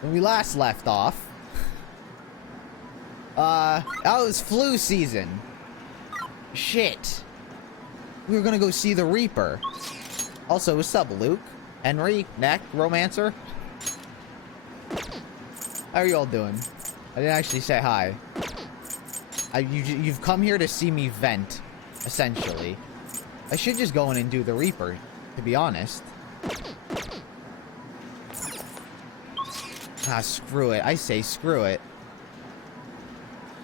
when we last left off, that was flu season. Shit. We were gonna go see the Reaper. Also, what's up, Luke? Henry? Neck? Romancer? How are you all doing? I didn't actually say hi. You've come here to see me vent, essentially. I should just go in and do the Reaper, to be honest. Ah, screw it. I say screw it.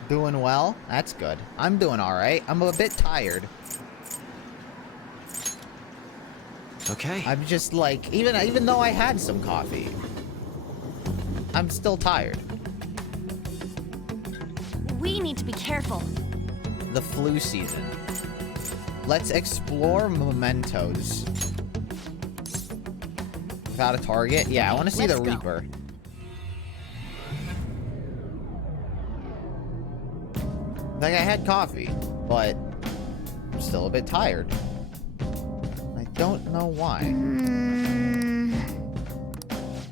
Doing well? That's good. I'm doing alright. I'm a bit tired. Okay. I'm just like, even though I had some coffee, I'm still tired. We need to be careful. The flu season. Let's explore mementos. Without a target? Yeah, I want to see the Reaper. Like, I had coffee, but I'm still a bit tired. I don't know why.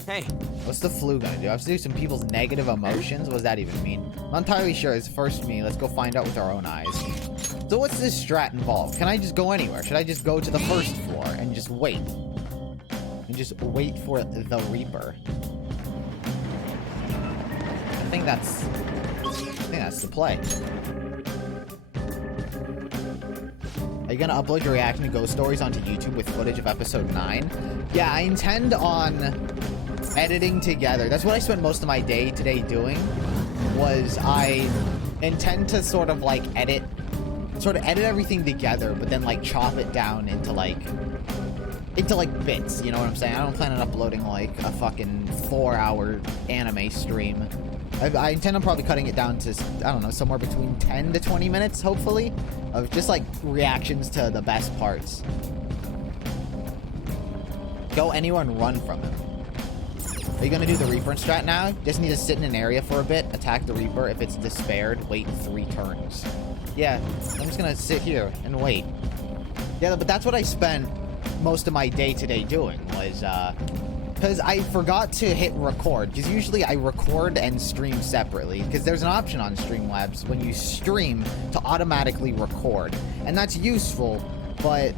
Hey. What's the flu gonna do? I have to do some people's negative emotions? What does that even mean? I'm not entirely sure. It's first me. Let's go find out with our own eyes. So what's this strat involved? Can I just go anywhere? Should I just go to the first floor and just wait? And just wait for the Reaper? I think that's the play. Are you gonna upload your reaction to ghost stories onto YouTube with footage of episode 9? Yeah, I intend on editing together. That's what I spent most of my day today doing. Was I intend to sort of edit everything together, but then like chop it down into bits. You know what I'm saying? I don't plan on uploading like a fucking 4-hour anime stream. I intend on probably cutting it down to, I don't know, somewhere between 10 to 20 minutes, hopefully, of just like reactions to the best parts. Go anywhere and run from him. Are you gonna do the Reaper strat now? Just need to sit in an area for a bit, attack the Reaper. If it's despaired, wait 3 turns. Yeah, I'm just gonna sit here and wait. Yeah, but that's what I spent most of my day today doing, was, because I forgot to hit record, because usually I record and stream separately, because there's an option on Streamlabs when you stream to automatically record, and that's useful, but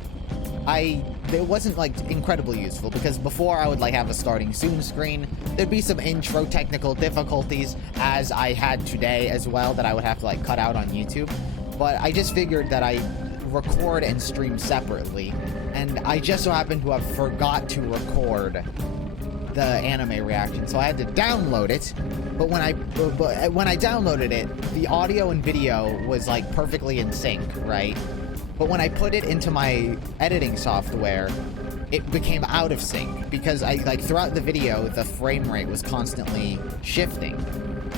it wasn't like incredibly useful, because before I would like have a starting soon screen, there'd be some intro technical difficulties, as I had today as well, that I would have to like cut out on YouTube, but I just figured that I record and stream separately, and I just so happened to have forgot to record the anime reaction, so I had to download it. But when I downloaded it, the audio and video was like perfectly in sync, right? But when I put it into my editing software, it became out of sync, because throughout the video the frame rate was constantly shifting.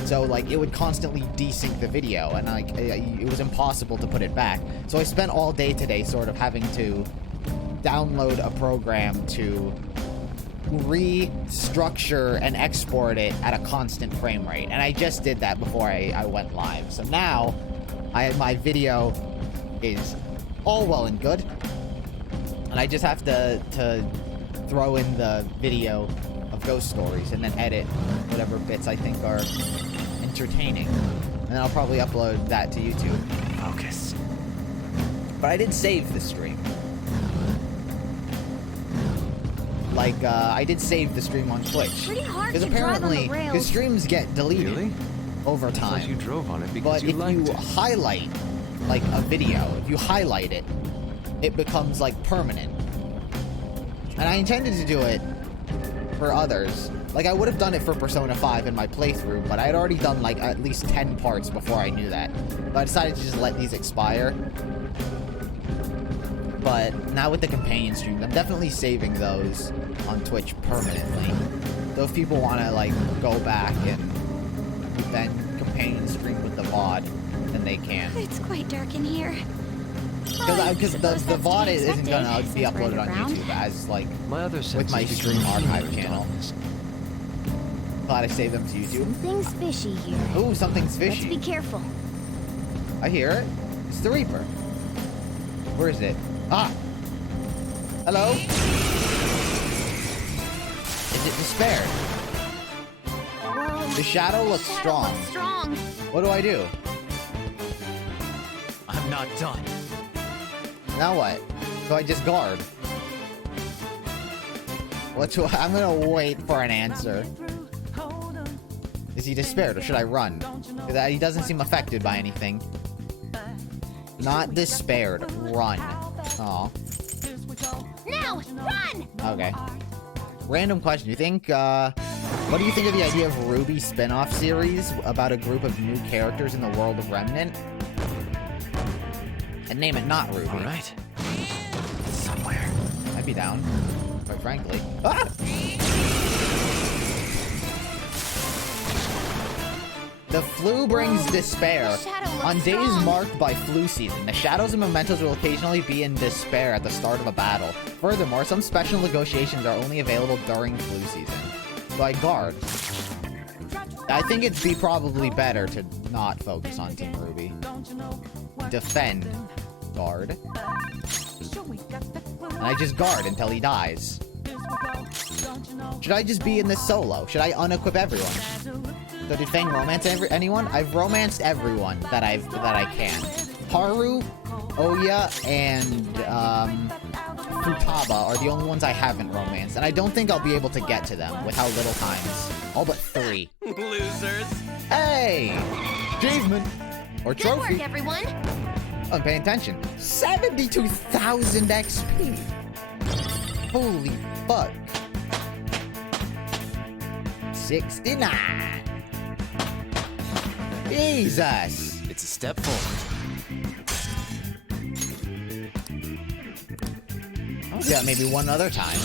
So like it would constantly desync the video, and like it was impossible to put it back. So I spent all day today sort of having to download a program to restructure and export it at a constant frame rate, and I just did that before I went live. So now my video is all well and good, and I just have to throw in the video of ghost stories and then edit whatever bits I think are entertaining, and then I'll probably upload that to YouTube. Focus. But I did save the stream. Like, I did save the stream on Twitch. Pretty hard because to drive on the apparently, rails. the streams get deleted over I thought time. you drove on it because But you if liked you it. highlight, like, a video, if you highlight it, it becomes, like, permanent. And I intended to do it for others. Like, I would have done it for Persona 5 in my playthrough, but I had already done, like, at least 10 parts before I knew that. So I decided to just let these expire. But now with the companion streams, I'm definitely saving those on Twitch permanently. So if people want to like go back and then companion stream with the VOD, then they can. It's quite dark in here. Because the VOD isn't gonna be uploaded on YouTube as like My other with my senses stream become archive fewer in channel. darkness. Glad I saved them to YouTube. Something's fishy here. Ooh, something's Let's fishy. be careful. I hear it. It's the Reaper. Where is it? Ah! Hello? Is it despaired? The shadow looks strong. Strong. What do I do? I'm not done. Now what? Do I just guard? I'm gonna wait for an answer. Is he despaired or should I run? He doesn't seem affected by anything. Not despaired. Run. Aw. Now, run! Okay. Random question. What do you think of the idea of Ruby spin-off series about a group of new characters in the world of Remnant? And name it not Ruby. All right. Somewhere. I'd be down, quite frankly. Ah! The flu brings despair. The shadow looks On days strong. marked by flu season, the shadows and mementos will occasionally be in despair at the start of a battle. Furthermore, some special negotiations are only available during flu season. So I guard. I think it'd be probably better to not focus on Team Ruby. Defend. Guard. And I just guard until he dies. Should I just be in this solo? Should I unequip everyone? So did Fang romance anyone? I've romanced everyone that I can. Haru, Oya, and Futaba are the only ones I haven't romanced, and I don't think I'll be able to get to them with how little times. All but 3. Losers. Hey! Achievement! Or Good trophy. work, everyone. I'm paying attention. 72,000 XP! Holy fuck. 69! Jesus! It's a step forward. Yeah, maybe one other time.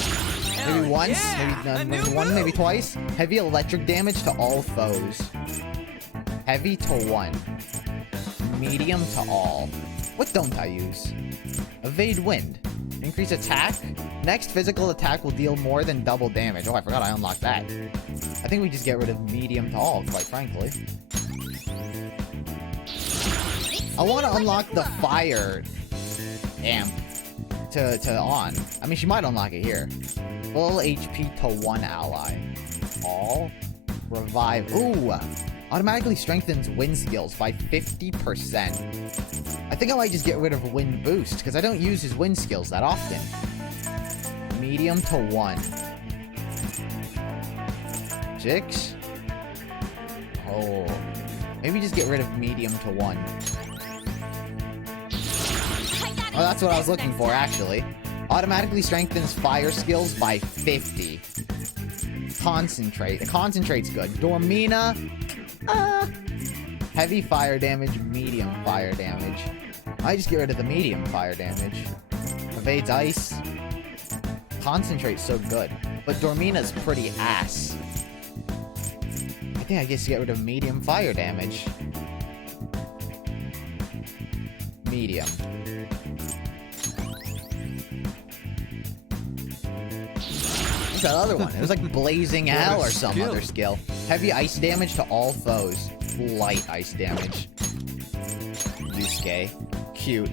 Maybe once, maybe one, maybe twice. Heavy electric damage to all foes. Heavy to 1. Medium to all. What don't I use? Evade wind. Increase attack. Next physical attack will deal more than double damage. Oh, I forgot I unlocked that. I think we just get rid of medium to all, quite frankly. I want to unlock the fire amp to on. I mean, she might unlock it here. Full HP to 1 ally. All. Revive. Ooh. Automatically strengthens wind skills by 50%. I think I might just get rid of wind boost, because I don't use his wind skills that often. Medium to 1. 6. Oh. Maybe just get rid of medium to 1. Oh, that's what I was looking for, actually. Automatically strengthens fire skills by 50. Concentrate. Concentrate's good. Dormina. Heavy fire damage, medium fire damage. I just get rid of the medium fire damage. Evades ice. Concentrate's so good. But Dormina's pretty ass. I think I just get rid of medium fire damage. Medium. What's that other one? It was like Blazing Hell or some other skill. Heavy ice damage to all foes. Light ice damage. Yusuke. Cute.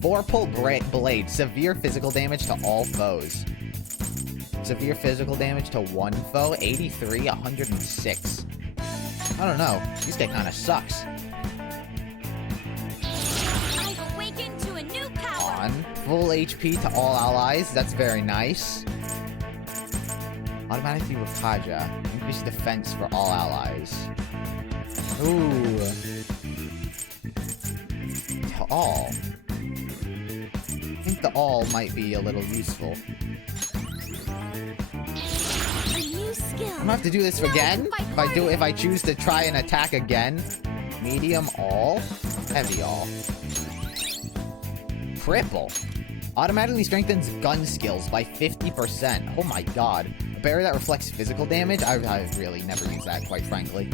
Vorpal Blade. Severe physical damage to all foes. Severe physical damage to 1 foe. 83, 106. I don't know. Yusuke kind of sucks. I've awakened to a new power. On. Full HP to all allies. That's very nice. Automatically Rakaja. Increase defense for all allies. Ooh. To all. I think the all might be a little useful. A new skill. I'm gonna have to do this again? If I choose to try and attack again. Medium all. Heavy all. Triple. Automatically strengthens gun skills by 50%. Oh my god. A barrier that reflects physical damage? I really never use that, quite frankly.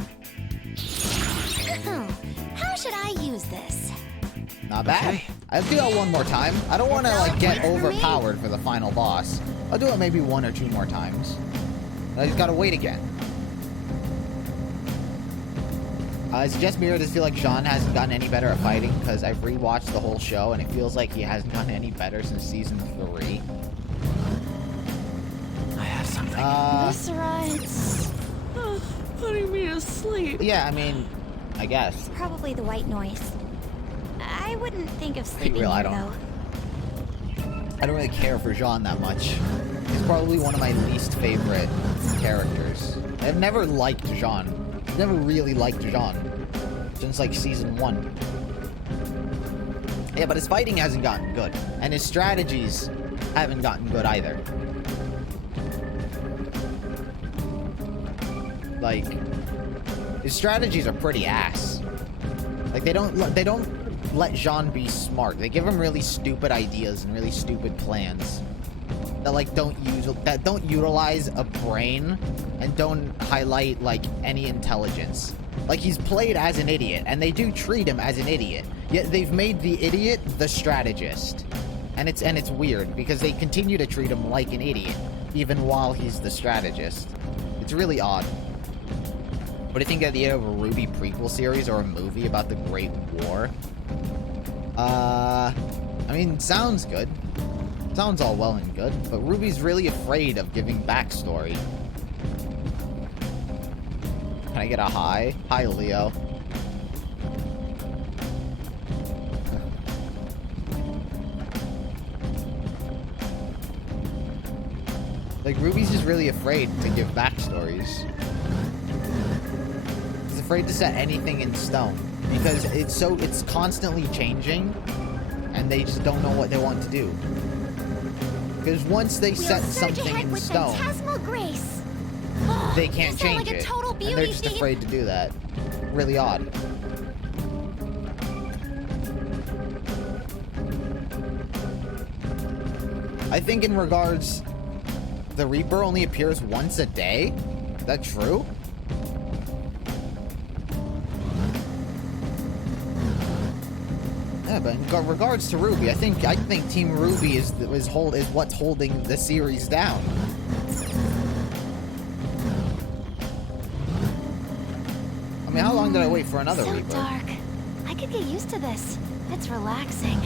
How should I use this? Not bad. Okay. I'll do that one more time. I don't want to, like, get overpowered for the final boss. I'll do it maybe 1 or 2 more times. I just gotta wait again. Is it just me, or does it feel like Sean hasn't gotten any better at fighting? Because I've rewatched the whole show, and it feels like he hasn't gotten any better since season 3. I have something. This rides. putting me to sleep. Yeah, I mean, I guess. Probably the white noise. I wouldn't think of sleeping real, I here, don't- though. I don't really care for Jean that much. He's probably one of my least favorite characters. I've never liked Jean. I've never really liked Jean. Since, like, Season 1. Yeah, but his fighting hasn't gotten good. And his strategies haven't gotten good either. Like, his strategies are pretty ass. Like, they don't let Jean be smart. They give him really stupid ideas and really stupid plans that like don't utilize a brain and don't highlight like any intelligence. Like, he's played as an idiot, and they do treat him as an idiot. Yet they've made the idiot the strategist. And it's weird because they continue to treat him like an idiot even while he's the strategist. It's really odd. What do you think of the idea of a Ruby prequel series or a movie about the Great War? I mean, sounds good. Sounds all well and good, but Ruby's really afraid of giving backstory. Can I get a hi? Hi, Leo. Like, Ruby's just really afraid to give backstories. He's afraid to set anything in stone. Because it's constantly changing, and they just don't know what they want to do. Because once they set something in stone, Grace. they can't change like a it. total And they're beauty just thief. afraid to do that. Really odd. I think in regards, the Reaper only appears once a day? Is that true? Yeah, but in regards to Ruby, I think Team Ruby is what's holding the series down. I mean, how long did I wait for another So Reaper? dark. I could get used to this. It's relaxing.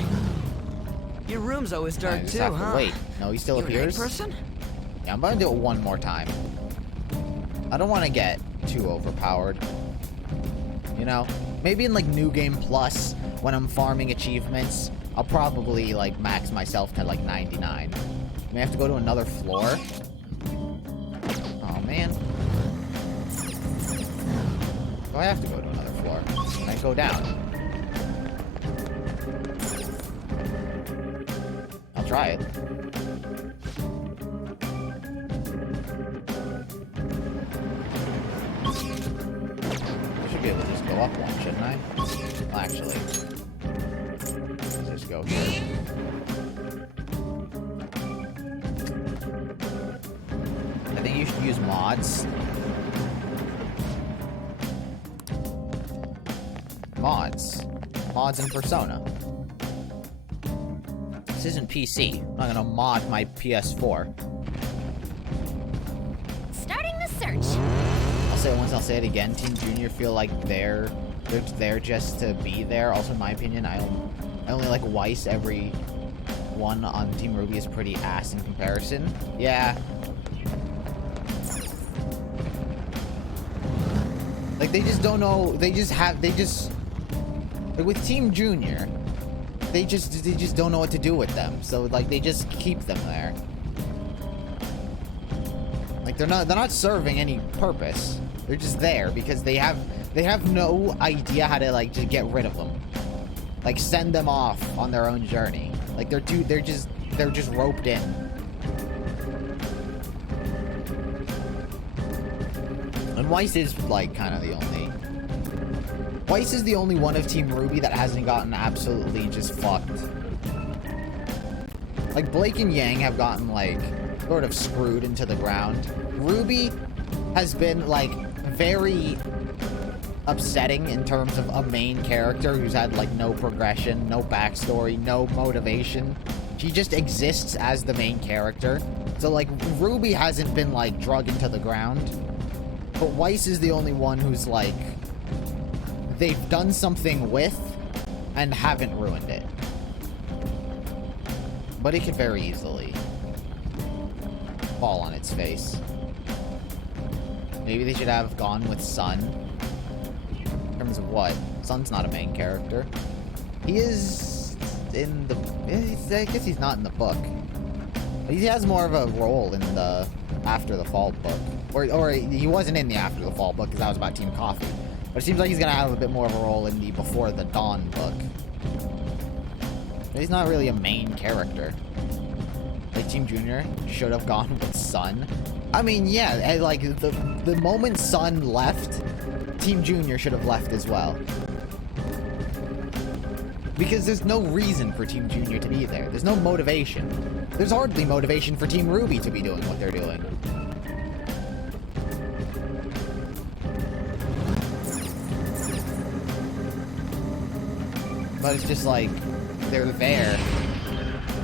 Your room's always I dark just too, have to huh? wait. No, he still You a night appears. person? Yeah, I'm gonna do it one more time. I don't want to get too overpowered. You know, maybe in like New Game Plus, when I'm farming achievements, I'll probably like max myself to like 99. May have to go to another floor. Oh man. Do I have to go to another floor? Can I go down? I'll try it. I should be able to just go up one, shouldn't I? Well, actually, let's just go here. I think you should use mods. Mods in Persona. This isn't PC. I'm not gonna mod my PS4. Starting the search. I'll say it once, I'll say it again. Team Junior feel like they're there just to be there. Also, in my opinion, I only like Weiss. Every one on Team Ruby is pretty ass in comparison. Yeah. Like, they just don't know. Like, with Team Junior, they just don't know what to do with them. So, like, they just keep them there. Like, they're not serving any purpose. They're just there because they have no idea how to, like, just get rid of them. Like, send them off on their own journey. Like, they're just roped in. And Weiss is, like, kind of the only... Weiss is the only one of Team Ruby that hasn't gotten absolutely just fucked. Like, Blake and Yang have gotten, like, sort of screwed into the ground. Ruby has been, like, very upsetting in terms of a main character who's had, like, no progression, no backstory, no motivation. She just exists as the main character. So, like, Ruby hasn't been, like, drug into the ground. But Weiss is the only one who's, like, they've done something with and haven't ruined it. But it could very easily fall on its face. Maybe they should have gone with Sun. In terms of what? Sun's not a main character. He is in the... I guess he's not in the book. He has more of a role in the After the Fall book. Or he wasn't in the After the Fall book because that was about Team Coffee. But it seems like he's going to have a bit more of a role in the Before the Dawn book. But he's not really a main character. Like, Team Junior should have gone with Sun. I mean, yeah, like, the moment Sun left, Team Junior should have left as well. Because there's no reason for Team Junior to be there. There's no motivation. There's hardly motivation for Team Ruby to be doing what they're doing. But it's just like, they're there.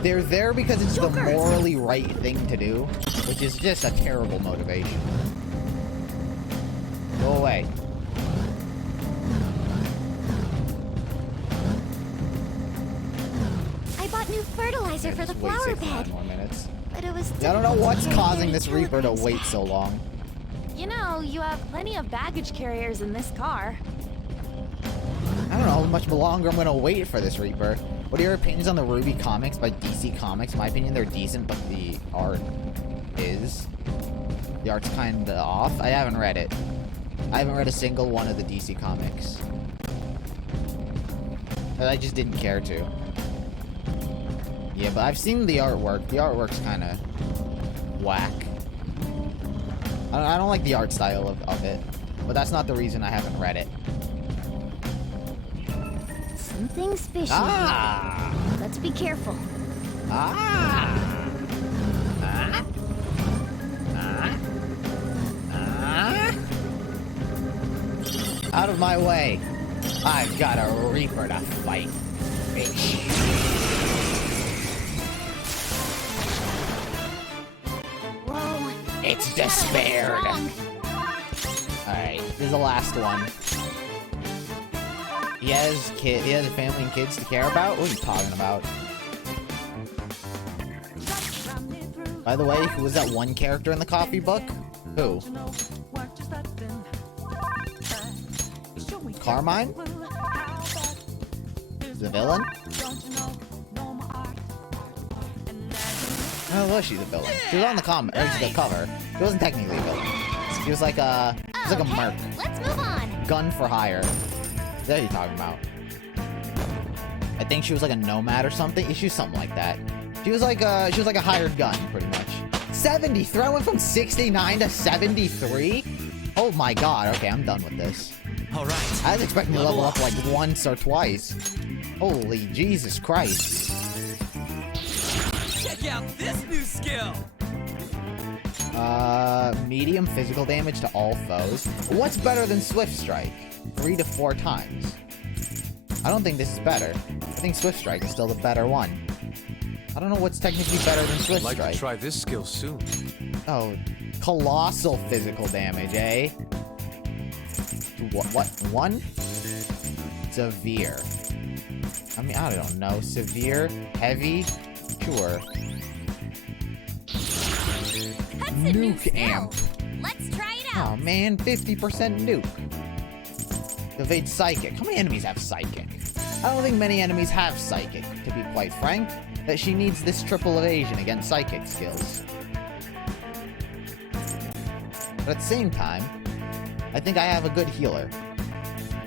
They're there because it's the morally right thing to do, which is just a terrible motivation. Go away. I bought new fertilizer for the flower bed. More minutes. But it was I don't know what's causing this very Reaper to telegrams wait back. so long. You know, you have plenty of baggage carriers in this car. I don't know how much longer I'm gonna wait for this Reaper. What are your opinions on the Ruby comics by DC Comics? In my opinion, they're decent, but the art is... The art's kinda off. I haven't read it. I haven't read a single one of the DC Comics. I just didn't care to. Yeah, but I've seen the artwork. The artwork's kinda... whack. I don't like the art style of it. But that's not the reason I haven't read it. Something's fishy. Ah! Let's be careful. Ah! Ah! Ah! Ah! Out of my way! I've got a Reaper to fight. Bitch. Whoa. It's despaired. Alright, this is the last one. He has a family and kids to care about? What are you talking about? By the way, who was that one character in the coffee book? Who? Carmine? The villain? Oh, was she the villain? She was on the cover. She wasn't technically a villain. She was like a merc. Let's move on. Gun for hire. What are you talking about? I think she was like a nomad or something. She was something like that. She was like a hired gun, pretty much. 73. I went from 69 to 73. Oh my god. Okay, I'm done with this. All right. I was expecting to level up like once or twice. Holy Jesus Christ. Check out this new skill. Medium physical damage to all foes. What's better than Swift Strike? 3 to 4 times. I don't think this is better. I think Swift Strike is still the better one. I don't know what's technically better than Swift I'd like Strike. to try this skill soon. Oh, colossal physical damage, eh? What? 1? Severe. I mean, I don't know. Severe? Heavy? Sure. That's a new Nuke skill. amp. Let's try it out. Oh man, 50% nuke. Evade Psychic. How many enemies have Psychic? I don't think many enemies have Psychic, to be quite frank. That she needs this triple evasion against Psychic skills. But at the same time, I think I have a good healer.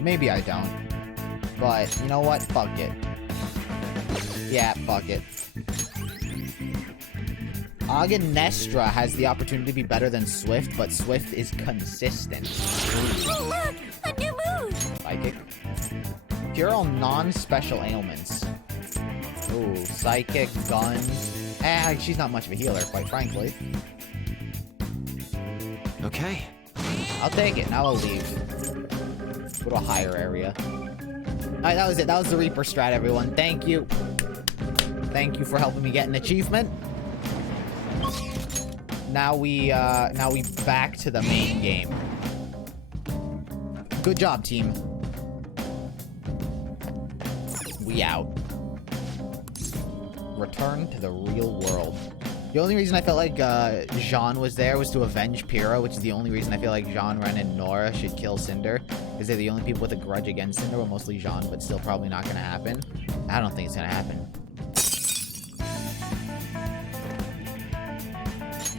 Maybe I don't. But, you know what? Fuck it. Yeah, fuck it. Agnestra has the opportunity to be better than Swift, but Swift is consistent. Oh, look! A new move! Psychic. Cure all non-special ailments. Ooh, Psychic, Gun. She's not much of a healer, quite frankly. Okay. I'll take it. Now I'll leave. Go to a higher area. Alright, that was it. That was the Reaper strat, everyone. Thank you. Thank you for helping me get an achievement. Now we back to the main game. Good job, team. We out. Return to the real world. The only reason I felt like Jean was there was to avenge Pyrrha, which is the only reason I feel like Jean, Ren, and Nora should kill Cinder. Because they're the only people with a grudge against Cinder, well, mostly Jean, but still probably not going to happen. I don't think it's going to happen.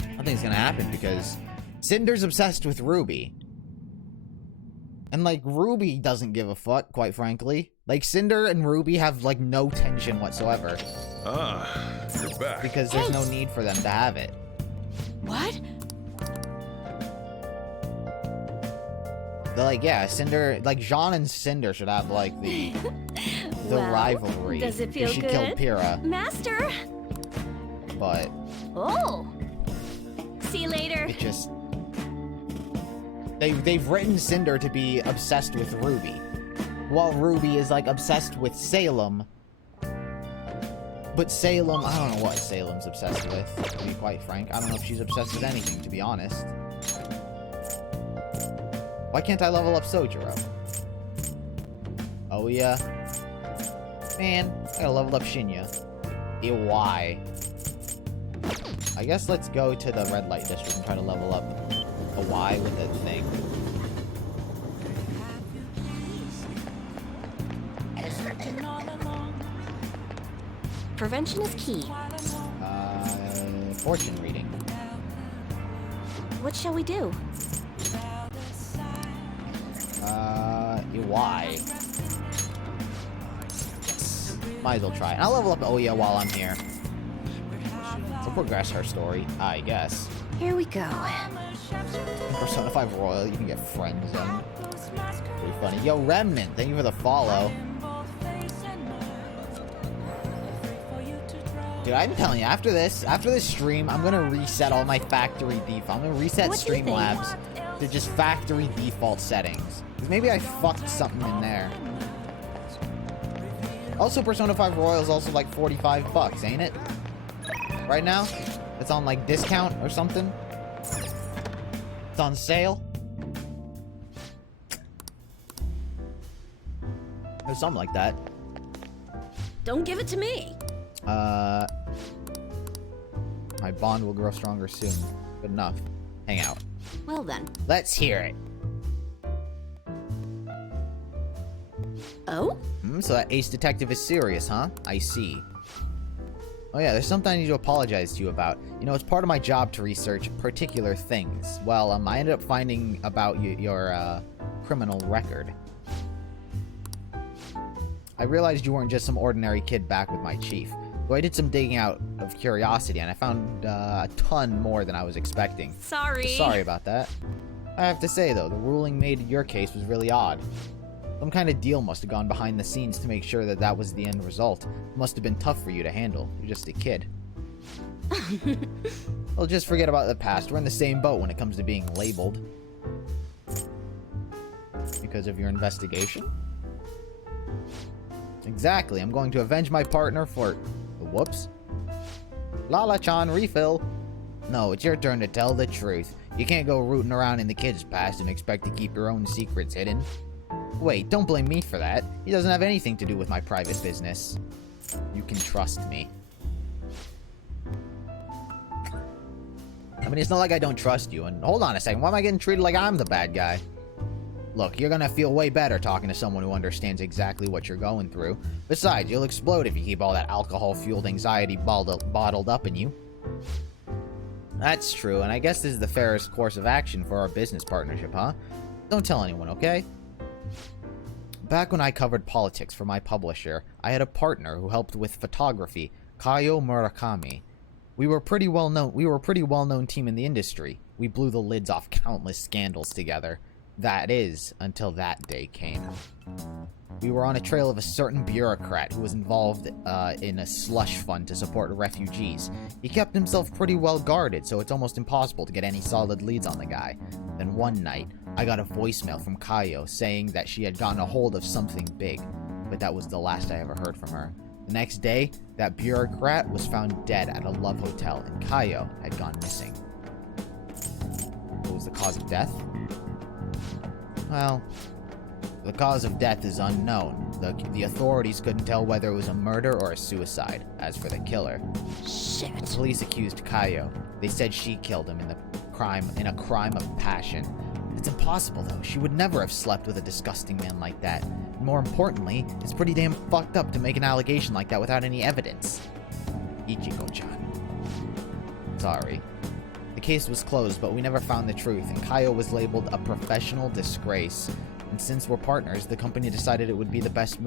I don't think it's going to happen because Cinder's obsessed with Ruby. And, like, Ruby doesn't give a fuck, quite frankly. Like, Cinder and Ruby have, like, no tension whatsoever. Ah, you're back. Because there's no need for them to have it. What? They're like, yeah, Cinder, like, Jean and Cinder should have, like, the Well, rivalry. does it feel she good? killed Pyrrha, Master! but Oh! See you later. it just... They've written Cinder to be obsessed with Ruby, while Ruby is, like, obsessed with Salem. But Salem, I don't know what Salem's obsessed with, to be quite frank. I don't know if she's obsessed with anything, to be honest. Why can't I level up Sojiro? Oh, yeah. Man, I gotta level up Shinya. Ew, why? I guess let's go to the red light district and try to level up a Y with a thing. Prevention is key. Fortune reading. What shall we do? Y. Might as well try it. And I'll level up Oya while I'm here. So progress her story, I guess. Here we go. Persona 5 Royal, you can get friends zoned. Pretty funny. Yo, Remnant, thank you for the follow. Dude, I'm telling you, after this stream, I'm gonna reset all my factory default. I'm gonna reset What do you think? Streamlabs to just factory default settings. 'Cause maybe I fucked something in there. Also, Persona 5 Royal is also like $45, ain't it? Right now? It's on like discount or something? It's on sale? Or something like that. Don't give it to me. My bond will grow stronger soon. Good enough. Hang out. Well then. Let's hear it. Oh? So that ace detective is serious, huh? I see. Oh yeah, there's something I need to apologize to you about. You know, it's part of my job to research particular things. Well, I ended up finding about your criminal record. I realized you weren't just some ordinary kid back with my chief. So I did some digging out of curiosity, and I found a ton more than I was expecting. Sorry about that. I have to say, though, the ruling made in your case was really odd. Some kind of deal must have gone behind the scenes to make sure that that was the end result. It must have been tough for you to handle. You're just a kid. Well, just forget about the past. We're in the same boat when it comes to being labeled. Because of your investigation? Exactly. I'm going to avenge my partner for... Whoops. Lala-chan, refill. No, it's your turn to tell the truth. You can't go rooting around in the kid's past and expect to keep your own secrets hidden. Wait, don't blame me for that. He doesn't have anything to do with my private business. You can trust me. I mean, it's not like I don't trust you. And hold on a second, why am I getting treated like I'm the bad guy? Look, you're gonna feel way better talking to someone who understands exactly what you're going through. Besides, you'll explode if you keep all that alcohol-fueled anxiety bottled up in you. That's true, and I guess this is the fairest course of action for our business partnership, huh? Don't tell anyone, okay? Back when I covered politics for my publisher, I had a partner who helped with photography, Kaio Murakami. We were a pretty well-known team in the industry. We blew the lids off countless scandals together. That is, until that day came. We were on a trail of a certain bureaucrat who was involved in a slush fund to support refugees. He kept himself pretty well guarded, so it's almost impossible to get any solid leads on the guy. Then one night, I got a voicemail from Kaio saying that she had gotten a hold of something big, but that was the last I ever heard from her. The next day, that bureaucrat was found dead at a love hotel, and Kaio had gone missing. What was the cause of death? Well, The cause of death is unknown. The authorities couldn't tell whether it was a murder or a suicide. As for the killer, Shit. the police accused Kaio. They said she killed him in a crime of passion. It's impossible, though. She would never have slept with a disgusting man like that. More importantly, it's pretty damn fucked up to make an allegation like that without any evidence. Ichigo-chan. Sorry. The case was closed, but we never found the truth, and Kaio was labeled a professional disgrace. And since we're partners, the company decided it would be best to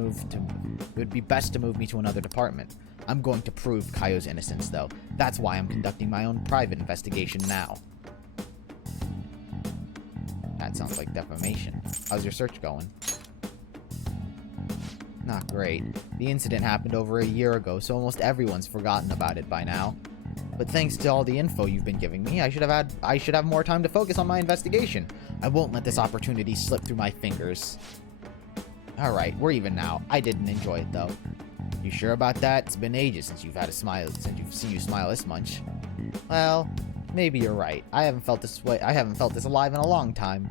move me to another department. I'm going to prove Kaio's innocence, though. That's why I'm conducting my own private investigation now. That sounds like defamation. How's your search going? Not great. The incident happened over a year ago, so almost everyone's forgotten about it by now. But thanks to all the info you've been giving me, I should have more time to focus on my investigation. I won't let this opportunity slip through my fingers. Alright, we're even now. I didn't enjoy it, though. You sure about that? It's been ages since you've seen you smile this much. Well, maybe you're right. I haven't felt this alive in a long time.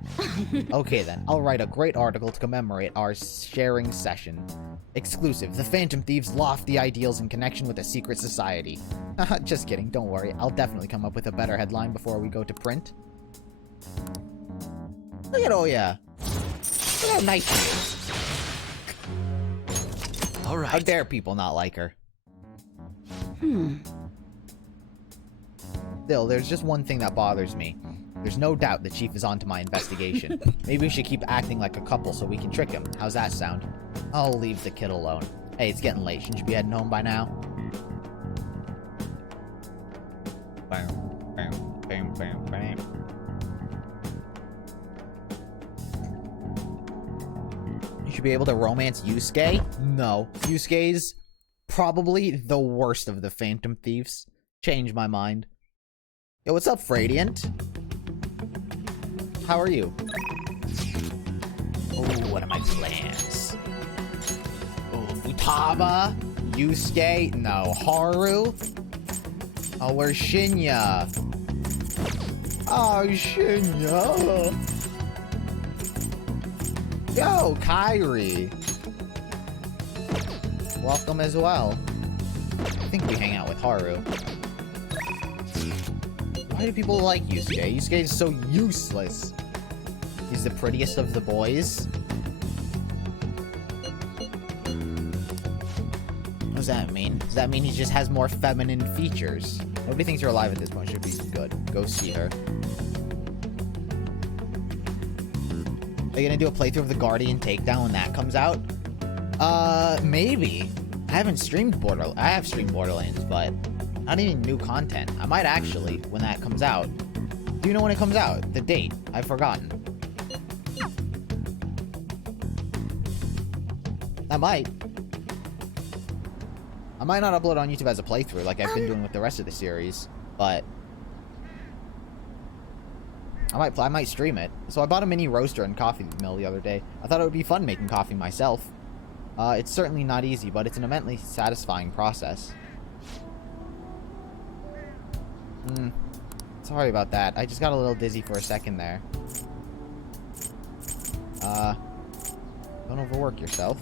Okay then, I'll write a great article to commemorate our sharing session. Exclusive, the Phantom Thieves' lofty ideals in connection with a secret society. Just kidding, don't worry. I'll definitely come up with a better headline before we go to print. Look at Oya. Look how nice she is. All How right. dare people not like her? Still, there's just one thing that bothers me. There's no doubt the chief is onto my investigation. Maybe we should keep acting like a couple so we can trick him. How's that sound? I'll leave the kid alone. Hey, it's getting late. Shouldn't you be heading home by now? Bam, bam, bam, bam, bam. You should be able to romance Yusuke? No. Yusuke's probably the worst of the Phantom Thieves. Change my mind. Yo, what's up, Fradiant? How are you? Oh, what are my plans? Oh, Futaba? Yusuke? No. Haru? Oh, where's Shinya? Oh, Shinya. Yo, Kairi. Welcome as well. I think we hang out with Haru. Why do people like Yusuke? Yusuke is so useless. He's the prettiest of the boys. What does that mean? Does that mean he just has more feminine features? Nobody thinks you're alive at this point. Should be good. Go see her. Are you gonna do a playthrough of the Guardian Takedown when that comes out? Maybe. I haven't streamed Borderlands. I have streamed Borderlands, but not even new content. I might actually, when that comes out. Do you know when it comes out? The date. I've forgotten. I might. I might not upload on YouTube as a playthrough like I've been doing with the rest of the series, but I might stream it. So I bought a mini roaster and coffee mill the other day. I thought it would be fun making coffee myself. It's certainly not easy, but it's an immensely satisfying process. Sorry about that. I just got a little dizzy for a second there. Don't overwork yourself.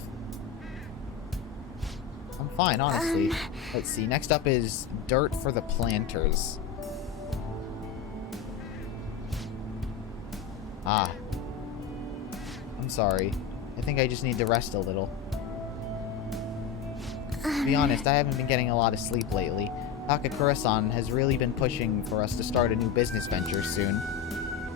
I'm fine, honestly. Let's see. Next up is Dirt for the Planters. Ah. I'm sorry. I think I just need to rest a little. To be honest, I haven't been getting a lot of sleep lately. Takakura-san has really been pushing for us to start a new business venture soon.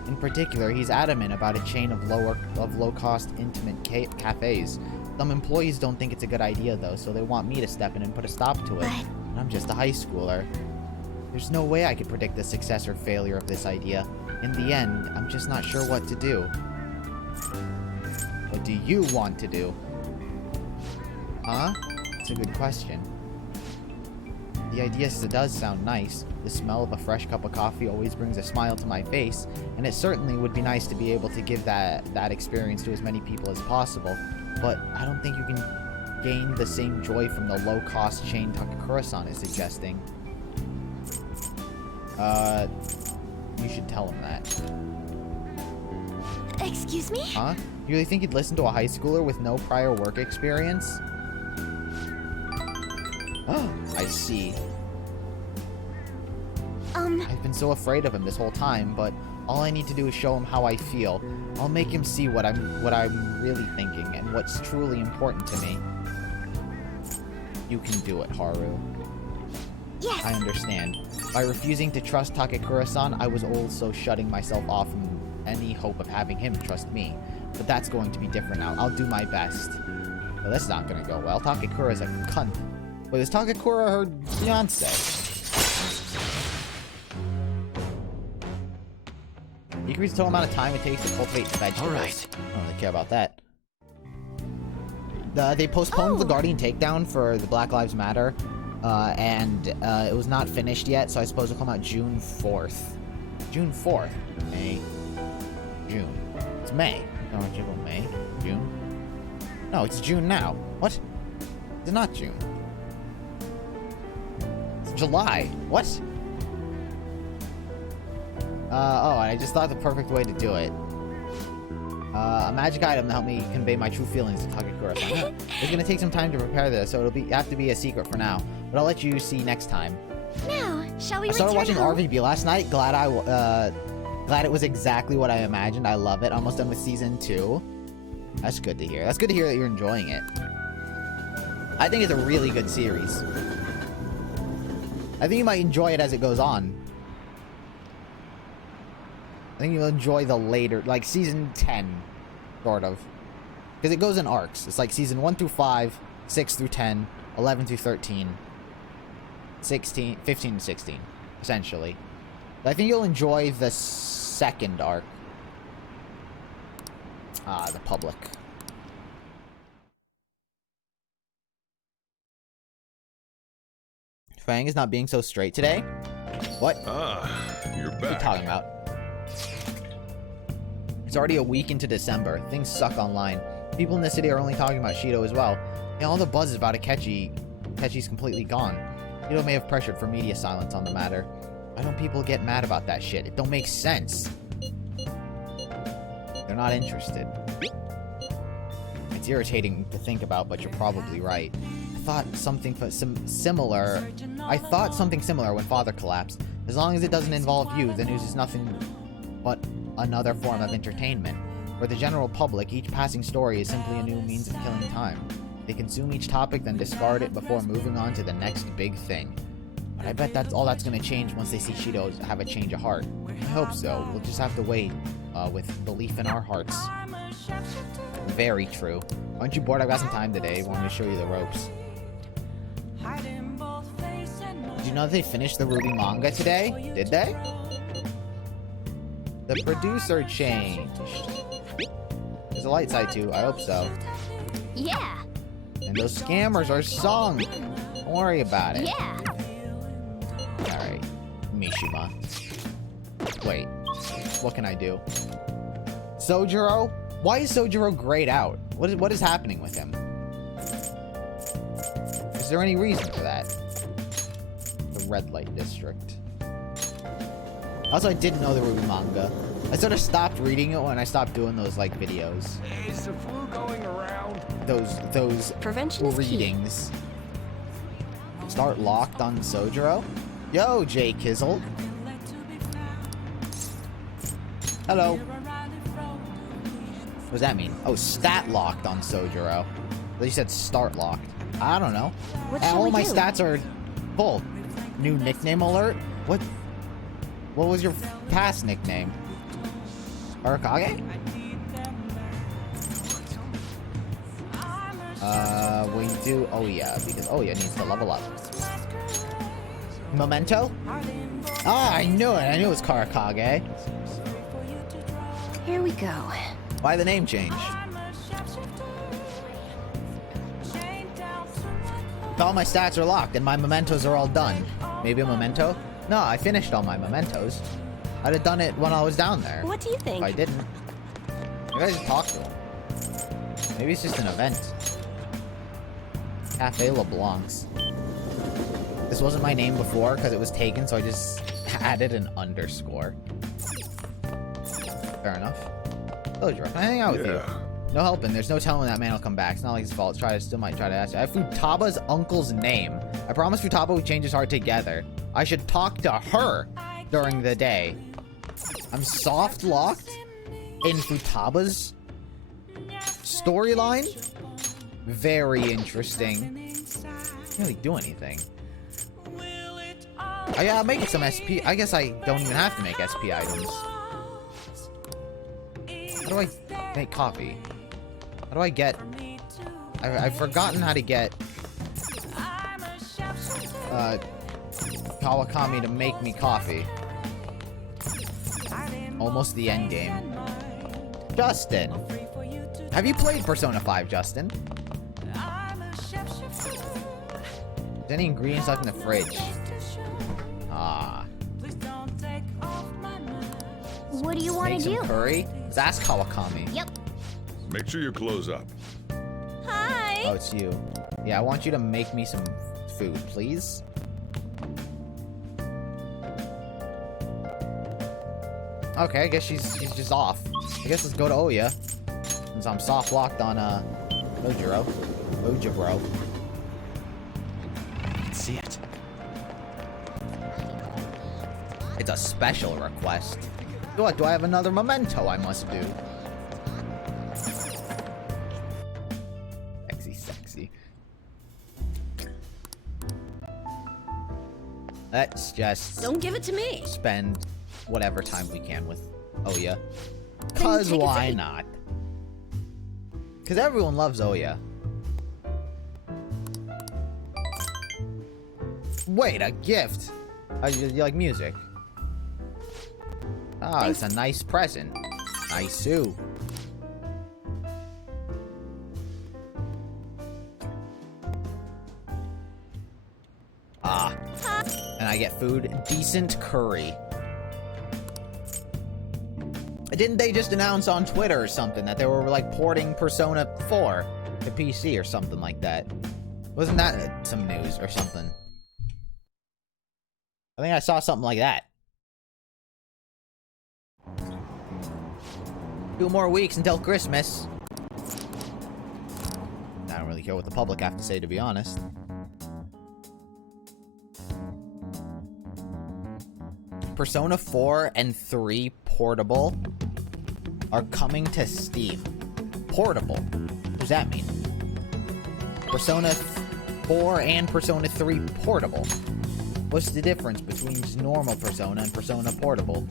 In particular, he's adamant about a chain of low-cost, intimate cafes. Some employees don't think it's a good idea, though, so they want me to step in and put a stop to it. And I'm just a high schooler. There's no way I could predict the success or failure of this idea. In the end, I'm just not sure what to do. What do you want to do? Huh? That's a good question. The idea does sound nice. The smell of a fresh cup of coffee always brings a smile to my face, and it certainly would be nice to be able to give that experience to as many people as possible. But I don't think you can gain the same joy from the low-cost chain Takakura-san is suggesting. You should tell him that. Excuse me? Huh? You really think you'd listen to a high schooler with no prior work experience? Oh, I see. I've been so afraid of him this whole time, but all I need to do is show him how I feel. I'll make him see what I'm really thinking and what's truly important to me. You can do it, Haru. Yes. I understand. By refusing to trust Takakura-san, I was also shutting myself off from any hope of having him trust me. But that's going to be different now. I'll do my best. Well, that's not gonna go well. Takakura's a cunt. Wait, is Takakura her fiancé? Increase the total amount of time it takes to cultivate vegetables. Alright. I don't really care about that. They postponed the Guardian takedown for the Black Lives Matter, and it was not finished yet, so I suppose it'll come out June 4th. June 4th? May. June. It's May. No, it's May? June? No, it's June now. What? It's not June. It's July. What? Oh, I just thought the perfect way to do it. A magic item to help me convey my true feelings to Takakura-san. It's gonna take some time to prepare this, so it'll have to be a secret for now. But I'll let you see next time. Now, shall we I started watching home? RVB last night. Glad it was exactly what I imagined. I love it. Almost done with season 2. That's good to hear. That's good to hear that you're enjoying it. I think it's a really good series. I think you might enjoy it as it goes on. I think you'll enjoy the later, like season 10, sort of. Because it goes in arcs. It's like season 1 through 5, 6 through 10, 11 through 13, 15 to 16, essentially. But I think you'll enjoy the second arc. The public. Fang is not being so straight today? What? You're What are you back. talking about? It's already a week into December. Things suck online. People in the city are only talking about Shido as well. And all the buzz is about Akechi's completely gone. Shido may have pressured for media silence on the matter. Why don't people get mad about that shit? It don't make sense. They're not interested. It's irritating to think about, but you're probably right. I thought something similar when Father collapsed. As long as it doesn't involve you, the news is nothing but another form of entertainment. For the general public, each passing story is simply a new means of killing time. They consume each topic, then discard it before moving on to the next big thing. But I bet that's all that's gonna change once they see Shido have a change of heart. I hope so. We'll just have to wait, with belief in our hearts. Very true. Aren't you bored? I've got some time today. Want me to show you the ropes? Did you know that they finished the Ruby manga today? Did they? The producer changed. There's a light side too. I hope so. Yeah. And those scammers are sunk. Don't worry about it. Yeah. Alright. Mishima. Wait. What can I do? Sojiro? Why is Sojiro grayed out? What is happening with him? Is there any reason for that? The red light district. Also, I didn't know the Ruby manga. I sort of stopped reading it when I stopped doing those, like, videos. Is the flu going around? Those Prevention is key. readings. Start locked on Sojiro? Yo, Jay Kizzle. Hello. What does that mean? Oh, stat locked on Sojiro. They said start locked. I don't know. What And shall all we my do? stats are full. New nickname alert? What was your past nickname? Arakage? We do... Oh, yeah, because Oya needs to level up. Memento? Ah, I knew it. I knew it was Karakage. Here we go. Why the name change? All my stats are locked and my mementos are all done. Maybe a memento? No, I finished all my mementos. I'd have done it when I was down there. What do you If think? I didn't. Maybe I just talked to him. Maybe it's just an event. Cafe LeBlanc's. This wasn't my name before because it was taken, so I just added an underscore. Fair enough. Lojiro, can I hang out with you? Yeah. No helping. There's no telling when that man will come back. It's not like his fault. Still might try to ask you. I have Futaba's uncle's name. I promised Futaba we'd change his heart together. I should talk to her during the day. I'm soft locked in Futaba's storyline. Very interesting. Can't really do anything. Oh yeah, I'm making some SP. I guess I don't even have to make SP items. How do I make coffee? How do I get... I've forgotten how to get... Kawakami to make me coffee. Almost the end game. Justin! Have you played Persona 5, Justin? Is any ingredients left in the fridge? Ah. What do you want Make to some do? curry? Let's ask Kawakami. Yep. Make sure you close up. Hi. Oh, it's you. Yeah, I want you to make me some food, please. Okay, I guess she's just off. I guess let's go to Oya. Since I'm soft locked on Ojiro. Ojibro. I can see it. It's a special request. What, do I have another memento I must do? Sexy. Let's just Don't give it to me. spend whatever time we can with Oya. Cause take a why seat. not? Cause everyone loves Oya. Wait, a gift! You like music? Ah, it's a nice present. Nice too. Ah. And I get food. Decent curry. Didn't they just announce on Twitter or something that they were like porting Persona 4 to PC or something like that? Wasn't that some news or something? I think I saw something like that. 2 more weeks until Christmas. I don't really care what the public have to say, to be honest. Persona 4 and 3 Portable are coming to Steam. Portable. What does that mean? Persona 4 and Persona 3 Portable. What's the difference between just normal Persona and Persona Portable?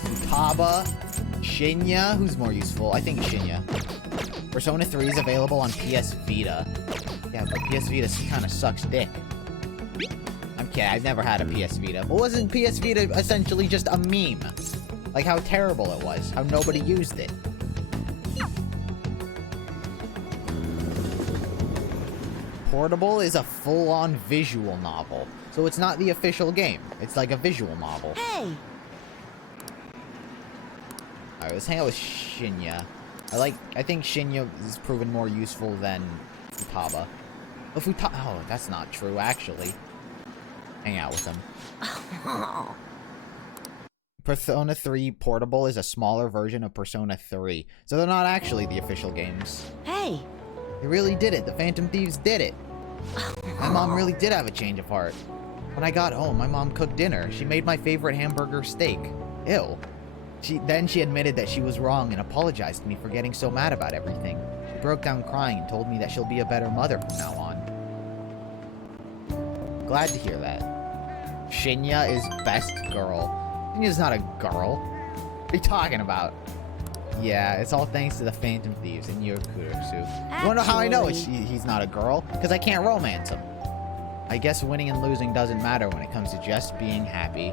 Futaba, Shinya, who's more useful? I think Shinya. Persona 3 is available on PS Vita. Yeah, but PS Vita kind of sucks dick. I'm kidding, I've never had a PS Vita. But wasn't PS Vita essentially just a meme? Like how terrible it was, how nobody used it. Portable is a full-on visual novel, so it's not the official game. It's like a visual novel. Hey. Alright, let's hang out with Shinya. I think Shinya is proven more useful than Futaba. But oh, that's not true, actually. Hang out with him. Persona 3 Portable is a smaller version of Persona 3, so they're not actually the official games. Hey. They really did it. The Phantom Thieves did it. My mom really did have a change of heart. When I got home, my mom cooked dinner. She made my favorite hamburger steak. Ew. Then she admitted that she was wrong and apologized to me for getting so mad about everything. She broke down crying and told me that she'll be a better mother from now on. Glad to hear that. Shinya is best girl. Shinya's not a girl. What are you talking about? Yeah, it's all thanks to the Phantom Thieves and Yokurusu. You wanna know how I know he's not a girl? Because I can't romance him. I guess winning and losing doesn't matter when it comes to just being happy.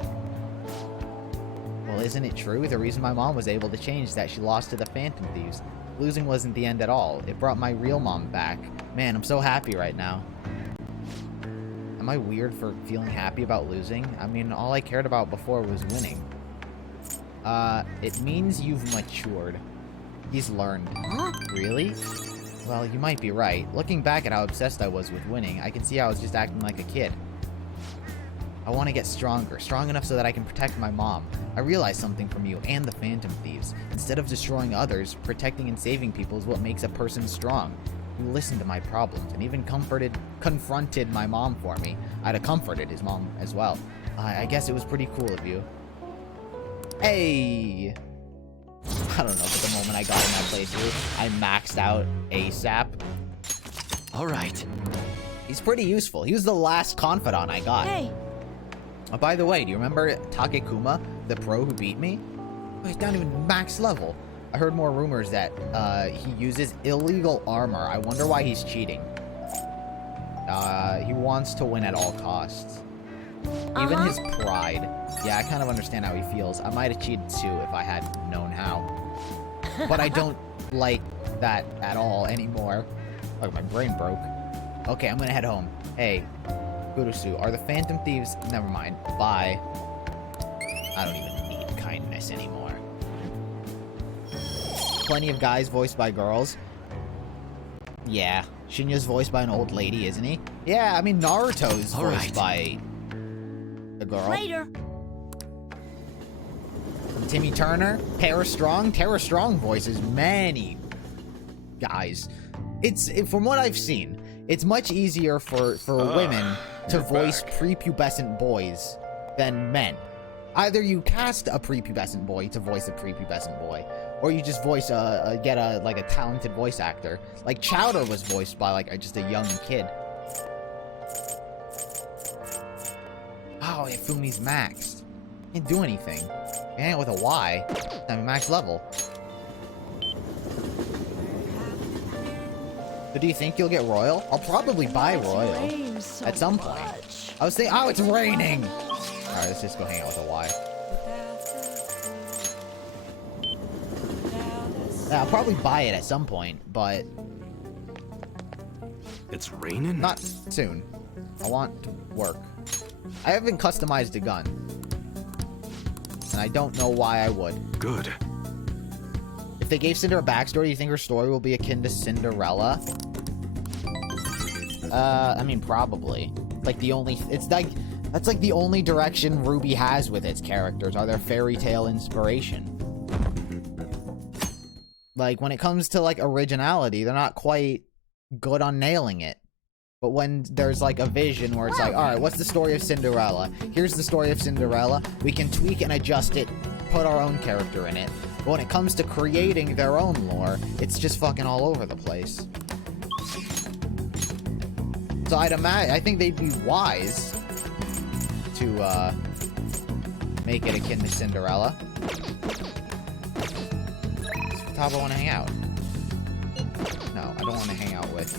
Well, isn't it true? The reason my mom was able to change is that she lost to the Phantom Thieves. Losing wasn't the end at all. It brought my real mom back. Man, I'm so happy right now. Am I weird for feeling happy about losing? I mean, all I cared about before was winning. It means you've matured. He's learned. Huh? Really? Well, you might be right. Looking back at how obsessed I was with winning, I can see I was just acting like a kid. I want to get stronger. Strong enough so that I can protect my mom. I realized something from you and the Phantom Thieves. Instead of destroying others, protecting and saving people is what makes a person strong. You listened to my problems and even confronted my mom for me. I'd have comforted his mom as well. I guess it was pretty cool of you. Hey! I don't know, but the moment I got in that playthrough, I maxed out ASAP. Alright. He's pretty useful. He was the last confidant I got. Hey. Oh, by the way, do you remember Takekuma, the pro who beat me? Oh, he's not even max level. I heard more rumors that he uses illegal armor. I wonder why he's cheating. He wants to win at all costs. Even his pride. Yeah, I kind of understand how he feels. I might have cheated too if I had known how. But I don't like that at all anymore. Like, my brain broke. Okay, I'm gonna head home. Hey, Gurusu, are the Phantom Thieves... Never mind. Bye. I don't even need kindness anymore. Plenty of guys voiced by girls. Yeah. Shinya's voiced by an old lady, isn't he? Yeah, I mean, Naruto's voiced by a girl. Later. Timmy Turner, Tara Strong. Tara Strong voices many guys. From what I've seen, it's much easier for women to voice prepubescent boys than men. Either you cast a prepubescent boy to voice a prepubescent boy, or you just voice get a talented voice actor. Like Chowder was voiced by just a young kid. Oh, Fumi's maxed. Can't do anything. And with a Y, I'm max level. So do you think you'll get Royal? I'll probably buy Royal at some point. I was thinking, oh, it's raining! Alright, let's just go hang out with a Y. Yeah, I'll probably buy it at some point, but... It's raining? Not soon. I want to work. I haven't customized a gun. And I don't know why I would. Good. If they gave Cinder a backstory, do you think her story will be akin to Cinderella? I mean, probably. That's like the only direction Ruby has with its characters, are their fairy tale inspiration. Like, when it comes to, originality, they're not quite good on nailing it. But when there's, a vision where it's alright, what's the story of Cinderella? Here's the story of Cinderella. We can tweak and adjust it, put our own character in it. But when it comes to creating their own lore, it's just fucking all over the place. So I think they'd be wise to, make it akin to Cinderella. Top I want to hang out. No, I don't want to hang out with.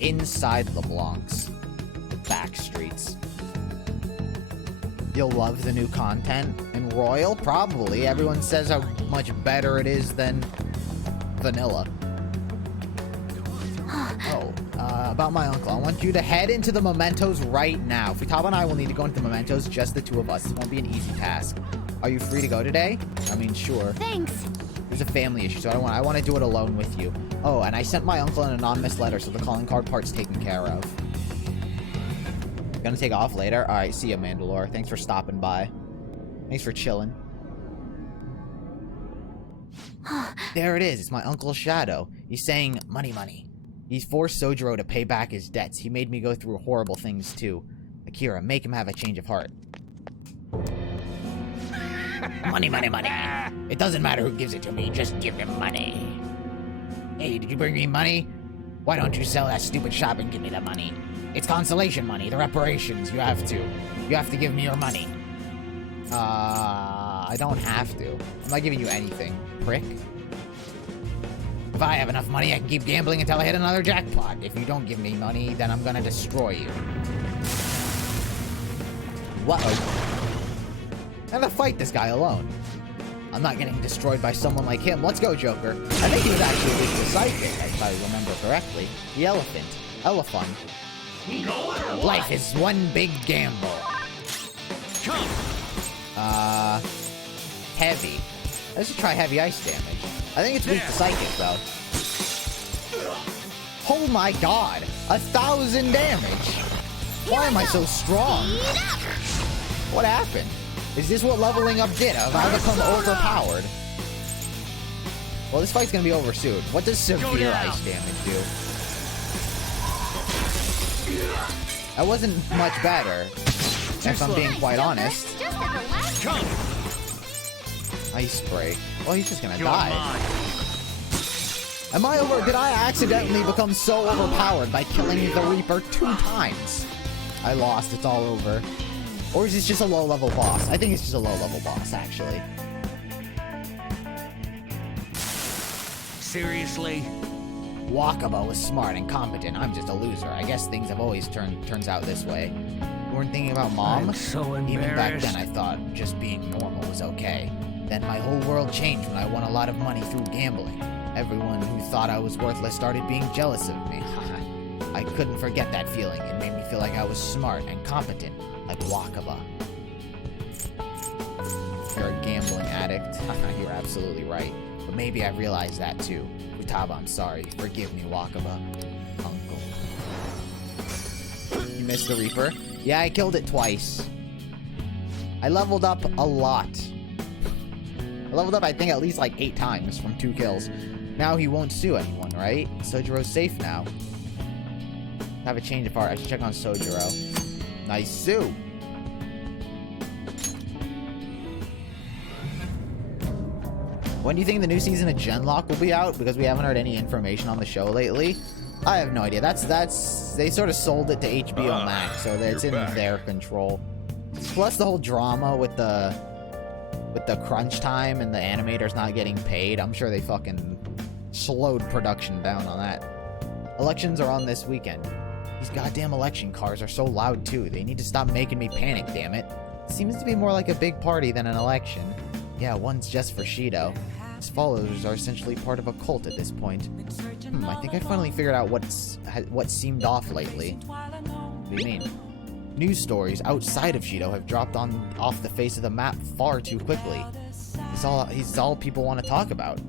Inside LeBlanc's. The back streets. You'll love the new content. And Royal? Probably. Everyone says how much better it is than vanilla. Oh, about my uncle. I want you to head into the mementos right now. Futaba and I will need to go into the mementos, just the two of us. It won't be an easy task. Are you free to go today? I mean, sure. Thanks. There's a family issue, so I want to do it alone with you. Oh, and I sent my uncle an anonymous letter, so the calling card part's taken care of. Gonna take off later? Alright, see ya, Mandalore. Thanks for stopping by. Thanks for chilling. There it is. It's my uncle's shadow. He's saying, money, money. He's forced Sojiro to pay back his debts. He made me go through horrible things, too. Akira, make him have a change of heart. Money, money, money. It doesn't matter who gives it to me, just give him money. Hey, did you bring me money? Why don't you sell that stupid shop and give me the money? It's consolation money, the reparations, you have to. You have to give me your money. I don't have to. I'm not giving you anything, prick. If I have enough money, I can keep gambling until I hit another jackpot. If you don't give me money, then I'm gonna destroy you. Whoa. I'm gonna fight this guy alone. I'm not getting destroyed by someone like him. Let's go, Joker. I think he was actually the psychic, if I remember correctly. The elephant. Elephant. Life is one big gamble. Come. Heavy. Let's just try heavy ice damage. I think it's weak to psychic, though. Oh my god! 1,000 damage! Why am I so strong? What happened? Is this what leveling up did? Have I become overpowered? Well, this fight's gonna be over soon. What does severe ice damage do? That wasn't much better, if I'm being quite honest. Just at the last Come. Ice spray. Well, he's just gonna You're die. mine. Am I over? Did I accidentally become so overpowered by killing the Reaper 2 times? I lost. It's all over. Or is this just a low-level boss? I think it's just a low-level boss, actually. Seriously? Wakaba was smart and competent. I'm just a loser. I guess things have always turns out this way. You weren't thinking about Mom? I'm so Even back embarrassed. then, I thought just being normal was okay. Then my whole world changed when I won a lot of money through gambling. Everyone who thought I was worthless started being jealous of me. I couldn't forget that feeling. It made me feel like I was smart and competent, like Wakaba. You're a gambling addict. You're absolutely right. But maybe I realized that too. Futaba, I'm sorry. Forgive me, Wakaba. Uncle. You missed the Reaper? Yeah, I killed it twice. I leveled up a lot. I leveled up, I think, at least like 8 times from 2 kills. Now he won't sue anyone, right? Sojiro's safe now. Have a change of heart. I should check on Sojiro. Nice sue. When do you think the new season of Genlock will be out? Because we haven't heard any information on the show lately. I have no idea. They sort of sold it to HBO Max, so it's in their control. Plus the whole drama with the crunch time and the animators not getting paid. I'm sure they fucking slowed production down on that. Elections are on this weekend. These goddamn election cars are so loud too. They need to stop making me panic, damn it. Seems to be more like a big party than an election. Yeah, one's just for Shido. His followers are essentially part of a cult at this point. I think I finally figured out what seemed off lately. What do you mean? News stories outside of Shido have dropped off the face of the map far too quickly. He's all people want to talk about.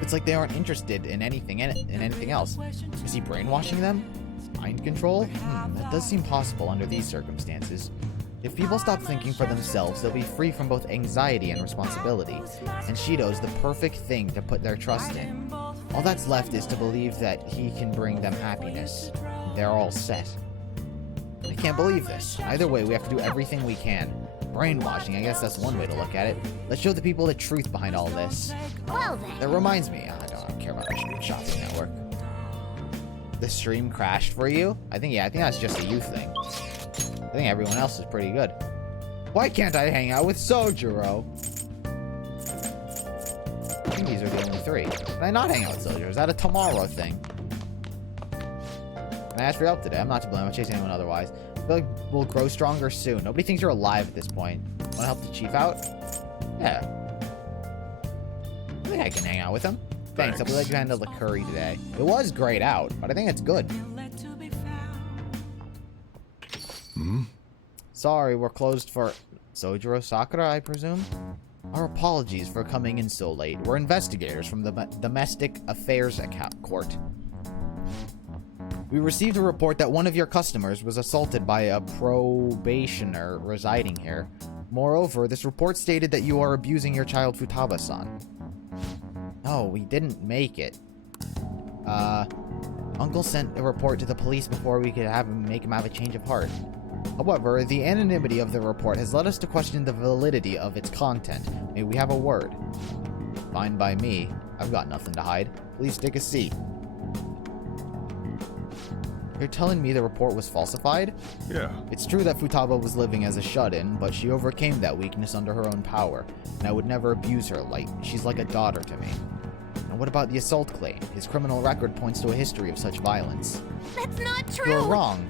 It's like they aren't interested in anything else. Is he brainwashing them? Mind control? That does seem possible under these circumstances. If people stop thinking for themselves, they'll be free from both anxiety and responsibility. And Shido's the perfect thing to put their trust in. All that's left is to believe that he can bring them happiness. They're all set. I can't believe this. Either way, we have to do everything we can. Brainwashing, I guess that's one way to look at it. Let's show the people the truth behind all this. Well then. That reminds me, I don't care about the shopping network. The stream crashed for you? I think that's just a you thing. I think everyone else is pretty good. Why can't I hang out with Sojiro? I think these are the only 3. Can I not hang out with Sojiro? Is that a tomorrow thing? Can I ask for help today? I'm not to blame. I'm not chasing anyone otherwise. I feel like we'll grow stronger soon. Nobody thinks you're alive at this point. Want to help the chief out? Yeah. I think I can hang out with him. Thanks. I'll be glad you handled the curry today. It was grayed out, but I think it's good. Sorry, we're closed for Sojiro Sakura, I presume? Our apologies for coming in so late. We're investigators from the Domestic Affairs Court. We received a report that one of your customers was assaulted by a probationer residing here. Moreover, this report stated that you are abusing your child Futaba-san. Oh, we didn't make it. Uncle sent a report to the police before we could make him have a change of heart. However, the anonymity of the report has led us to question the validity of its content. May we have a word? Fine by me. I've got nothing to hide. Please take a seat. You're telling me the report was falsified? Yeah. It's true that Futaba was living as a shut-in, but she overcame that weakness under her own power, and I would never abuse her. She's like a daughter to me. And what about the assault claim? His criminal record points to a history of such violence. That's not true! You're wrong.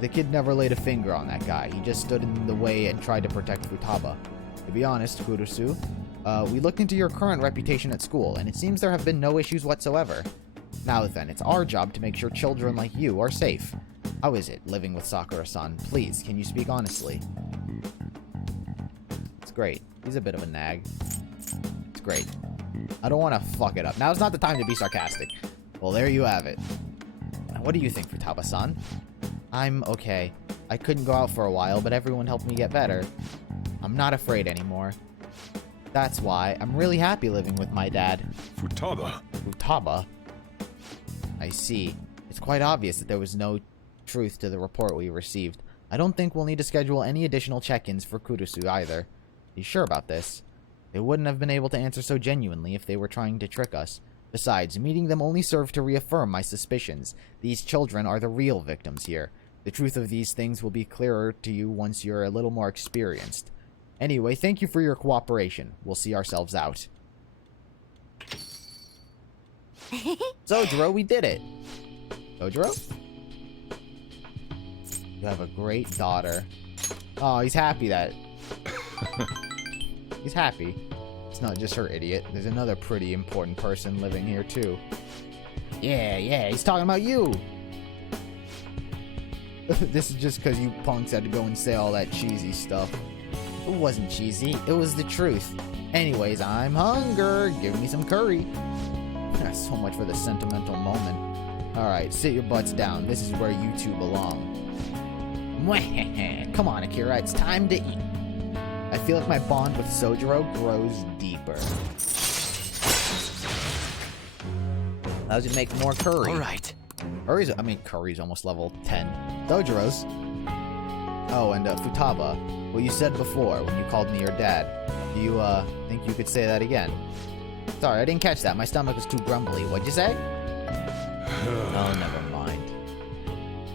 The kid never laid a finger on that guy. He just stood in the way and tried to protect Futaba. To be honest, Kurusu, we looked into your current reputation at school, and it seems there have been no issues whatsoever. Now then, it's our job to make sure children like you are safe. How is it, living with Sakura-san? Please, can you speak honestly? It's great. He's a bit of a nag. It's great. I don't want to fuck it up. Now's not the time to be sarcastic. Well, there you have it. What do you think, Futaba-san? I'm okay. I couldn't go out for a while, but everyone helped me get better. I'm not afraid anymore. That's why I'm really happy living with my dad. Futaba. Futaba? I see. It's quite obvious that there was no truth to the report we received. I don't think we'll need to schedule any additional check-ins for Kurusu either. Are you sure about this? They wouldn't have been able to answer so genuinely if they were trying to trick us. Besides, meeting them only served to reaffirm my suspicions. These children are the real victims here. The truth of these things will be clearer to you once you're a little more experienced. Anyway, thank you for your cooperation. We'll see ourselves out. Sojiro, we did it! Sojiro? You have a great daughter. Oh, he's happy that... he's happy. It's not just her idiot. There's another pretty important person living here, too. Yeah, he's talking about you! This is just because you punks had to go and say all that cheesy stuff. It wasn't cheesy. It was the truth. Anyways, I'm hungry. Give me some curry. So much for the sentimental moment. Alright, sit your butts down. This is where you two belong. Come on, Akira. It's time to eat. I feel like my bond with Sojiro grows deeper. Allows you to make more curry. Alright. Curry's almost level 10. Sojiro's. Oh, and Futaba. What you said before when you called me your dad. Do you, think you could say that again? Sorry, I didn't catch that. My stomach was too grumbly. What'd you say? Oh, never mind.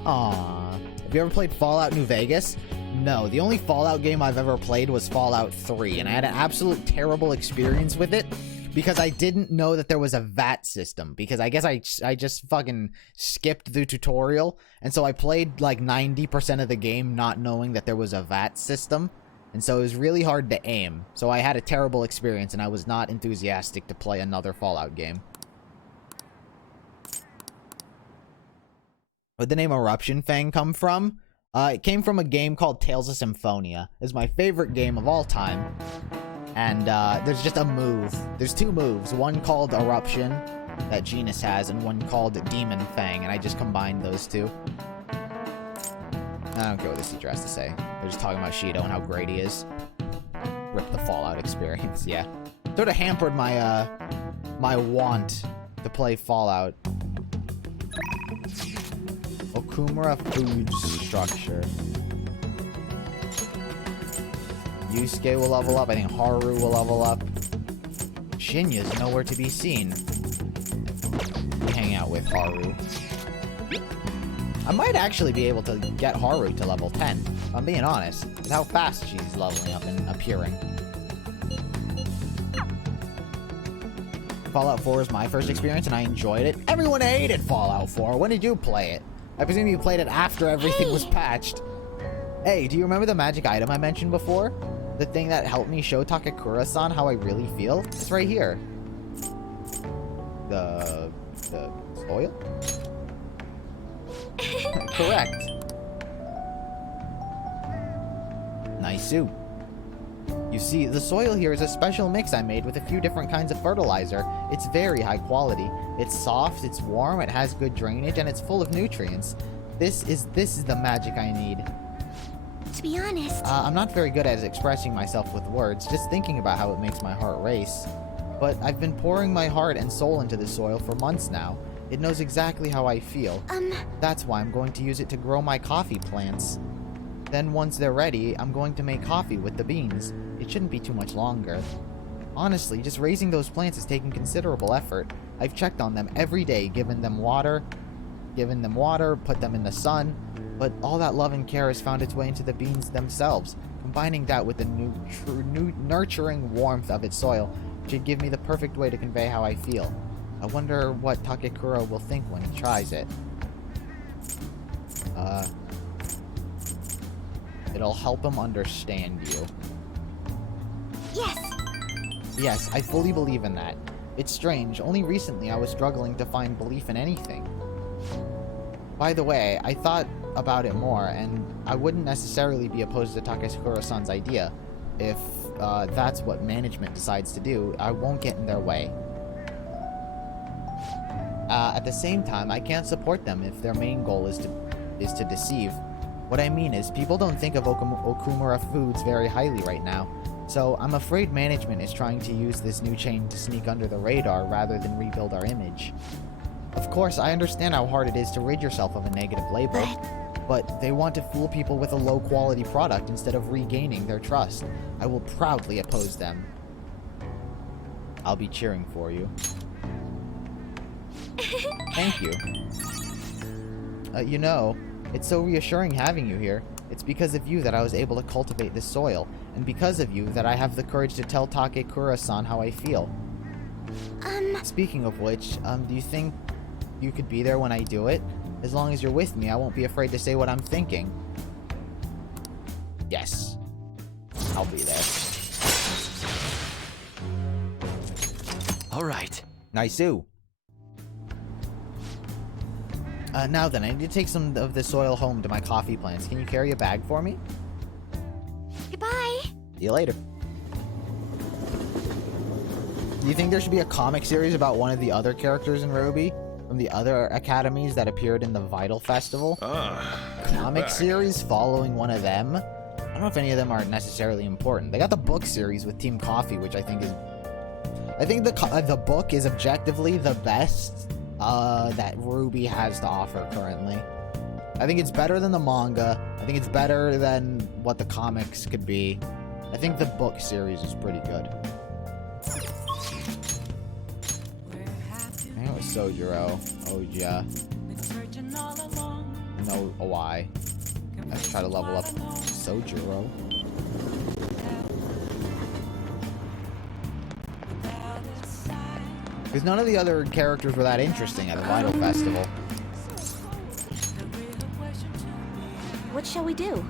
Aww. Have you ever played Fallout New Vegas? No, the only Fallout game I've ever played was Fallout 3, and I had an absolute terrible experience with it because I didn't know that there was a VAT system, because I guess I just fucking skipped the tutorial, and so I played like 90% of the game not knowing that there was a VAT system, and so it was really hard to aim. So I had a terrible experience, and I was not enthusiastic to play another Fallout game. Where'd the name EruptionFang come from? It came from a game called Tales of Symphonia. It's my favorite game of all time. And there's just a move. There's two moves. One called Eruption that Genus has, and one called Demon Fang, and I just combined those two. I don't care what this teacher has to say. They're just talking about Shido and how great he is. Rip the Fallout experience, yeah. Sort of hampered my, my want to play Fallout. Okumura food structure. Yusuke will level up. I think Haru will level up. Shinya's nowhere to be seen. Hang out with Haru. I might actually be able to get Haru to level 10. If I'm being honest. With how fast she's leveling up and appearing. Fallout 4 is my first experience and I enjoyed it. Everyone hated Fallout 4. When did you play it? I presume you played it after everything was patched. Hey, do you remember the magic item I mentioned before? The thing that helped me show Takakura-san how I really feel? It's right here. The soil? Correct. Nice soup. You see, the soil here is a special mix I made with a few different kinds of fertilizer. It's very high quality. It's soft, it's warm, it has good drainage, and it's full of nutrients. This is the magic I need. To be honest, I'm not very good at expressing myself with words, just thinking about how it makes my heart race. But I've been pouring my heart and soul into this soil for months now. It knows exactly how I feel. That's why I'm going to use it to grow my coffee plants. Then once they're ready, I'm going to make coffee with the beans. It shouldn't be too much longer. Honestly, just raising those plants is taking considerable effort. I've checked on them every day, given them water, put them in the sun, but all that love and care has found its way into the beans themselves. Combining that with the nurturing warmth of its soil should give me the perfect way to convey how I feel. I wonder what Takakura will think when he tries it. It'll help him understand you. yes. Yes, I fully believe in that. It's strange, only recently I was struggling to find belief in anything. By the way, I thought about it more, and I wouldn't necessarily be opposed to Takakura-san's idea. If that's what management decides to do, I won't get in their way. At the same time, I can't support them if their main goal is to deceive. What I mean is, people don't think of Okumura Foods very highly right now. So I'm afraid management is trying to use this new chain to sneak under the radar rather than rebuild our image. Of course, I understand how hard it is to rid yourself of a negative label, but they want to fool people with a low-quality product instead of regaining their trust. I will proudly oppose them. I'll be cheering for you. Thank you. You know, it's so reassuring having you here. It's because of you that I was able to cultivate this soil, and because of you that I have the courage to tell Takekura-san how I feel. Speaking of which, do you think you could be there when I do it? As long as you're with me, I won't be afraid to say what I'm thinking. Yes. I'll be there. All right. Nice-oo. Now then, I need to take some of the soil home to my coffee plants. Can you carry a bag for me? Goodbye. See you later. Do you think there should be a comic series about one of the other characters in Ruby? From the other academies that appeared in the Vital Festival? Comic series following one of them? I don't know if any of them are necessarily important. They got the book series with Team Coffee, which I think is... I think the book is objectively the best that Ruby has to offer currently. I think it's better than the manga. I think it's better than what the comics could be. I think the book series is pretty good. I know it's Sojiro. Oh yeah. No, why? Let's try to level up Sojiro. Because none of the other characters were that interesting at the Vital Festival. What shall we do?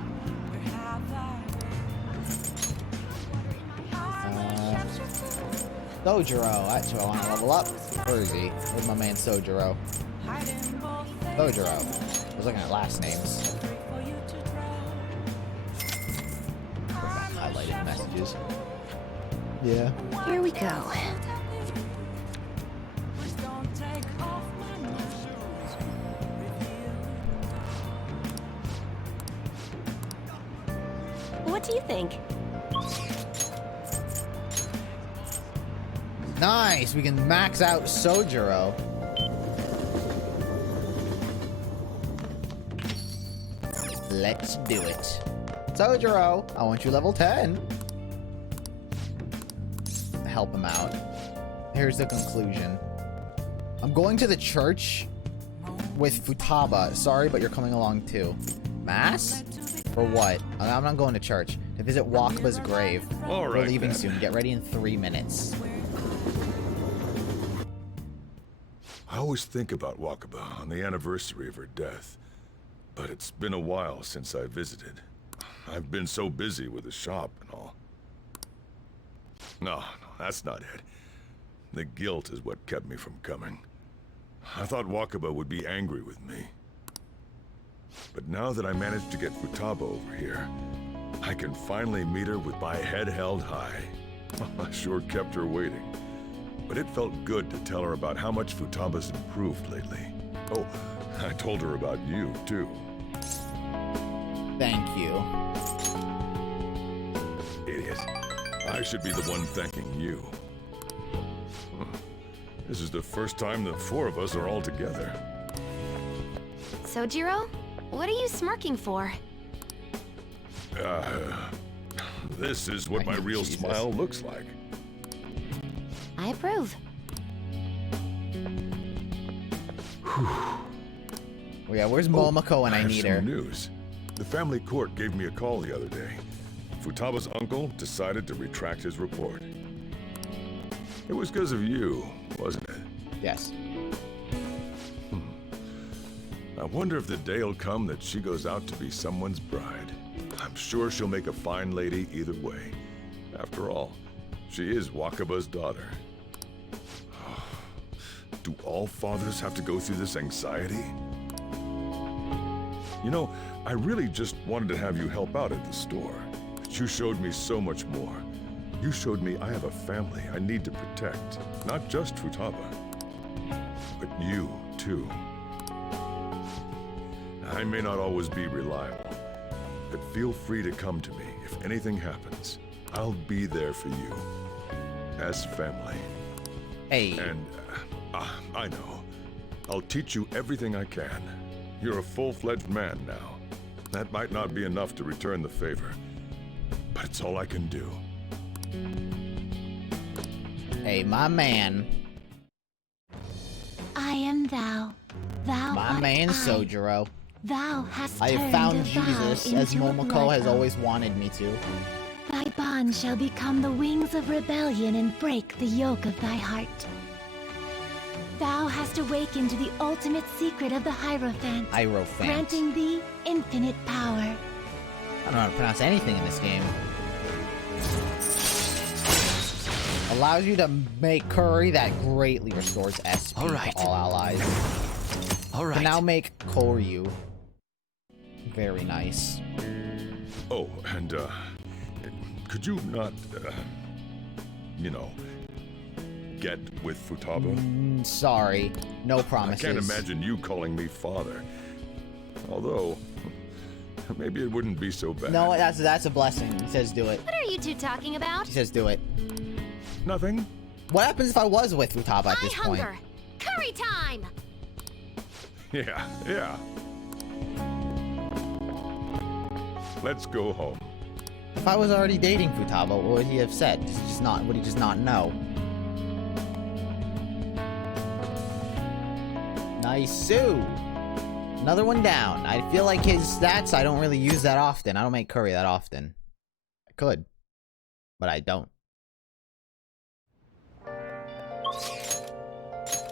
Sojiro. That's who I want to level up. Where is he? Where's my man Sojiro? Sojiro. I was looking at last names. Highlighted messages. Yeah. Here we go. What do you think? Nice! We can max out Sojiro. Let's do it. Sojiro, I want you level 10. Help him out. Here's the conclusion. I'm going to the church with Futaba. Sorry, but you're coming along too. Mass? For what? I'm not going to church. To visit Wakaba's grave. All right, We're leaving then. soon. Get ready in 3 minutes. I always think about Wakaba on the anniversary of her death. But it's been a while since I visited. I've been so busy with the shop and all. No, that's not it. The guilt is what kept me from coming. I thought Wakaba would be angry with me. But now that I managed to get Futaba over here, I can finally meet her with my head held high. I sure kept her waiting. But it felt good to tell her about how much Futaba's improved lately. Oh, I told her about you, too. Thank you. Idiot. I should be the one thanking you. This is the first time the 4 of us are all together. Sojiro? What are you smirking for? This is what my real Jesus. smile looks like. I approve. Oh, yeah, where's Momoko when I have need some her? news. The family court gave me a call the other day. Futaba's uncle decided to retract his report. It was because of you, wasn't it? Yes. I wonder if the day'll come that she goes out to be someone's bride. I'm sure she'll make a fine lady either way. After all, she is Wakaba's daughter. Do all fathers have to go through this anxiety? You know, I really just wanted to have you help out at the store. But you showed me so much more. You showed me I have a family I need to protect. Not just Futaba, but you, too. I may not always be reliable, that feel free to come to me if anything happens. I'll be there for you. As family. Hey. And, I know. I'll teach you everything I can. You're a full-fledged man now. That might not be enough to return the favor, but it's all I can do. Hey, my man. I am thou. Thou My art man, I. Sojiro. Thou hast I have turned found a vow Jesus, as into a Momoko blood has oath. always wanted me to. Thy bond shall become the wings of rebellion and break the yoke of thy heart. Thou hast awakened to the ultimate secret of the Hierophant, Hierophant. granting thee infinite power. I don't know how to pronounce anything in this game. Allows you to make curry that greatly restores SP Alright. to all allies. All Can right. now make Koryu. Very nice. Oh, and, could you not, you know, get with Futaba? Sorry, no I promises. can't imagine you calling me father. Although, maybe it wouldn't be so bad. No, that's a blessing. He says do it. What are you two talking about? He says do it. Nothing? What happens if I was with Futaba at this point? hunger. Curry time. Yeah. Let's go home. If I was already dating Futaba, what would he have said? Would he just not know? Nice, Sue. Another one down. I feel like his stats I don't really use that often. I don't make curry that often. I could, but I don't.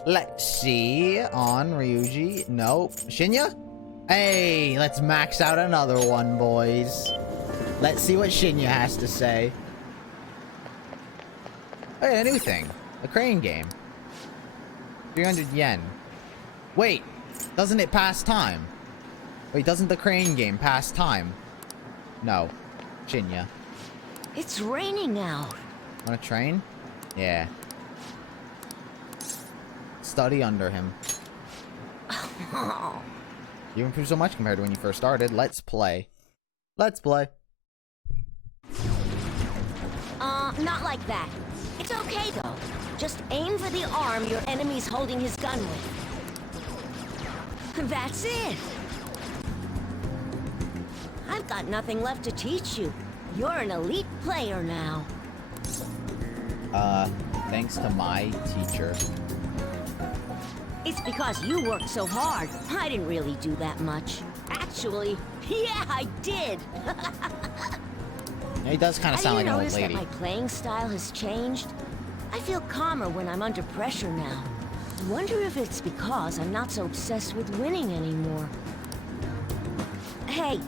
Let's see. On Ryuji. Nope. Shinya? Hey, let's max out another one, boys. Let's see what Shinya has to say. Hey, a new thing. A crane game. 300 yen. Wait, doesn't it pass time? Wait, doesn't the crane game pass time? No. Shinya. It's raining out. On a train? Yeah. Study under him. You improved so much compared to when you first started. Let's play. Let's play. Not like that. It's okay, though. Just aim for the arm your enemy's holding his gun with. That's it. I've got nothing left to teach you. You're an elite player now. Thanks to my teacher. It's because you worked so hard. I didn't really do that much. Actually, yeah, I did. He does kind of sound like an old Have you lady. noticed that my playing style has changed? I feel calmer when I'm under pressure now. I wonder if it's because I'm not so obsessed with winning anymore. Hey,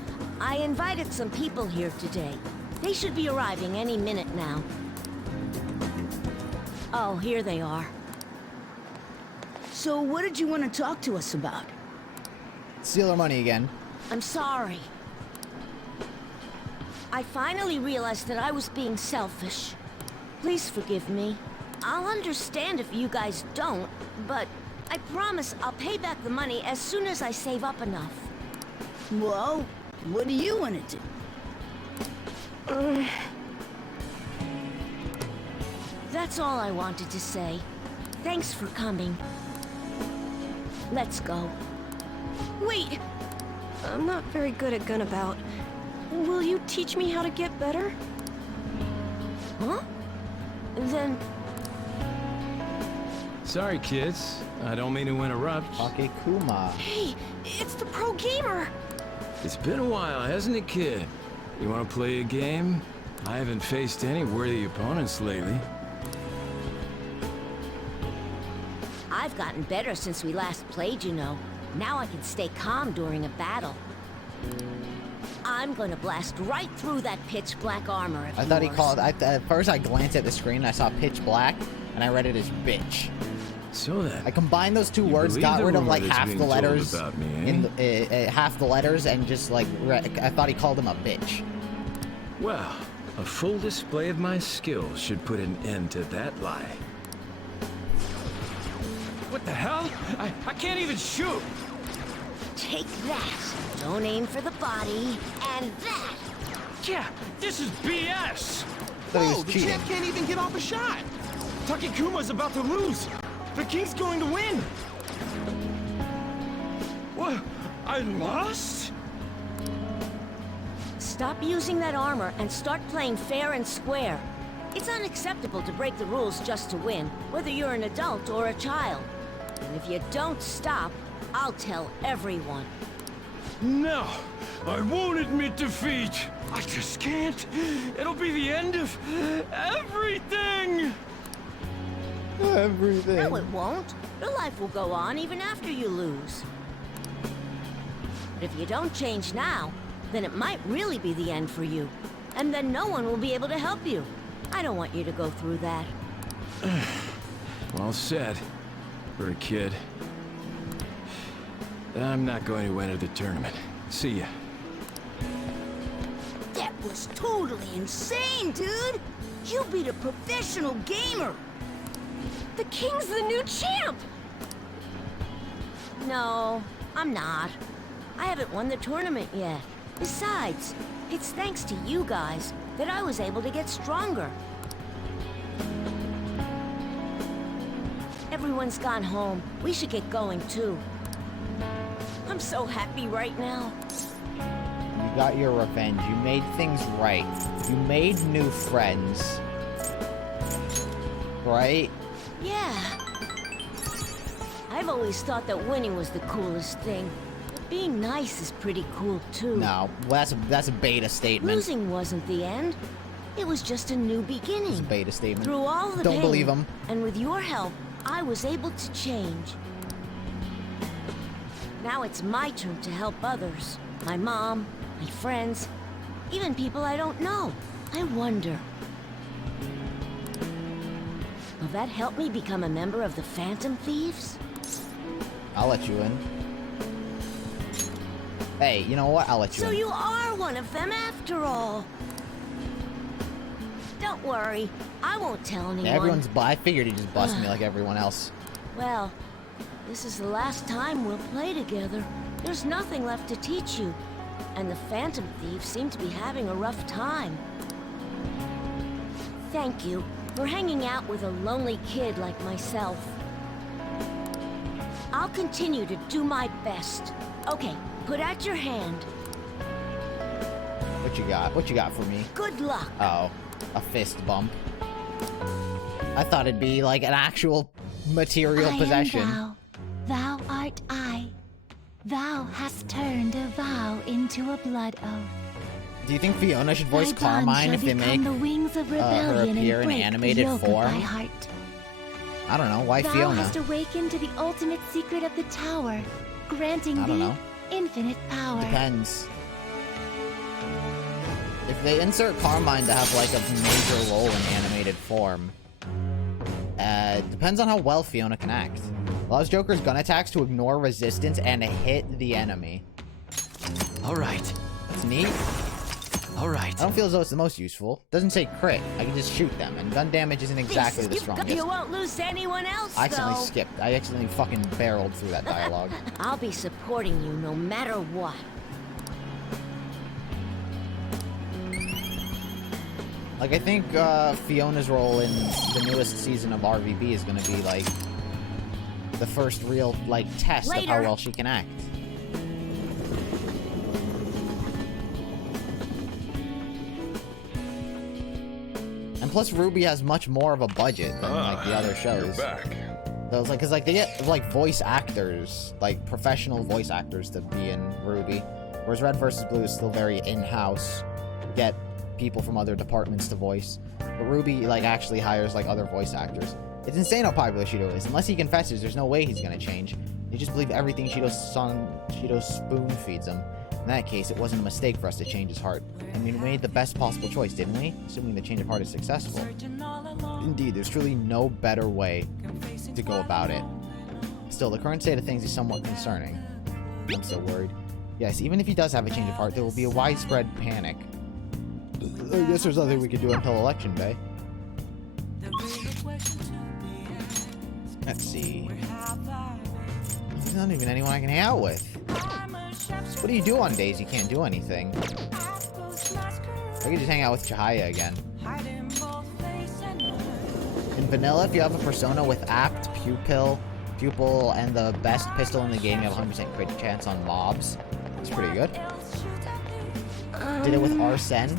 I invited some people here today. They should be arriving any minute now. Oh, here they are. So what did you want to talk to us about? Steal our money again. I'm sorry. I finally realized that I was being selfish. Please forgive me. I'll understand if you guys don't, but I promise I'll pay back the money as soon as I save up enough. Well, what do you want to do? That's all I wanted to say. Thanks for coming. Let's go. Wait! I'm not very good at Gunabout. Will you teach me how to get better? Huh? Then... Sorry, kids. I don't mean to interrupt. Takekuma. Hey, it's the pro gamer! It's been a while, hasn't it, kid? You want to play a game? I haven't faced any worthy opponents lately. I've gotten better since we last played, you know. Now I can stay calm during a battle. I'm gonna blast right through that pitch black armor of I thought he yours. called. At first, I glanced at the screen. And I saw pitch black, and I read it as bitch. So then, I combined those two you words, believe got the rid of rumor like that's half being the told letters about me, eh? in the, half the letters, and just like I thought he called him a bitch. well, a full display of my skills should put an end to that lie. What the hell? I can't even shoot! Take that. Don't aim for the body. And that. Yeah, this is BS! Thought he was Whoa, the cheating. champ can't even get off a shot. Takekuma's about to lose. The king's going to win. What? I lost? Stop using that armor and start playing fair and square. It's unacceptable to break the rules just to win, whether you're an adult or a child. And if you don't stop, I'll tell everyone. No, I won't admit defeat. I just can't. It'll be the end of everything. Everything. No, it won't. Your life will go on even after you lose. But if you don't change now, then it might really be the end for you. And then no one will be able to help you. I don't want you to go through that. Well said, for a kid. I'm not going to enter the tournament. See ya. That was totally insane, dude! You beat a professional gamer! The king's the new champ! No, I'm not. I haven't won the tournament yet. Besides, it's thanks to you guys that I was able to get stronger. Everyone's gone home. We should get going too. I'm so happy right now. You got your revenge. You made things right. You made new friends. Right? Yeah. I've always thought that winning was the coolest thing. But being nice is pretty cool too. No, well, that's a beta statement. Losing wasn't the end. It was just a new beginning. It's a beta statement. Through all the Don't pain, believe him. And with your help, I was able to change. Now it's my turn to help others. My mom, my friends, even people I don't know. I wonder, will that help me become a member of the Phantom Thieves? I'll let you in. Hey, you know what? I'll let you So in. you are one of them after all. Don't worry, I won't tell anyone. I figured he'd just bust me like everyone else. Well, this is the last time we'll play together. There's nothing left to teach you. And the Phantom Thieves seem to be having a rough time. Thank you for hanging out with a lonely kid like myself. I'll continue to do my best. Okay, put out your hand. What you got? What you got for me? Good luck. Oh, a fist bump. I thought it'd be like an actual material possession. I am thou. Thou art I. Thou hast turned a vow into a blood oath. Do you think Fiona should voice Thy bond Carmine shall if they become make the wings of her rebellion appear and in break animated the yoke form? of thy heart. I don't know. Why Thou Fiona? hast awakened to the ultimate secret of the tower, granting I don't thee know. infinite power. Depends. If they insert Carmine to have like a major role in animated form, depends on how well Fiona can act. Allows Joker's gun attacks to ignore resistance and hit the enemy. All right. It's neat. All right. I don't feel as though it's the most useful. Doesn't say crit. I can just shoot them, and gun damage isn't exactly the strongest. You won't lose to anyone else, I accidentally though. skipped. I accidentally fucking barreled through that dialogue. I'll be supporting you no matter what. Like, I think Fiona's role in the newest season of RVB is gonna be, like, the first real, like, test of how Later. well she can act. And plus, Ruby has much more of a budget than, like, the other shows. You're back. So it's like, cause like they get like voice actors, like professional voice actors to be in Ruby, whereas Red vs. Blue is still very in-house. Get people from other departments to voice, but Ruby like actually hires like other voice actors. It's insane how popular Shido is. Unless he confesses, there's no way he's gonna change. You just believe everything Shido spoon feeds him. In that case, it wasn't a mistake for us to change his heart. I mean, we made the best possible choice, didn't we? Assuming the change of heart is successful. Indeed, there's truly no better way to go about it. Still, the current state of things is somewhat concerning. I'm so worried. Yes, even if he does have a change of heart, there will be a widespread panic. I guess there's nothing we can do until Election Day. Let's see. There's not even anyone I can hang out with. What do you do on days you can't do anything? I could just hang out with Chihaya again. In vanilla, if you have a persona with apt, pupil, and the best pistol in the game, you have a 100% crit chance on mobs. It's pretty good. Did it with Arsene.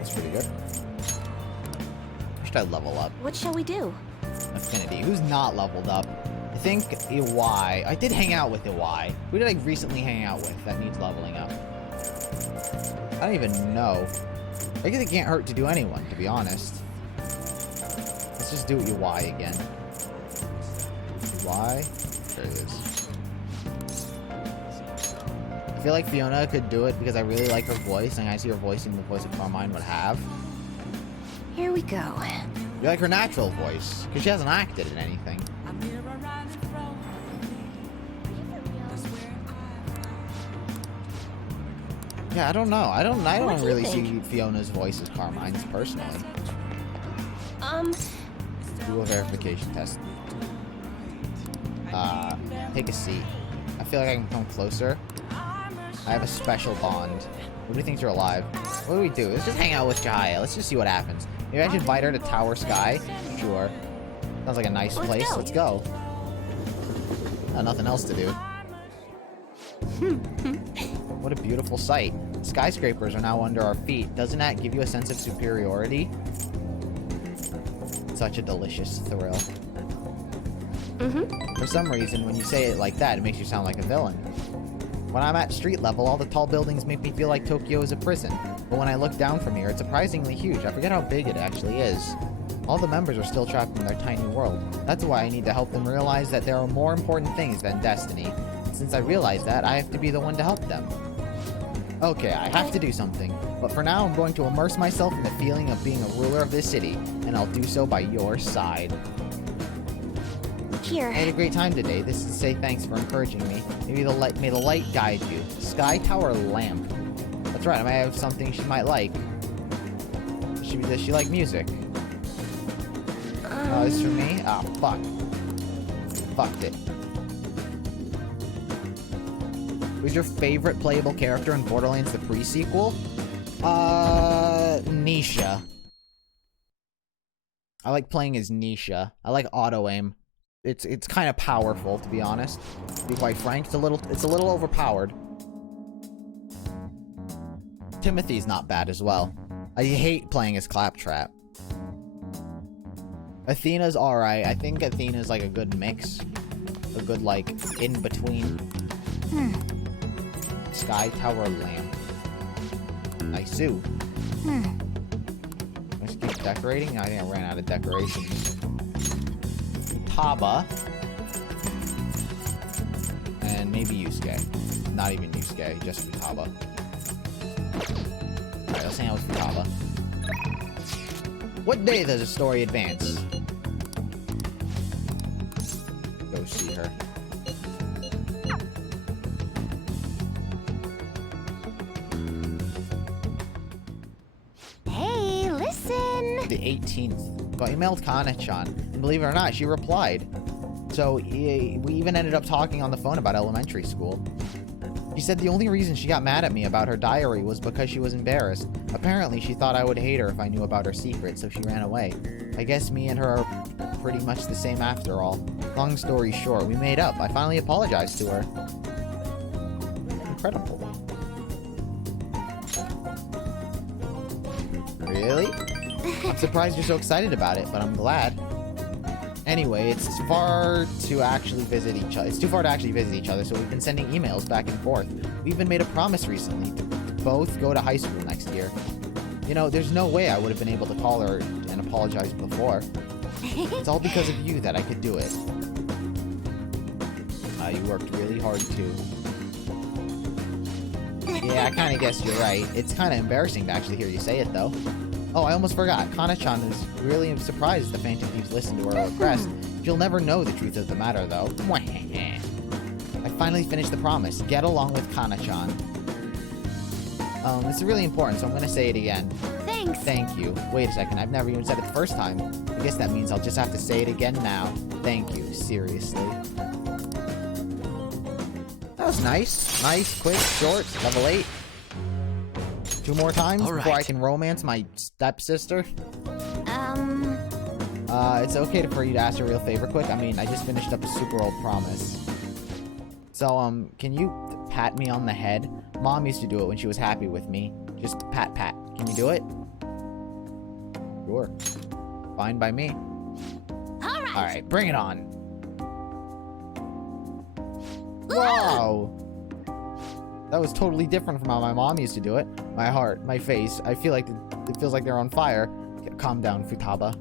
It's pretty good. Should I level up? What shall we do? Affinity. Who's not leveled up? I think Iwai. I did hang out with Iwai. Who did I recently hang out with that needs leveling up? I don't even know. I guess it can't hurt to do anyone, to be honest. Let's just do Iwai again. Iwai? There it is. I feel like Fiona could do it because I really like her voice, and I see her voicing the voice of Carmine would have. Here we go. You like her natural voice, because she hasn't acted in anything. Yeah, I don't know. I don't really see Fiona's voice as Carmine's personally. Do a verification test. Take a seat. I feel like I can come closer. I have a special bond. What do you think you're alive? What do we do? Let's just hang out with Chihaya. Let's just see what happens. Maybe I should invite her to Tower Sky? Sure. Sounds like a nice place. Let's go. Nothing else to do. What a beautiful sight. Skyscrapers are now under our feet. Doesn't that give you a sense of superiority? Such a delicious thrill. For some reason, when you say it like that, it makes you sound like a villain. When I'm at street level, all the tall buildings make me feel like Tokyo is a prison. But when I look down from here, it's surprisingly huge. I forget how big it actually is. All the members are still trapped in their tiny world. That's why I need to help them realize that there are more important things than destiny. Since I realize that, I have to be the one to help them. Okay, I have to do something. But for now, I'm going to immerse myself in the feeling of being a ruler of this city. And I'll do so by your side. Here. I had a great time today. This is to say thanks for encouraging me. May the light guide you. Sky Tower Lamp. That's right, I might have something she might like. Does she like music? Oh, this is for me? Ah, fuck. Fucked it. Who's your favorite playable character in Borderlands the pre-sequel? Nisha. I like playing as Nisha. I like auto-aim. It's kind of powerful, to be honest. To be quite frank, it's a little overpowered. Timothy's not bad as well. I hate playing as Claptrap. Athena's alright. I think Athena's like a good mix. A good, like, in-between. Sky Tower Lamp. Nice. Let's keep decorating. I think I ran out of decorations. Taba. And maybe Yusuke. Not even Yusuke, just Futaba. Alright, let's hang out with Futaba. What day does the story advance? Go see her. Hey, listen! The 18th. But I emailed Kana-chan, and believe it or not, she replied. So, we even ended up talking on the phone about elementary school. She said the only reason she got mad at me about her diary was because she was embarrassed. Apparently, she thought I would hate her if I knew about her secret, so she ran away. I guess me and her are pretty much the same after all. Long story short, we made up. I finally apologized to her. Incredible. Really? I'm surprised you're so excited about it, but I'm glad. Anyway, it's too far to actually visit each other, so we've been sending emails back and forth. We even made a promise recently to both go to high school next year. You know, there's no way I would have been able to call her and apologize before. It's all because of you that I could do it. You worked really hard, too. Yeah, I kind of guess you're right. It's kind of embarrassing to actually hear you say it, though. Oh, I almost forgot. Kana-chan is really surprised the Phantom Thieves listened to her request. She'll never know the truth of the matter, though. I finally finished the promise. Get along with Kana-chan. This is really important, so I'm gonna say it again. Thanks! Thank you. Wait a second, I've never even said it the first time. I guess that means I'll just have to say it again now. Thank you, seriously. That was nice. Nice, quick, short, level 8. 2 more times before I can romance my stepsister. It's okay for you to ask a real favor quick. I mean, I just finished up a super old promise. So, can you pat me on the head? Mom used to do it when she was happy with me. Just pat, pat. Can you do it? Sure. Fine by me. Alright, bring it on. Wow! That was totally different from how my mom used to do it. My heart, my face, I feel like it feels like they're on fire. Calm down, Futaba.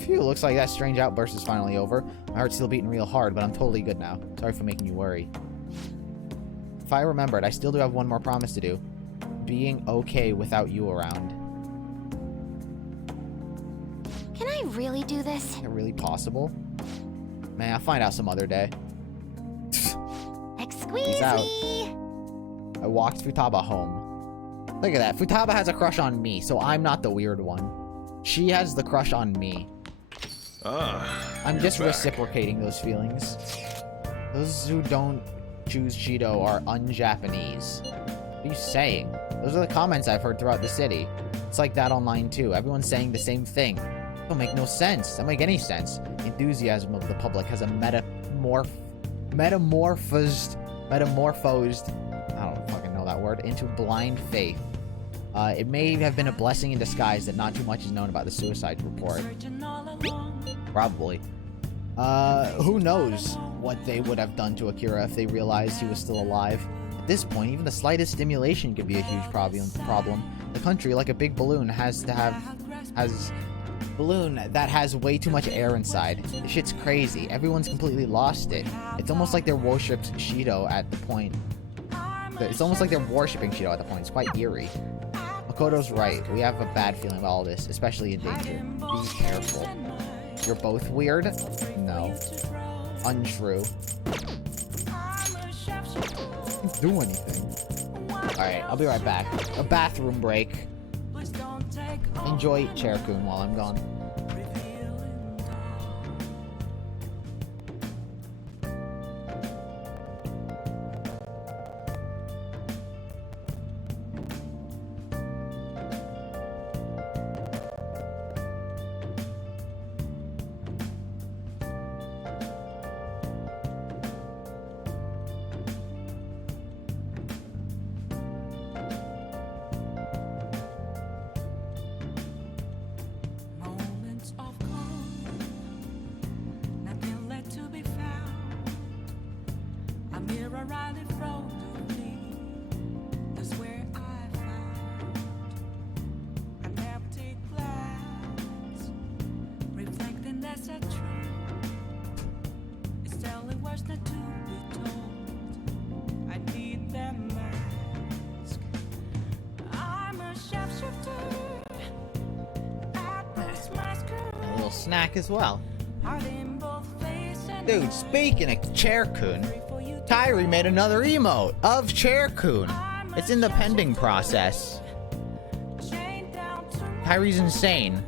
Phew, looks like that strange outburst is finally over. My heart's still beating real hard, but I'm totally good now. Sorry for making you worry. If I remembered, I still do have one more promise to do. Being okay without you around. Can I really do this? Is it really possible? Man, I'll find out some other day. Excuse me! I walked Futaba home. Look at that. Futaba has a crush on me, so I'm not the weird one. She has the crush on me. I'm just reciprocating those feelings. Those who don't choose Cheeto are un-Japanese. What are you saying? Those are the comments I've heard throughout the city. It's like that online too. Everyone's saying the same thing. It don't make no sense. It don't make any sense. The enthusiasm of the public has a metamorphosed, I don't fucking know that word, into blind faith. It may have been a blessing in disguise that not too much is known about the suicide report. Probably. Who knows what they would have done to Akira if they realized he was still alive. At this point, even the slightest stimulation could be a huge problem. The country, like a big balloon, has balloon that has way too much air inside. This shit's crazy. Everyone's completely lost it. It's almost like they're worshipped Shido at the point. It's almost like they're worshipping Shido at the point. It's quite eerie. Makoto's right. We have a bad feeling about all this, especially in danger. Be careful. You're both weird? No. Untrue. Didn't do anything. Alright, I'll be right back. A bathroom break. Enjoy Chair-kun while I'm gone. Snack as well. Dude, speaking of Chair-kun, Kyrie made another emote of Chair-kun. It's in the pending process. Kyrie's insane.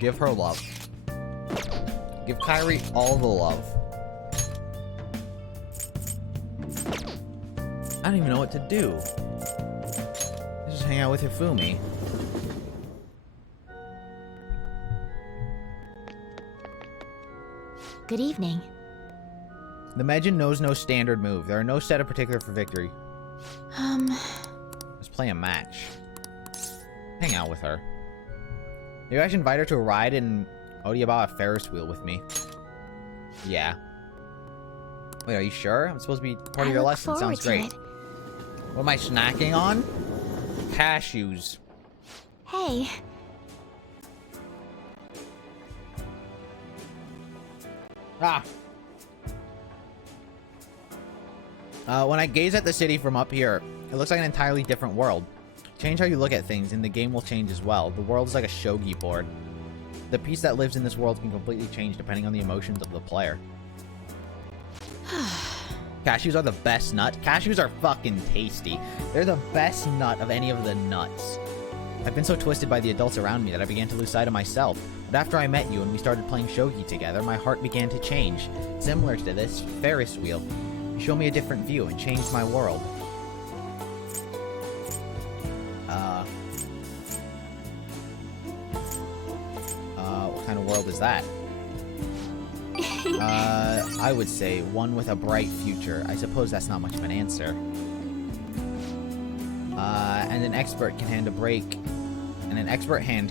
Give her love. Give Kyrie all the love. I don't even know what to do. Just hang out with Hifumi. Good evening. The Megin knows no standard move. There are no set of particular for victory. Let's play a match. Hang out with her. Maybe I should invite her to a ride in Odiyaba Ferris wheel with me. Yeah. Wait, are you sure? I'm supposed to be part of your lesson. Sounds great. What am I snacking on? Cashews. Hey. Ah. When I gaze at the city from up here, it looks like an entirely different world. Change how you look at things, and the game will change as well. The world is like a shogi board. The piece that lives in this world can completely change depending on the emotions of the player. Cashews are the best nut. Cashews are fucking tasty. They're the best nut of any of the nuts. I've been so twisted by the adults around me that I began to lose sight of myself. But after I met you and we started playing shogi together, my heart began to change. Similar to this Ferris wheel. You showed me a different view and changed my world. What kind of world is that? I would say one with a bright future. I suppose that's not much of an answer. And an expert hand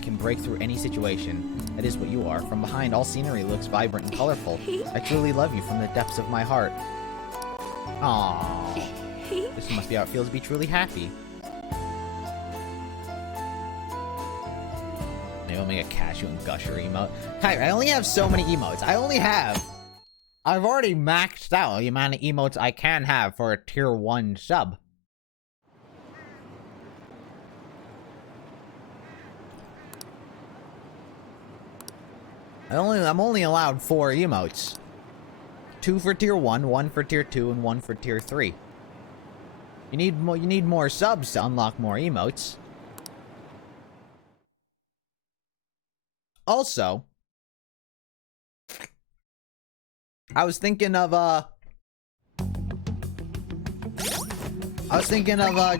can break through any situation. That is what you are. From behind, all scenery looks vibrant and colorful. I truly love you from the depths of my heart. Aww. This must be how it feels to be truly happy. Maybe I'll make a Cashew and Gusher emote. Kyrie, I only have so many emotes. I've already maxed out the amount of emotes I can have for a tier 1 sub. I'm only allowed 4 emotes. 2 for tier 1, 1 for tier 2, and 1 for tier 3. You need more subs to unlock more emotes. Also, I was thinking of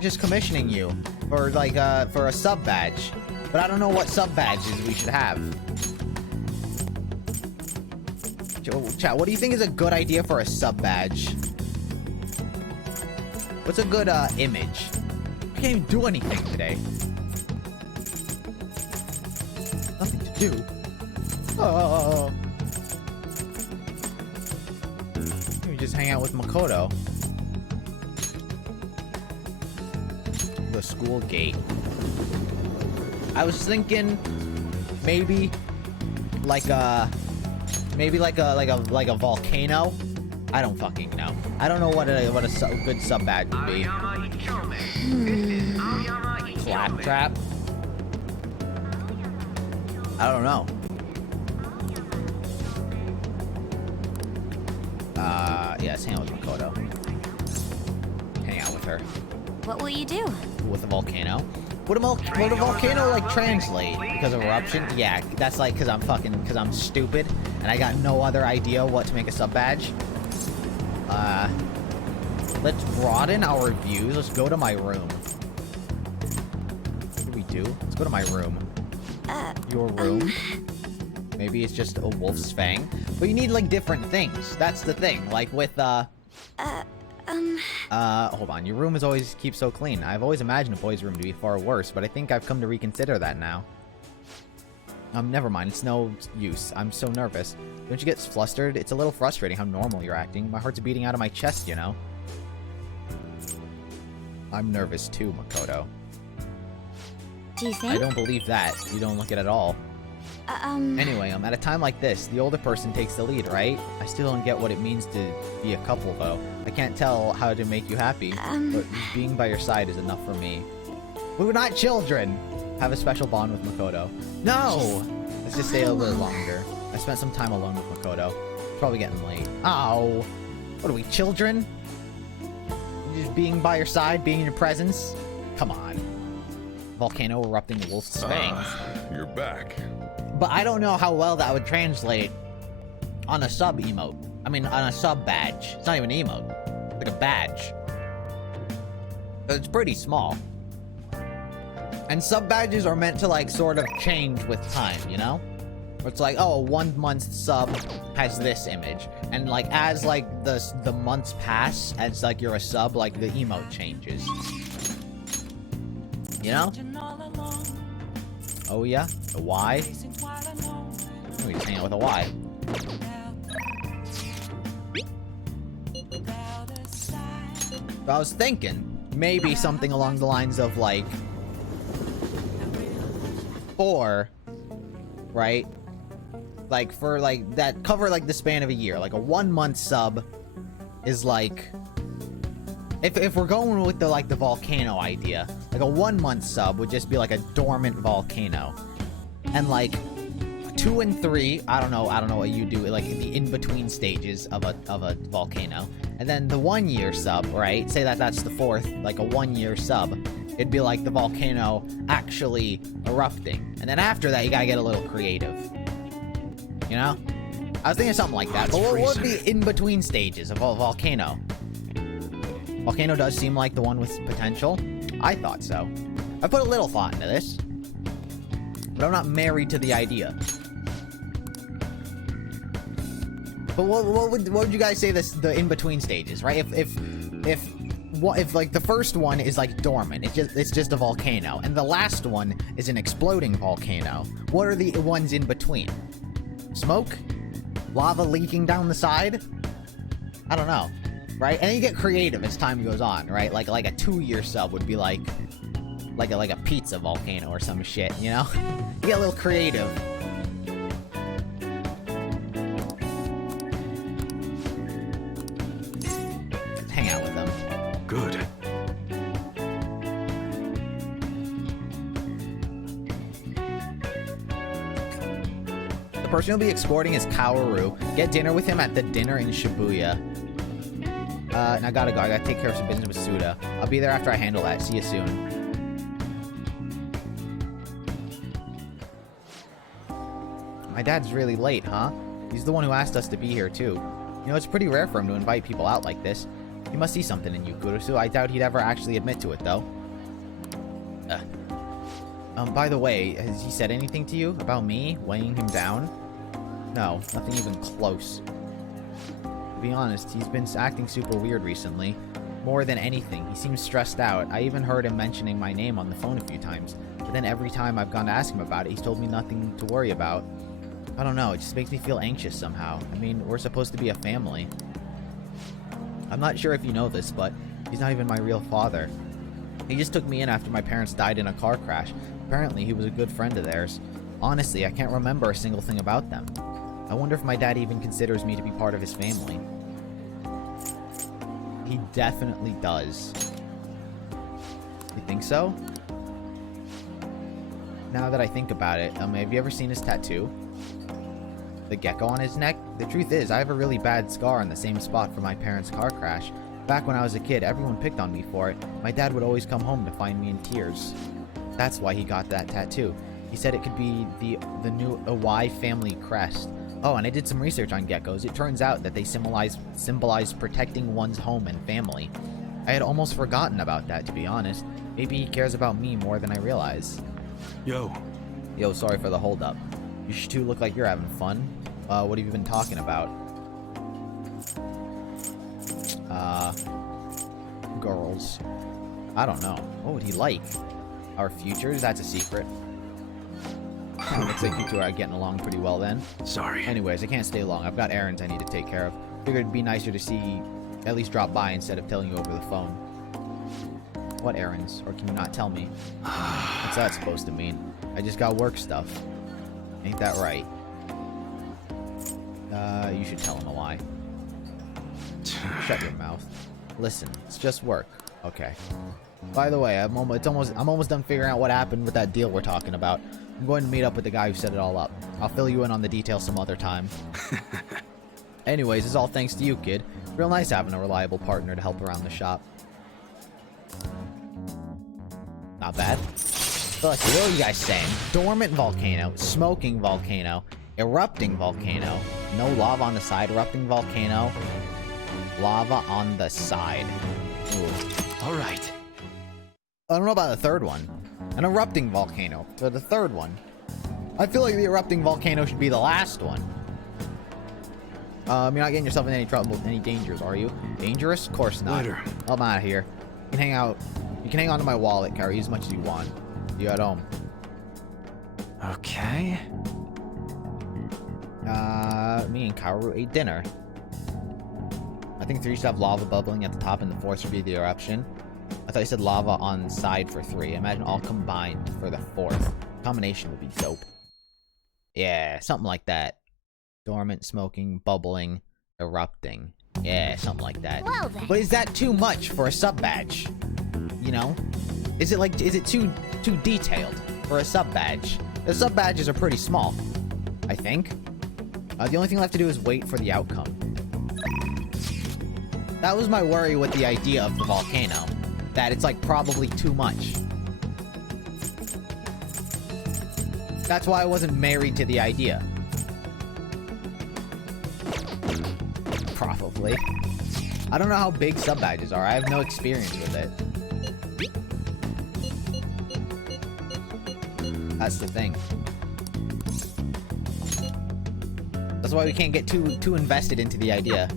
just commissioning you for like for a sub badge, but I don't know what sub badges we should have. Chat, what do you think is a good idea for a sub badge? What's a good image? I can't even do anything today. Nothing to do. Oh. Let me just hang out with Makoto. The school gate. I was thinking maybe like a volcano. I don't fucking know. I don't know what a good sub badge would be. Claptrap. I don't know. Yeah, let's hang out with Makoto. Hang out with her. What will you do? With a volcano. Would a volcano like translate because of eruption? Yeah, that's like because I'm stupid and I got no other idea what to make a sub badge. Let's broaden our views. Let's go to my room. What do we do? Let's go to my room. Your room. Maybe it's just a wolf's fang. But you need like different things. That's the thing. Like with hold on. Your room is always keep so clean. I've always imagined a boy's room to be far worse, but I think I've come to reconsider that now. Never mind. It's no use. I'm so nervous. Don't you get flustered? It's a little frustrating how normal you're acting. My heart's beating out of my chest, you know? I'm nervous too, Makoto. Do you think? I don't believe that. You don't look it at all. Anyway, at a time like this, the older person takes the lead, right? I still don't get what it means to be a couple, though. I can't tell how to make you happy, but being by your side is enough for me. We're not children! Have a special bond with Makoto. No! Let's just stay a little longer. I spent some time alone with Makoto. It's probably getting late. Ow! What are we, children? Just being by your side, being in your presence? Come on. Volcano erupting wolf's fangs. You're back. But I don't know how well that would translate on a sub emote. I mean, on a sub badge. It's not even an emote. It's like a badge. It's pretty small. And sub badges are meant to like sort of change with time, you know? It's like, oh, a 1 month sub has this image. And like as like the months pass, as like you're a sub, like the emote changes. You know? Oh yeah? A Y? We just hang out with a Y. But I was thinking, maybe something along the lines of like 4, right? Like for like that cover like the span of a year. Like a 1 month sub is like if we're going with the like the volcano idea, like a 1 month sub would just be like a dormant volcano. And like 2 and 3, I don't know what you do, like in the in-between stages of a volcano. And then the 1 year sub, right? Say that's the 4th, like a 1 year sub. It'd be like the volcano actually erupting. And then after that, you gotta get a little creative. You know? I was thinking something like that. But what would be in-between stages of a volcano? Volcano does seem like the one with potential. I thought so. I put a little thought into this. But I'm not married to the idea. But what would you guys say the in-between stages, right? If like the first one is like dormant, it's just a volcano, and the last one is an exploding volcano. What are the ones in between? Smoke? Lava leaking down the side? I don't know, right? And then you get creative as time goes on, right? Like a 2 year sub would be like a pizza volcano or some shit, you know? You get a little creative. Let's hang out with them. Good. The person you'll be escorting is Kaoru. Get dinner with him at the dinner in Shibuya. And I gotta go. I gotta take care of some business with Suda. I'll be there after I handle that. See you soon. My dad's really late, huh? He's the one who asked us to be here, too. You know, it's pretty rare for him to invite people out like this. He must see something in you, Kurusu. I doubt he'd ever actually admit to it, though. By the way, has he said anything to you about me weighing him down? No, nothing even close. To be honest, he's been acting super weird recently. More than anything, he seems stressed out. I even heard him mentioning my name on the phone a few times. But then every time I've gone to ask him about it, he's told me nothing to worry about. I don't know, it just makes me feel anxious somehow. I mean, we're supposed to be a family. I'm not sure if you know this, but he's not even my real father. He just took me in after my parents died in a car crash. Apparently, he was a good friend of theirs. Honestly, I can't remember a single thing about them. I wonder if my dad even considers me to be part of his family. He definitely does. You think so? Now that I think about it, have you ever seen his tattoo? The gecko on his neck? The truth is, I have a really bad scar on the same spot from my parents' car crash. Back when I was a kid, everyone picked on me for it. My dad would always come home to find me in tears. That's why he got that tattoo. He said it could be the new Iwai family crest. Oh, and I did some research on geckos. It turns out that they symbolize protecting one's home and family. I had almost forgotten about that, to be honest. Maybe he cares about me more than I realize. Yo, sorry for the holdup. You two look like you're having fun. What have you been talking about? Girls. I don't know. What would he like? Our futures? That's a secret. Looks like you two are getting along pretty well then. sorry. Anyways, I can't stay long. I've got errands I need to take care of. Figured it'd be nicer to see, at least drop by instead of telling you over the phone. What errands? Or can you not tell me? What's that supposed to mean? I just got work stuff. Ain't that right? You should tell him a lie. Shut your mouth. Listen, it's just work. Okay. By the way, I'm almost done figuring out what happened with that deal we're talking about. I'm going to meet up with the guy who set it all up. I'll fill you in on the details some other time. Anyways, it's all thanks to you, kid. Real nice having a reliable partner to help around the shop. Not bad. So let's see, what are you guys saying? Dormant volcano, smoking volcano, erupting volcano, no lava on the side, erupting volcano, lava on the side. Ooh. Alright. I don't know about the third one. An erupting volcano for the third one. I feel like the erupting volcano should be the last one. You're not getting yourself in any trouble, any dangers, are you? Dangerous? Of course not. Later. I'm out of here. You can hang out. You can hang on to my wallet, carry as much as you want. You at home. Okay. Me and Kaoru ate dinner. I think 3 should have lava bubbling at the top and the 4th should be the eruption. I thought you said lava on side for 3. I imagine all combined for the 4th. Combination would be dope. Yeah, something like that. Dormant, smoking, bubbling, erupting. Yeah, something like that. Well then. But is that too much for a sub badge? You know? Is it too detailed for a sub badge? The sub badges are pretty small. I think. The only thing left to do is wait for the outcome. That was my worry with the idea of the volcano. That it's like probably too much. That's why I wasn't married to the idea. Probably. I don't know how big sub badges are. I have no experience with it. That's the thing. That's why we can't get too invested into the idea.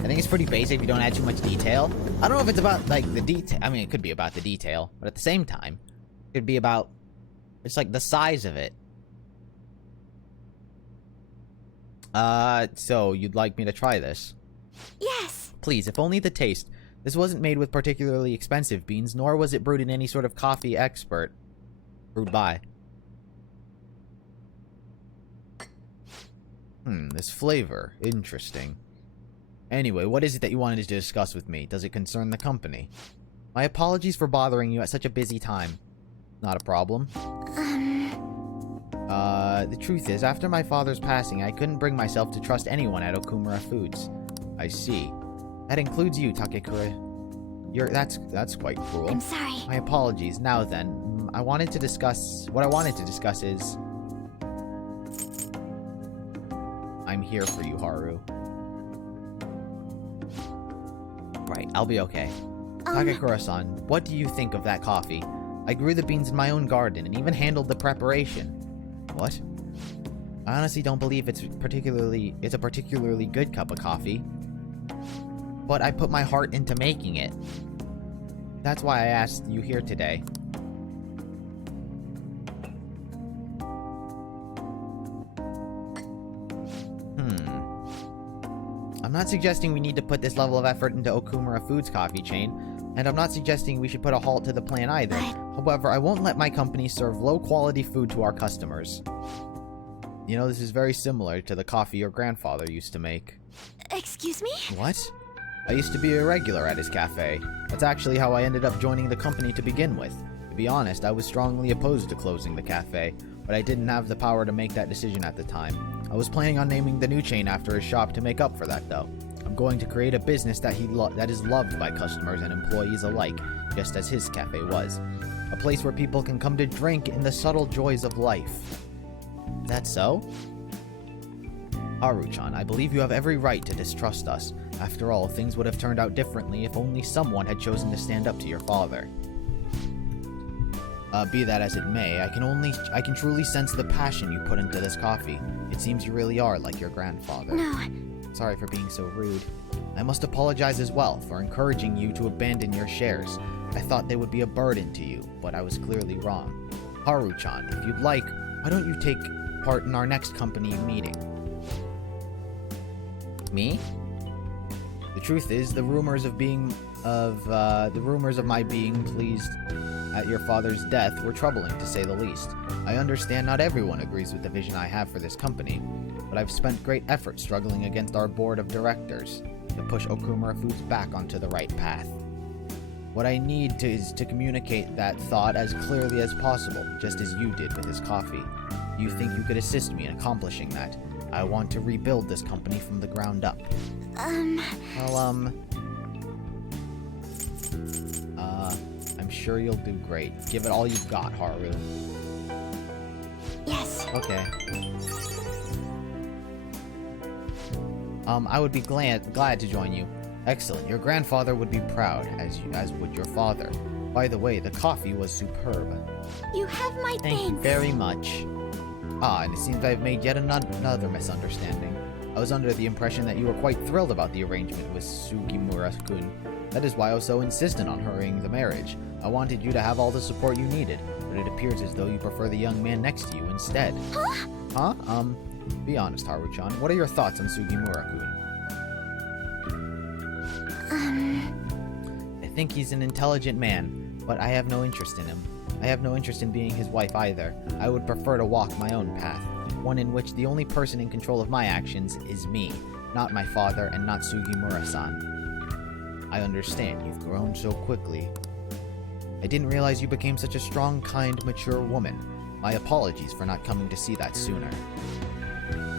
I think it's pretty basic if you don't add too much detail. I don't know if it's about, like, the detail. I mean, it could be about the detail. But at the same time, it could be about... It's like the size of it. So you'd like me to try this? Yes. Please, if only the taste. This wasn't made with particularly expensive beans, nor was it brewed in any sort of coffee expert. Brewed by. This flavor. Interesting. Anyway, what is it that you wanted to discuss with me? Does it concern the company? My apologies for bothering you at such a busy time. Not a problem. The truth is, after my father's passing, I couldn't bring myself to trust anyone at Okumura Foods. I see. That includes you, Takekura. That's quite cruel. I'm sorry. My apologies. Now then, what I wanted to discuss is... I'm here for you, Haru. Right, I'll be okay. Takekura-san, what do you think of that coffee? I grew the beans in my own garden and even handled the preparation. What? I honestly don't believe it's a particularly good cup of coffee. But I put my heart into making it. That's why I asked you here today. I'm not suggesting we need to put this level of effort into Okumura Foods coffee chain, and I'm not suggesting we should put a halt to the plan either. However, I won't let my company serve low-quality food to our customers. You know, this is very similar to the coffee your grandfather used to make. Excuse me? What? I used to be a regular at his cafe. That's actually how I ended up joining the company to begin with. To be honest, I was strongly opposed to closing the cafe, but I didn't have the power to make that decision at the time. I was planning on naming the new chain after his shop to make up for that, though. I'm going to create a business that is loved by customers and employees alike, just as his cafe was. A place where people can come to drink in the subtle joys of life. Is that so? Haru-chan, I believe you have every right to distrust us. After all, things would have turned out differently if only someone had chosen to stand up to your father. Be that as it may, I can truly sense the passion you put into this coffee. It seems you really are like your grandfather. No. Sorry for being so rude. I must apologize as well for encouraging you to abandon your shares. I thought they would be a burden to you, but I was clearly wrong. Haru-chan, if you'd like, why don't you take part in our next company meeting? Me? The truth is, the rumors of my being pleased at your father's death were troubling, to say the least. I understand not everyone agrees with the vision I have for this company, but I've spent great effort struggling against our board of directors to push Okumura Foods back onto the right path. What I need is to communicate that thought as clearly as possible, just as you did with this coffee. Do you think you could assist me in accomplishing that? I want to rebuild this company from the ground up. I'm sure you'll do great. Give it all you've got, Haru. Yes. Okay. I would be glad to join you. Excellent. Your grandfather would be proud, as would your father. By the way, the coffee was superb. You have my Thank you very much. And it seems I've made yet another misunderstanding. I was under the impression that you were quite thrilled about the arrangement with Sugimura-kun. That is why I was so insistent on hurrying the marriage. I wanted you to have all the support you needed, but it appears as though you prefer the young man next to you instead. Huh? Be honest, Haru-chan. What are your thoughts on Sugimura-kun? I think he's an intelligent man, but I have no interest in him. I have no interest in being his wife either. I would prefer to walk my own path, one in which the only person in control of my actions is me, not my father and not Sugimura-san. I understand you've grown so quickly. I didn't realize you became such a strong, kind, mature woman. My apologies for not coming to see that sooner.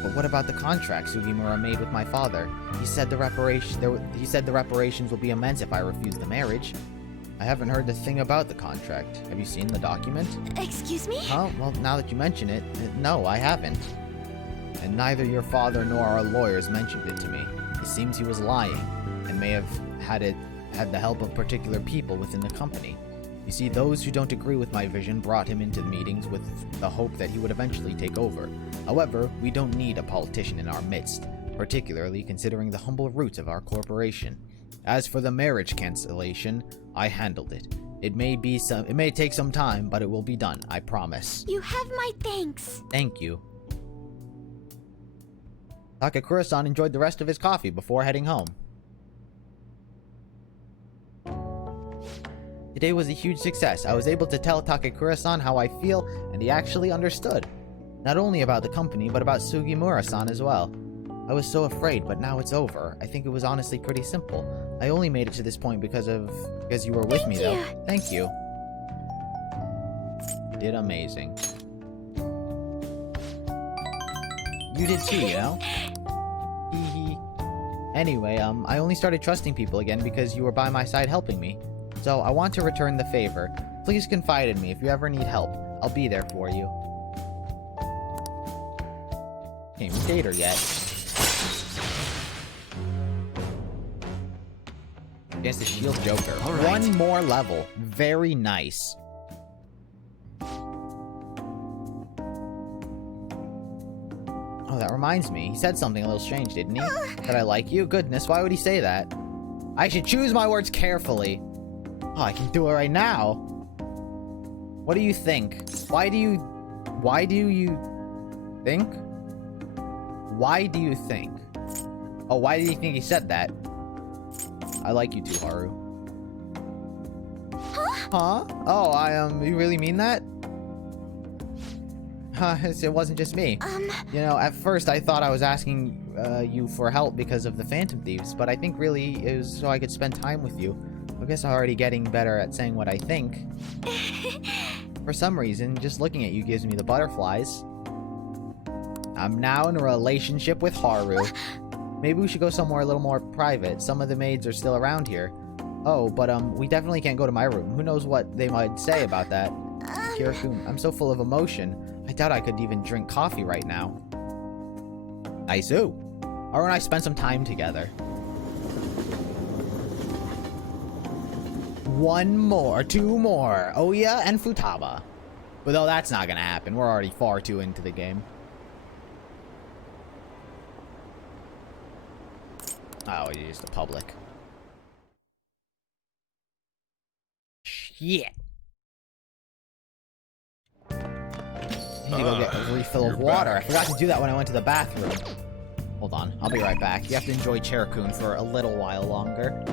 But what about the contract Sugimura made with my father? He said the reparations will be immense if I refuse the marriage. I haven't heard a thing about the contract. Have you seen the document? Excuse me? Huh? Well, now that you mention it, no, I haven't. And neither your father nor our lawyers mentioned it to me. It seems he was lying, and may have had the help of particular people within the company. You see, those who don't agree with my vision brought him into the meetings with the hope that he would eventually take over. However, we don't need a politician in our midst, particularly considering the humble roots of our corporation. As for the marriage cancellation, I handled it. It may take some time, but it will be done, I promise. You have my thanks. Thank you. Takakura-san enjoyed the rest of his coffee before heading home. Today was a huge success. I was able to tell Takakura-san how I feel, and he actually understood. Not only about the company, but about Sugimura-san as well. I was so afraid, but now it's over. I think it was honestly pretty simple. I only made it to this point because you were with me, though. Thank you. You did amazing. You did too, you know? Hee. Anyway, I only started trusting people again because you were by my side helping me. So, I want to return the favor. Please confide in me if you ever need help. I'll be there for you. Can't even date her yet. Against the shield Joker. All right. One more level. Very nice. Oh, that reminds me. He said something a little strange, didn't he? That I like you? Goodness, why would he say that? I should choose my words carefully. Oh, I can do it right now. What do you think? Why do you think? Why do you think? Oh, why do you think he said that? I like you too, Haru. Huh? Oh, you really mean that? It wasn't just me. You know, at first I thought I was asking you for help because of the Phantom Thieves, but I think really it was so I could spend time with you. I guess I'm already getting better at saying what I think. For some reason, just looking at you gives me the butterflies. I'm now in a relationship with Haru. Maybe we should go somewhere a little more private. Some of the maids are still around here. Oh, but we definitely can't go to my room. Who knows what they might say about that? Kira-kun, I'm so full of emotion. I doubt I could even drink coffee right now. Nice-oo. Haru and I spent some time together. One more, two more. Oya and Futaba. But though that's not gonna happen. We're already far too into the game. Oh, it's just the public. Shit. I need to go get a refill of water. I forgot to do that when I went to the bathroom. Hold on, I'll be right back. You have to enjoy Cherokun for a little while longer.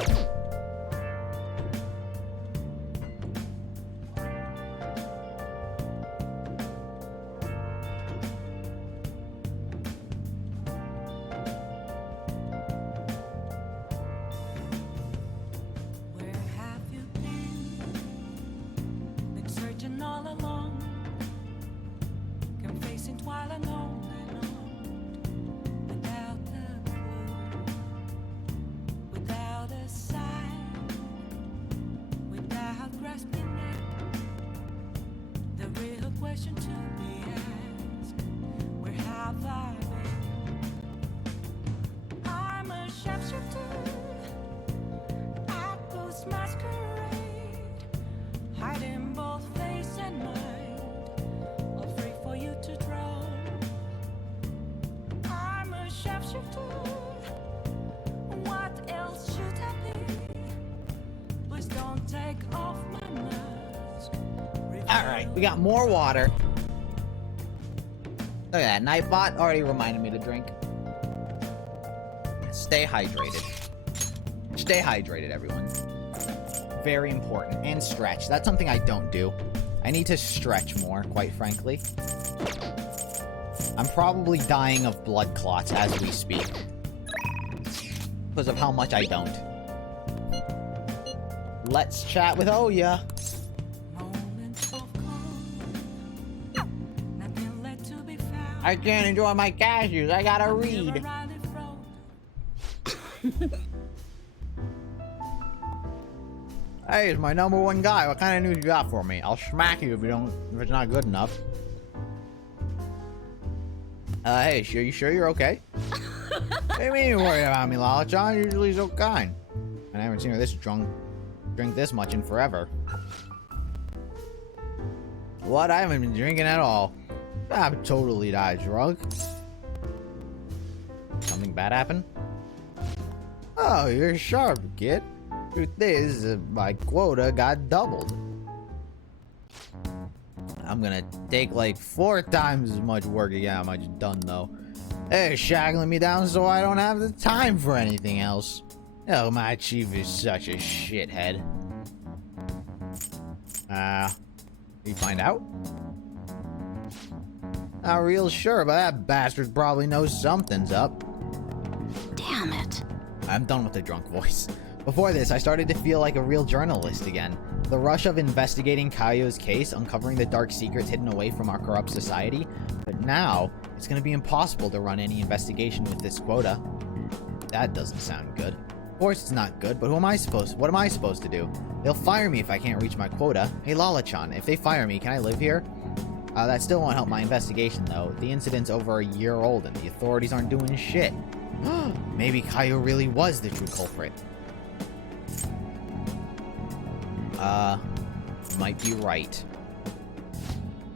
Alright, we got more water. Look at that, Nightbot already reminded me to drink. Stay hydrated. Stay hydrated, everyone. Very important. And stretch. That's something I don't do. I need to stretch more, quite frankly. I'm probably dying of blood clots as we speak. Because of how much I don't. Let's chat with Oya. I can't enjoy my cashews. I gotta read. Hey, it's my #1 guy. What kind of news you got for me? I'll smack you if it's not good enough. Hey, you sure you're okay? What do you mean you worry about me, Lala-chan? You're usually so kind. I haven't seen her this drink this much in forever. What? I haven't been drinking at all. I'm totally not drunk. Something bad happened? Oh, you're sharp, kid. Truth is, my quota got doubled. I'm gonna take like 4 times as much work to get how much done, though. They're shackling me down so I don't have the time for anything else. Oh, my chief is such a shithead. You find out? Not real sure, but that bastard probably knows something's up. Damn it. I'm done with the drunk voice. Before this, I started to feel like a real journalist again. The rush of investigating Kaio's case, uncovering the dark secrets hidden away from our corrupt society. But now, it's gonna be impossible to run any investigation with this quota. That doesn't sound good. Of course it's not good, but what am I supposed to do? They'll fire me if I can't reach my quota. Hey Lala-chan, if they fire me, can I live here? That still won't help my investigation, though. The incident's over a year old, and the authorities aren't doing shit. Maybe Kaio really was the true culprit. Might be right.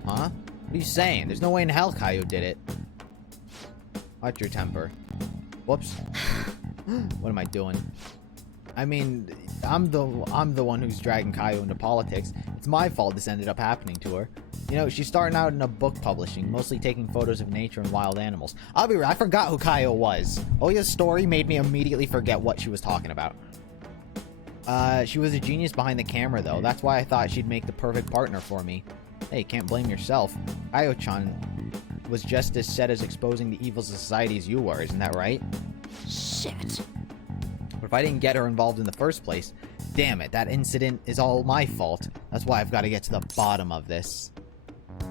Huh? What are you saying? There's no way in hell Kaio did it. Watch your temper. Whoops. What am I doing? I mean, I'm the one who's dragging Kaio into politics. It's my fault this ended up happening to her. You know, she's starting out in a book publishing, mostly taking photos of nature and wild animals. I'll be right, I forgot who Kaio was. Oya's story made me immediately forget what she was talking about. She was a genius behind the camera, though. That's why I thought she'd make the perfect partner for me. Hey, can't blame yourself. Kaio-chan was just as set as exposing the evils of society as you were, isn't that right? Shit. But if I didn't get her involved in the first place, damn it, that incident is all my fault. That's why I've got to get to the bottom of this.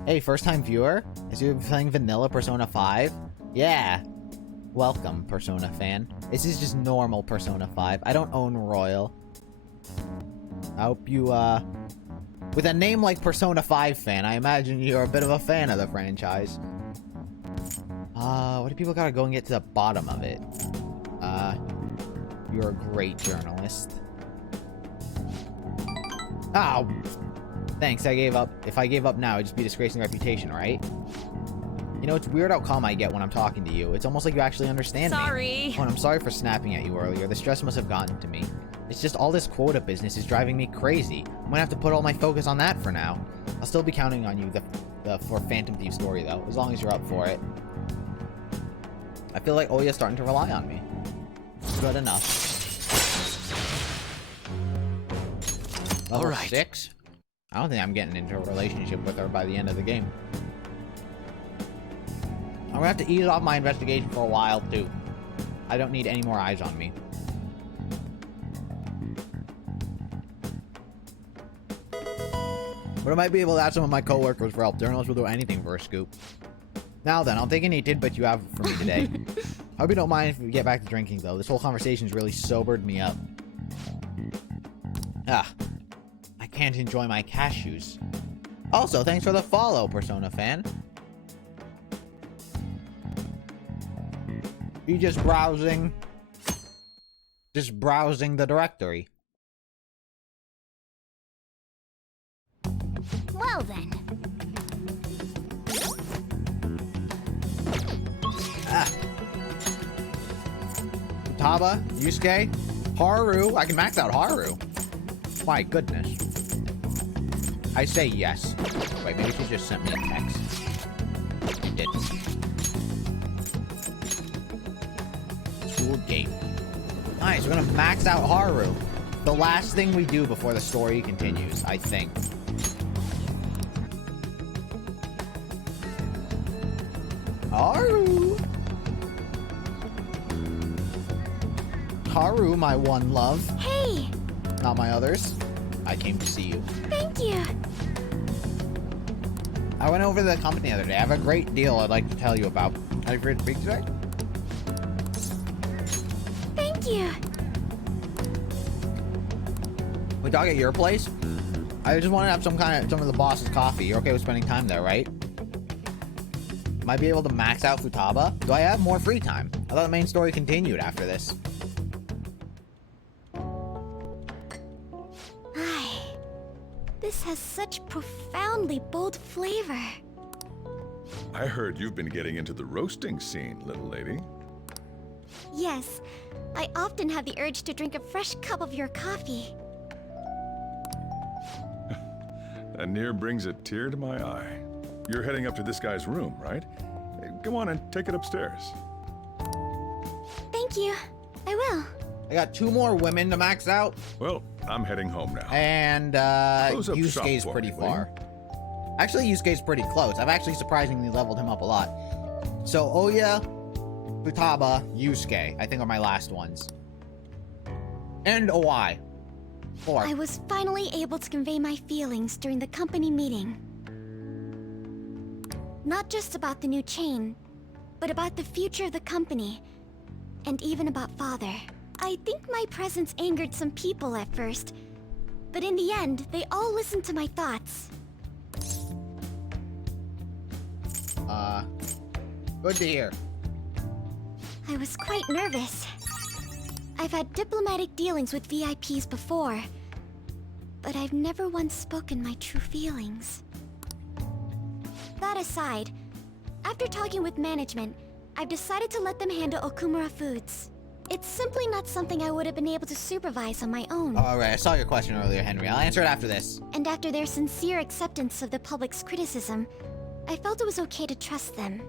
Hey, first-time viewer? Is you playing vanilla Persona 5? Yeah. Welcome, Persona fan. This is just normal Persona 5. I don't own Royal. I hope you, with a name like Persona 5 fan, I imagine you're a bit of a fan of the franchise. What do people gotta go and get to the bottom of it? You're a great journalist. Oh! Thanks, I gave up. If I gave up now, it'd just be disgracing reputation, right? You know, it's weird how calm I get when I'm talking to you. It's almost like you actually understand me. Sorry. Oh, and I'm sorry for snapping at you earlier. The stress must have gotten to me. It's just all this quota business is driving me crazy. I'm gonna have to put all my focus on that for now. I'll still be counting on you for Phantom Thief story, though, as long as you're up for it. I feel like Oya's starting to rely on me. Good enough. Level 6? I don't think I'm getting into a relationship with her by the end of the game. I'm gonna have to ease off my investigation for a while, too. I don't need any more eyes on me. But I might be able to ask some of my coworkers for help. Journalists will do anything for a scoop. Now then, I'll take any tidbit you have for me today. I hope you don't mind if we get back to drinking, though. This whole conversation's really sobered me up. I can't enjoy my cashews. Also, thanks for the follow, Persona fan. You just browsing the directory. Well then. Taba, Yusuke, Haru. I can max out Haru. My goodness. I say yes. Wait, maybe she just sent me a text. She didn't. School gate. Nice, we're gonna max out Haru. The last thing we do before the story continues, I think. Haru! Haru, my one love. Hey! Not my others. I came to see you. Thank you. I went over to the company the other day. I have a great deal I'd like to tell you about. Are you free to speak today? Thank you. We talk at your place? I just want to have some of the boss's coffee. You're okay with spending time there, right? Might be able to max out Futaba? Do I have more free time? I thought the main story continued after this. This has such profoundly bold flavor. I heard you've been getting into the roasting scene, little lady. Yes, I often have the urge to drink a fresh cup of your coffee. That near brings a tear to my eye. You're heading up to this guy's room, right? Hey, come on and take it upstairs. Thank you. I will. I got 2 more women to max out. Well, I'm heading home now. And, Close up shop Yusuke's for pretty me, far. Actually, Yusuke's pretty close. I've actually surprisingly leveled him up a lot. So, Oya, Futaba, Yusuke, I think are my last ones. And Oi. 4. I was finally able to convey my feelings during the company meeting. Not just about the new chain, but about the future of the company, and even about Father. I think my presence angered some people at first, but in the end, they all listened to my thoughts. Good to hear. I was quite nervous. I've had diplomatic dealings with VIPs before, but I've never once spoken my true feelings. That aside, after talking with management, I've decided to let them handle Okumura Foods. It's simply not something I would have been able to supervise on my own. Alright, I saw your question earlier, Henry. I'll answer it after this. And after their sincere acceptance of the public's criticism, I felt it was okay to trust them.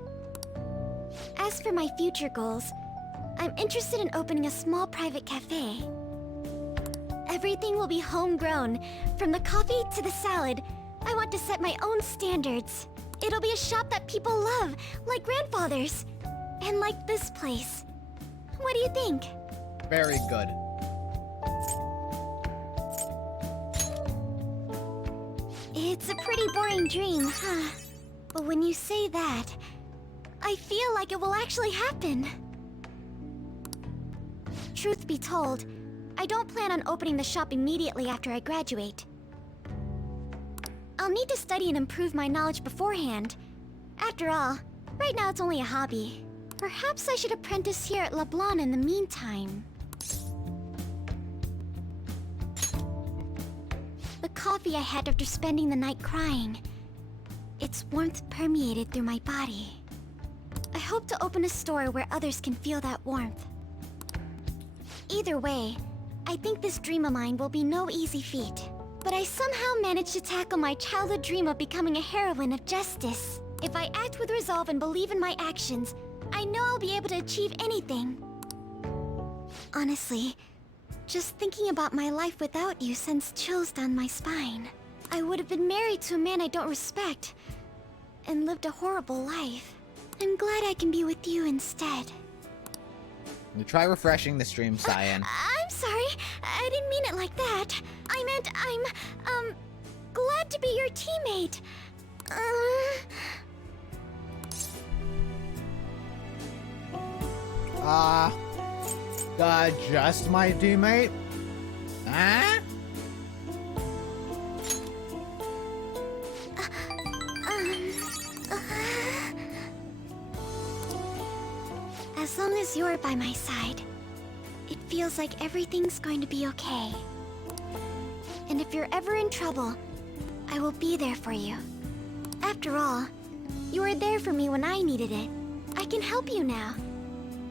As for my future goals, I'm interested in opening a small private cafe. Everything will be homegrown, from the coffee to the salad. I want to set my own standards. It'll be a shop that people love, like grandfather's, and like this place. What do you think? Very good. It's a pretty boring dream, huh? But when you say that, I feel like it will actually happen. Truth be told, I don't plan on opening the shop immediately after I graduate. I'll need to study and improve my knowledge beforehand. After all, right now it's only a hobby. Perhaps I should apprentice here at LeBlanc in the meantime. The coffee I had after spending the night crying. Its warmth permeated through my body. I hope to open a store where others can feel that warmth. Either way, I think this dream of mine will be no easy feat. But I somehow managed to tackle my childhood dream of becoming a heroine of justice. If I act with resolve and believe in my actions, I know I'll be able to achieve anything. Honestly, just thinking about my life without you sends chills down my spine. I would have been married to a man I don't respect, and lived a horrible life. I'm glad I can be with you instead. You try refreshing the stream, Cyan. I'm sorry, I didn't mean it like that. I meant I'm, glad to be your teammate. Just my teammate? Huh? As long as you're by my side, it feels like everything's going to be okay. And if you're ever in trouble, I will be there for you. After all, you were there for me when I needed it. I can help you now.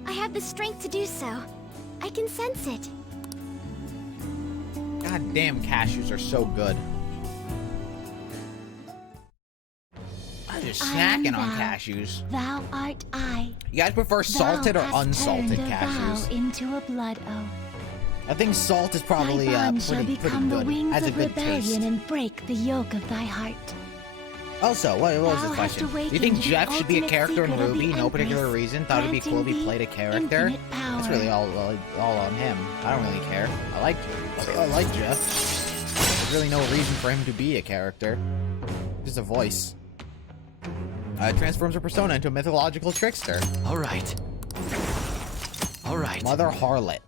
I have the strength to do so. I can sense it. God damn, cashews are so good. I'm just snacking on cashews. Thou art I. You guys prefer salted or Thou hast unsalted turned a cashews? vow into a blood oath. I think salt is probably Thy bond shall pretty become the good. wings Has a of good rebellion taste. and break the yoke of thy heart. Also, what was Thou the hast question? Do you awakened think the Jeff should be a ultimate character in secret of the Ruby? No particular Empress, reason. Thought it'd be cool if he granting played a character. infinite power. That's really all on him. I don't really care. I like Jeff. There's really no reason for him to be a character. Just a voice. Transforms her persona into a mythological trickster. All right. All right. Mother Harlot.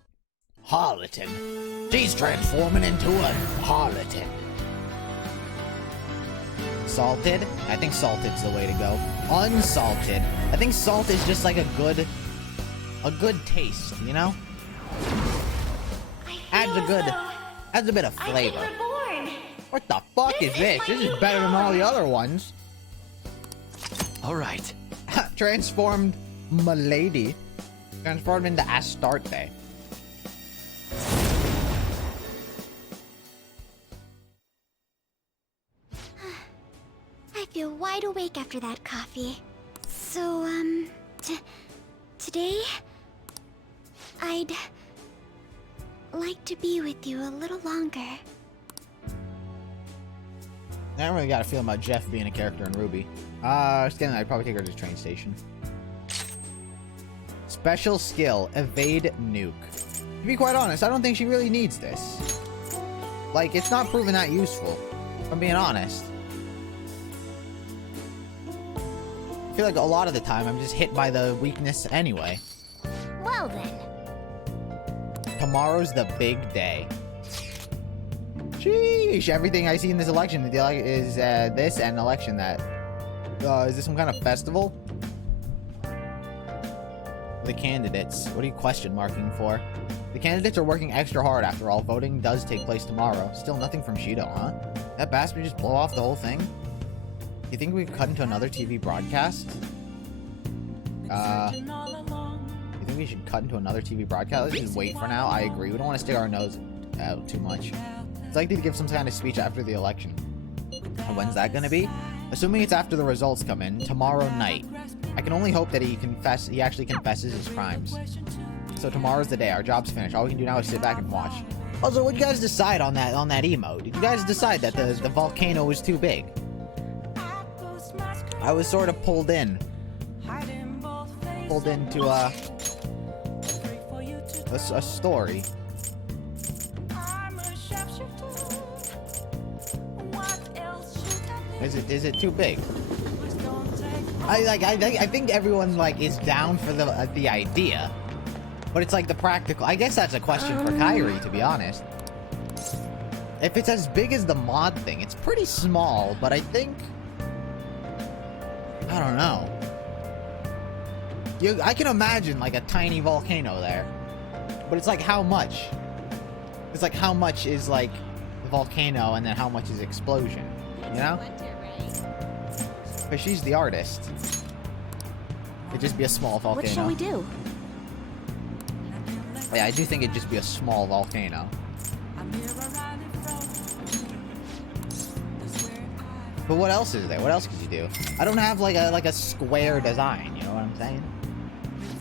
Harleton. She's transforming into a harleton. Salted? I think salted's the way to go. Unsalted. I think salt is just like a good taste, you know? Adds a bit of flavor. What the fuck is this? This is better than all the other ones. All right. Transformed Milady. Transformed into Astarte. I feel wide awake after that coffee. So, today, I'd like to be with you a little longer. I don't really got a feeling about Jeff being a character in Ruby. I'd probably take her to the train station. Special skill, evade nuke. To be quite honest, I don't think she really needs this. Like, it's not proven that useful, if I'm being honest. I feel like a lot of the time I'm just hit by the weakness anyway. Well then. Tomorrow's the big day. Sheesh, everything I see in this election is this and election that. Is this some kind of festival? The candidates. What are you question marking for? The candidates are working extra hard after all. Voting does take place tomorrow. Still nothing from Shido, huh? That bastard just blow off the whole thing? You think we could cut into another TV broadcast? You think we should cut into another TV broadcast? Let's just wait for now. I agree. We don't want to stick our nose out too much. It's likely to give some kind of speech after the election. And when's that gonna be? Assuming it's after the results come in, tomorrow night. I can only hope that he actually confesses his crimes. So tomorrow's the day. Our job's finished. All we can do now is sit back and watch. Also, what did you guys decide on that emote? Did you guys decide that the volcano was too big? I was sort of pulled into a story. Is it too big? I think everyone like is down for the idea, but it's like the practical. I guess that's a question for Kyrie, to be honest. If it's as big as the mod thing, it's pretty small, but I think I don't know. I can imagine like a tiny volcano there, but it's like how much? It's like how much is like the volcano, and then how much is explosion? You know? But she's the artist. It'd just be a small volcano. What shall we do? Yeah, I do think it'd just be a small volcano. But what else is there? What else could you do? I don't have like a square design, you know what I'm saying?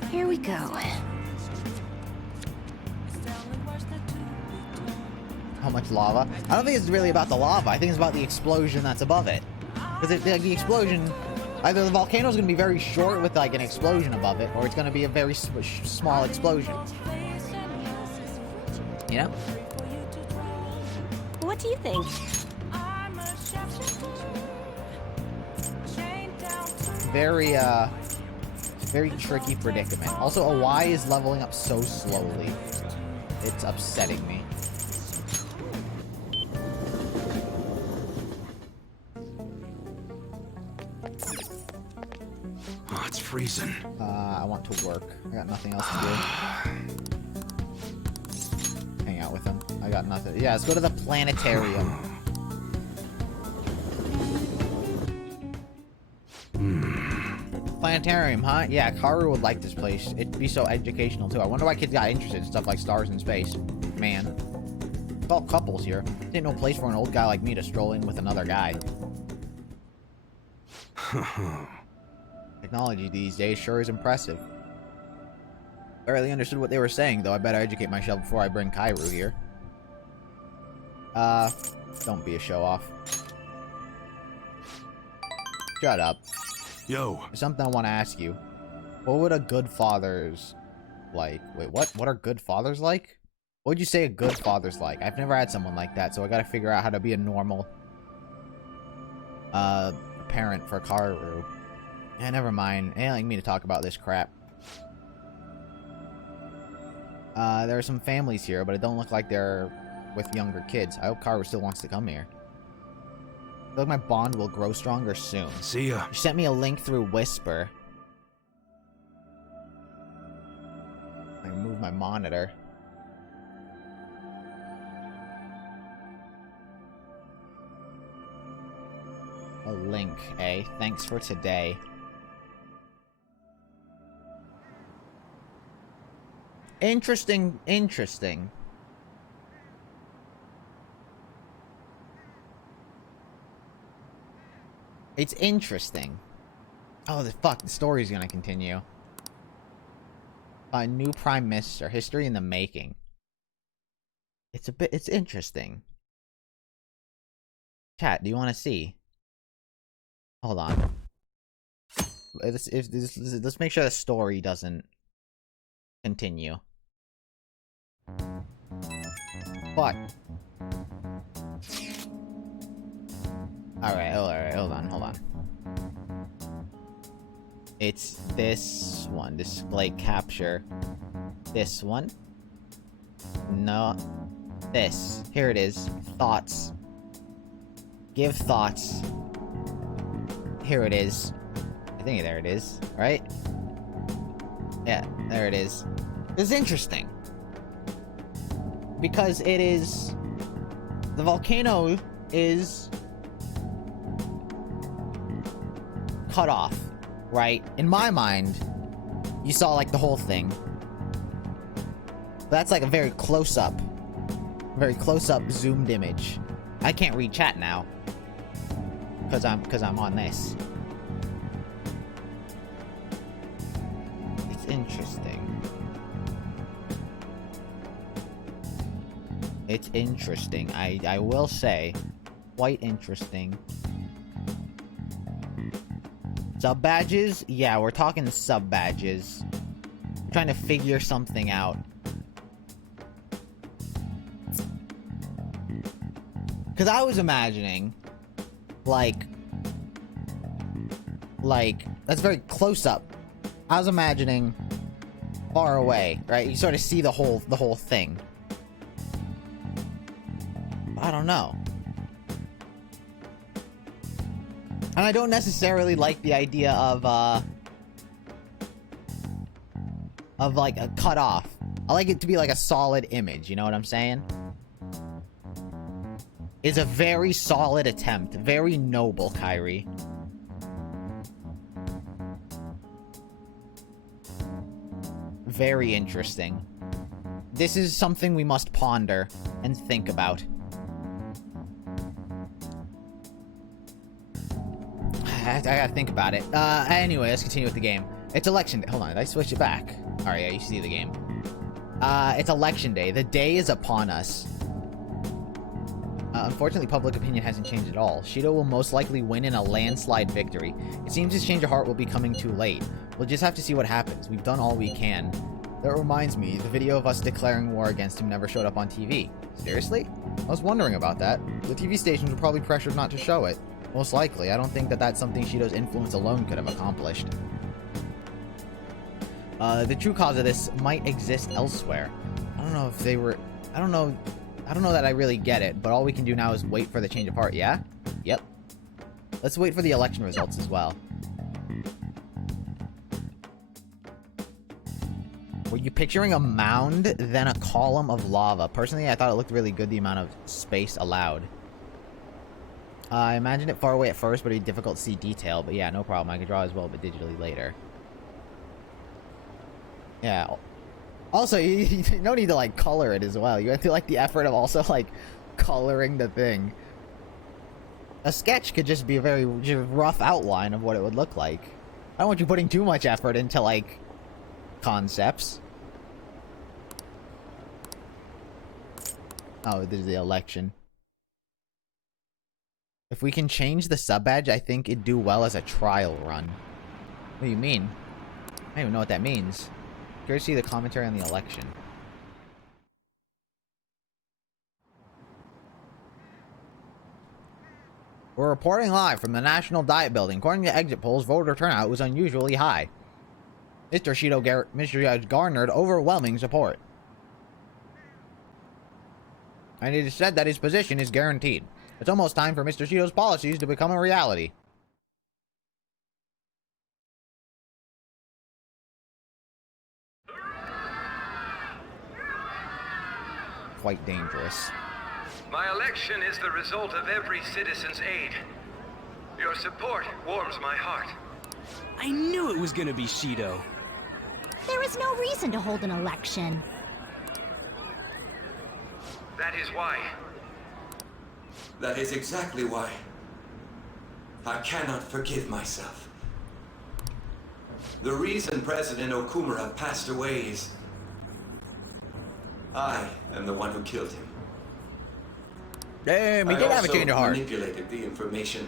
Here we go. How much lava? I don't think it's really about the lava. I think it's about the explosion that's above it. Because the explosion, either the volcano's going to be very short with like an explosion above it, or it's going to be a very small explosion. You know? What do you think? Very tricky predicament. Also, a Y is leveling up so slowly. It's upsetting me. Oh, it's freezing. I want to work. I got nothing else to do. Hang out with him. I got nothing. Yeah, let's go to the planetarium. Planetarium, huh? Yeah, Karu would like this place. It'd be so educational, too. I wonder why kids got interested in stuff like stars in space. Man. It's all couples here. Ain't no place for an old guy like me to stroll in with another guy. Technology these days sure is impressive. Barely understood what they were saying, though. I better educate myself before I bring Kairu here. Don't be a show-off. Shut up. Yo. There's something I want to ask you. What would a good father's like? Wait, what? What are good fathers like? What would you say a good father's like? I've never had someone like that, so I gotta figure out how to be a normal parent for Karu. Yeah, never mind. They don't like me to talk about this crap. There are some families here, but it don't look like they're with younger kids. I hope Karu still wants to come here. I feel like my bond will grow stronger soon. See ya. You sent me a link through Whisper. I can move my monitor. A link, eh? Thanks for today. Interesting, interesting. It's interesting. Oh, the story's gonna continue. A new Prime Minister. History in the making. It's interesting. Chat, do you want to see? Hold on. Let's make sure the story doesn't continue. What? Alright, hold on. It's this one. Display capture. This one. No. This. Here it is. Thoughts. Give thoughts. Here it is. I think there it is, right? Yeah, there it is. It's interesting. Because it is... The volcano is... cut off, right? In my mind, you saw, like, the whole thing. But that's, like, a very close-up zoomed image. I can't read chat now. Because I'm on this. It's interesting. It's interesting. I will say, quite interesting. Sub badges? Yeah, we're talking sub badges. I'm trying to figure something out. Because I was imagining, like, that's very close up. I was imagining far away, right? You sort of see the whole thing. I don't know. And I don't necessarily like the idea of like a cut off. I like it to be like a solid image, you know what I'm saying? It's a very solid attempt. Very noble, Kyrie. Very interesting. This is something we must ponder and think about. I gotta think about it. Anyway, let's continue with the game. It's election day. Hold on, did I switch it back? Alright, yeah, you see the game. It's election day. The day is upon us. Unfortunately, public opinion hasn't changed at all. Shido will most likely win in a landslide victory. It seems his change of heart will be coming too late. We'll just have to see what happens. We've done all we can. That reminds me, the video of us declaring war against him never showed up on TV. Seriously? I was wondering about that. The TV stations were probably pressured not to show it. Most likely. I don't think that that's something Shido's influence alone could have accomplished. The true cause of this might exist elsewhere. I don't know if they were... I don't know that I really get it, but all we can do now is wait for the change of heart, yeah? Yep. Let's wait for the election results as well. Were you picturing a mound, then a column of lava? Personally, I thought it looked really good, the amount of space allowed. I imagined it far away at first, but it'd be difficult to see detail. But yeah, no problem. I could draw as well, but digitally later. Yeah. Also, you don't need to, like, color it as well. You have to, like, the effort of also, like, coloring the thing. A sketch could just be a very rough outline of what it would look like. I don't want you putting too much effort into, like, concepts. Oh, this is the election. If we can change the sub badge, I think it'd do well as a trial run. What do you mean? I don't even know what that means. Curious to see the commentary on the election. We're reporting live from the National Diet Building. According to exit polls, voter turnout was unusually high. Mr. Shido garnered overwhelming support. And it is said that his position is guaranteed. It's almost time for Mr. Shido's policies to become a reality. Quite dangerous. My election is the result of every citizen's aid. Your support warms my heart. I knew it was gonna be Shido. There is no reason to hold an election. That is why. That is exactly why. I cannot forgive myself. The reason President Okumura passed away is... I am the one who killed him. Damn, he did have a change of heart. I also manipulated the information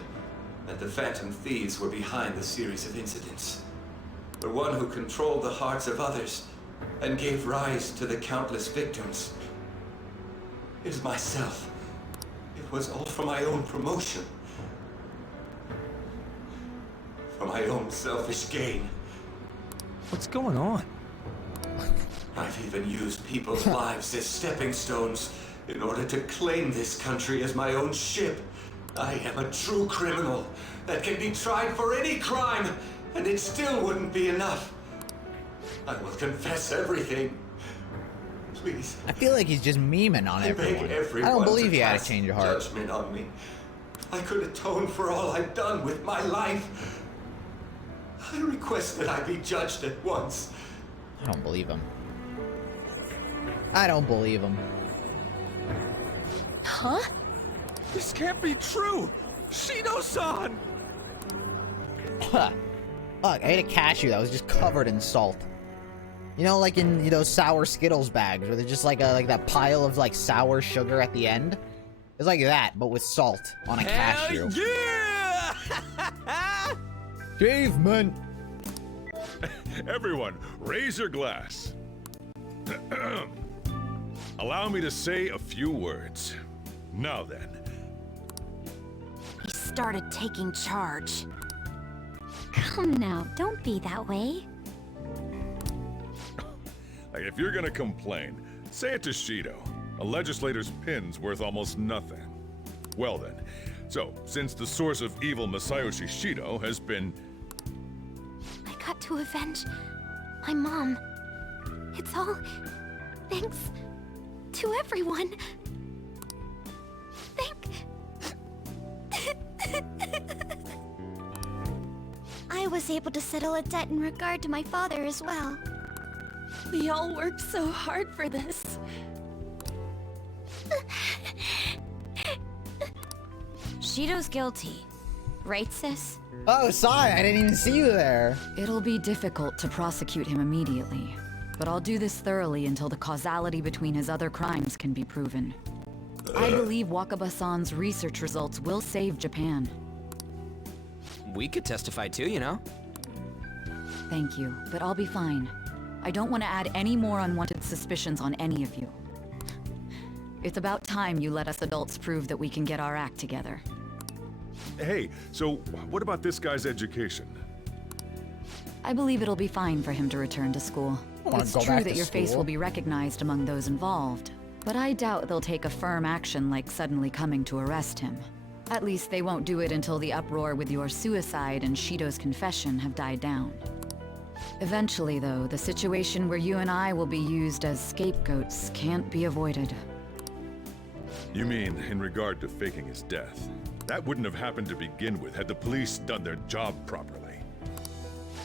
that the Phantom Thieves were behind the series of incidents. The one who controlled the hearts of others and gave rise to the countless victims. It is myself. It was all for my own promotion. For my own selfish gain. What's going on? I've even used people's lives as stepping stones in order to claim this country as my own ship. I am a true criminal that can be tried for any crime, and it still wouldn't be enough. I will confess everything. Please. I feel like he's just memeing on everyone. I don't believe he had a change of heart. Judgment on me. I could atone for all I've done with my life. I request that I be judged at once. I don't believe him. I don't believe him. Huh? This can't be true! Shido-san! Look, I ate a cashew that was just covered in salt. You know, like in those sour Skittles bags, where they're just like that pile of like sour sugar at the end. It's like that, but with salt on a cashew. Yeah! Achievement! Everyone, raise your glass. Allow me to say a few words. Now then. He started taking charge. Come now, don't be that way. Like, if you're gonna complain, say it to Shido. A legislator's pin's worth almost nothing. Well then, so, since the source of evil Masayoshi Shido has been... I got to avenge my mom. It's all thanks to everyone. I was able to settle a debt in regard to my father as well. We all worked so hard for this. Shido's guilty. Right, sis? Oh, Sai, I didn't even see you there. It'll be difficult to prosecute him immediately, but I'll do this thoroughly until the causality between his other crimes can be proven. I believe Wakaba-san's research results will save Japan. We could testify too, you know? Thank you, but I'll be fine. I don't want to add any more unwanted suspicions on any of you. It's about time you let us adults prove that we can get our act together. Hey, so what about this guy's education? I believe it'll be fine for him to return to school. It's true that your face will be recognized among those involved, but I doubt they'll take a firm action like suddenly coming to arrest him. At least they won't do it until the uproar with your suicide and Shido's confession have died down. Eventually, though, the situation where you and I will be used as scapegoats can't be avoided. You mean in regard to faking his death? That wouldn't have happened to begin with had the police done their job properly.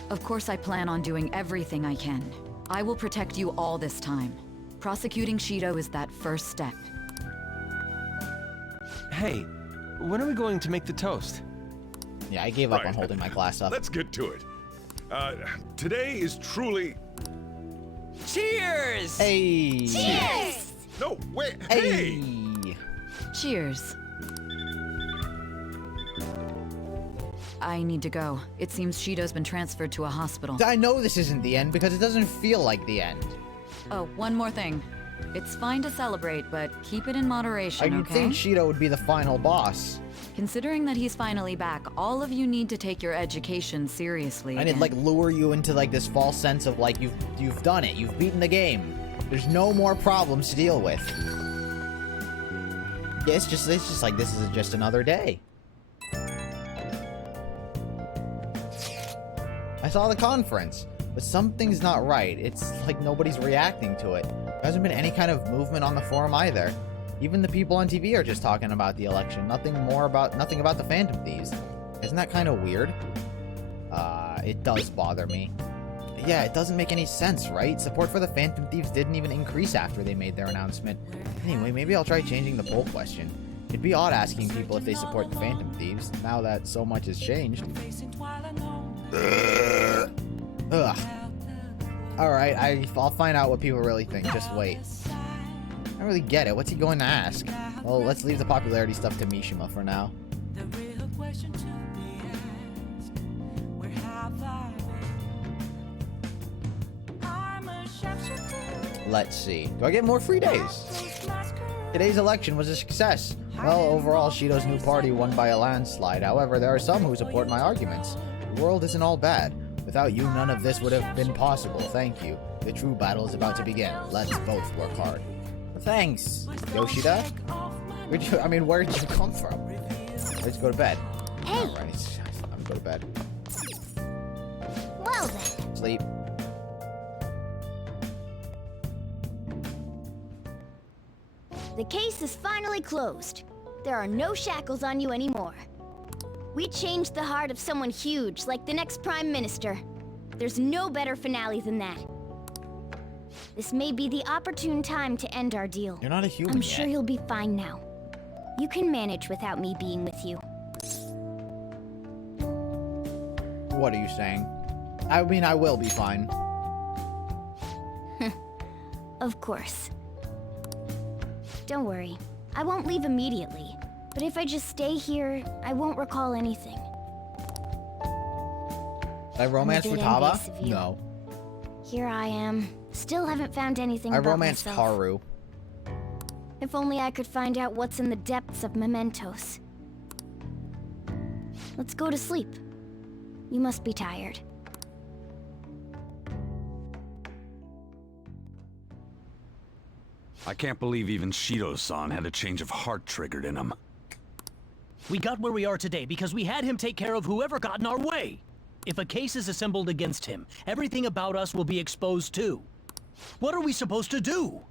Of course I plan on doing everything I can. I will protect you all this time. Prosecuting Shido is that first step. Hey, when are we going to make the toast? Yeah, I gave up on holding my glass up. Let's get to it. Today is truly... Cheers! Hey! Cheers! No, wait, Hey! Cheers. I need to go. It seems Shido's been transferred to a hospital. I know this isn't the end because it doesn't feel like the end. Oh, one more thing. It's fine to celebrate, but keep it in moderation, I okay? think Shido would be the final boss. Considering that he's finally back, all of you need to take your education seriously And it again. like lure you into like this false sense of like you've done it, you've beaten the game. There's no more problems to deal with. Yeah, it's just like this is just another day. I saw the conference, but something's not right. It's like nobody's reacting to it. There hasn't been any kind of movement on the forum either. Even the people on TV are just talking about the election. Nothing about the Phantom Thieves. Isn't that kind of weird? It does bother me. Yeah, it doesn't make any sense, right? Support for the Phantom Thieves didn't even increase after they made their announcement. Anyway, maybe I'll try changing the poll question. It'd be odd asking people if they support the Phantom Thieves, now that so much has changed. Ugh. Alright, I'll find out what people really think. Just wait. I don't really get it. What's he going to ask? Well, let's leave the popularity stuff to Mishima for now. Let's see. Do I get more free days? Today's election was a success. Well, overall, Shido's new party won by a landslide. However, there are some who support my arguments. The world isn't all bad. Without you, none of this would have been possible. Thank you. The true battle is about to begin. Let's both work hard. Thanks, Yoshida. Where did you come from? Let's go to bed. Hey. Alright, I'm going to bed. Well then. Sleep. The case is finally closed. There are no shackles on you anymore. We changed the heart of someone huge, like the next Prime Minister. There's no better finale than that. This may be the opportune time to end our deal. You're not a human I'm yet. sure you'll be fine now. You can manage without me being with you. What are you saying? I mean, I will be fine. Of course. Don't worry. I won't leave immediately. But if I just stay here, I won't recall anything. Did I romance I'm a bit Futaba? envious of you. No. Here I am. Still haven't found anything I about romanced myself. Haru. If only I could find out what's in the depths of mementos. Let's go to sleep. You must be tired. I can't believe even Shido-san had a change of heart triggered in him. We got where we are today because we had him take care of whoever got in our way. If a case is assembled against him, everything about us will be exposed too. What are we supposed to do?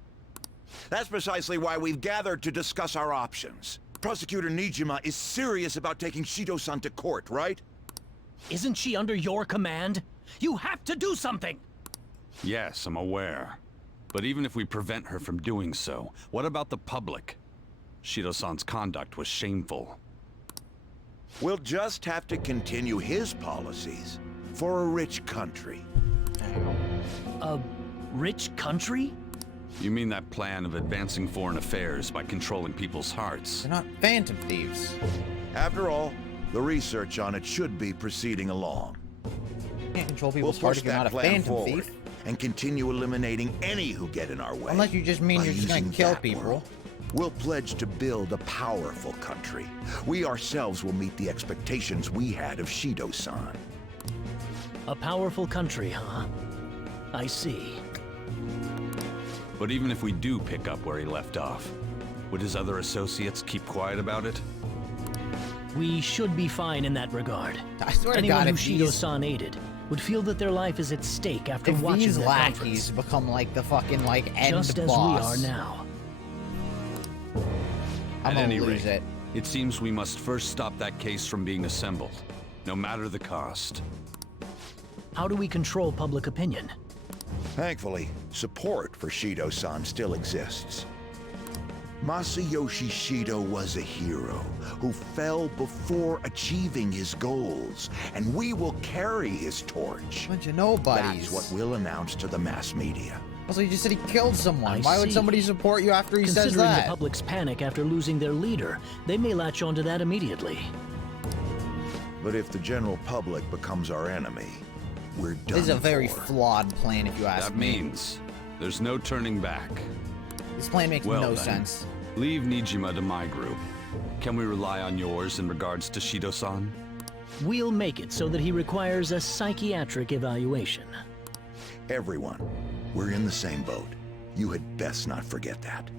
That's precisely why we've gathered to discuss our options. Prosecutor Nijima is serious about taking Shido-san to court, right? Isn't she under your command? You have to do something! Yes, I'm aware. But even if we prevent her from doing so, what about the public? Shido-san's conduct was shameful. We'll just have to continue his policies for a rich country. A rich country? You mean that plan of advancing foreign affairs by controlling people's hearts? They're not Phantom Thieves. After all, the research on it should be proceeding along. You can't control people's hearts if you're not a Phantom Thief. And continue eliminating any who get in our way. Unless you just mean you're just gonna kill people. We'll pledge to build a powerful country. We ourselves will meet the expectations we had of Shido-san. A powerful country, huh? I see. But even if we do pick up where he left off, would his other associates keep quiet about it? We should be fine in that regard. I swear to Anyone God, who if these- Shido-san aided would feel that their life is at stake after If watching these their lackeys become like the fucking end just as boss, we are now. I'm At gonna any lose rate, it. it seems we must first stop that case from being assembled, no matter the cost. How do we control public opinion? Thankfully, support for Shido-san still exists. Masayoshi Shido was a hero who fell before achieving his goals, and we will carry his torch. Bunch of nobodies. That's what we'll announce to the mass media. Also, you just said he killed someone. I Why would see. somebody support you after he says Considering that? the public's panic after losing their leader, they may latch onto that immediately. But if the general public becomes our enemy, we're done This is a very for. flawed plan, if you ask That me. means there's no turning back. This plan makes no sense. Leave Nijima to my group. Can we rely on yours in regards to Shido-san? We'll make it so that he requires a psychiatric evaluation. Everyone, we're in the same boat. You had best not forget that.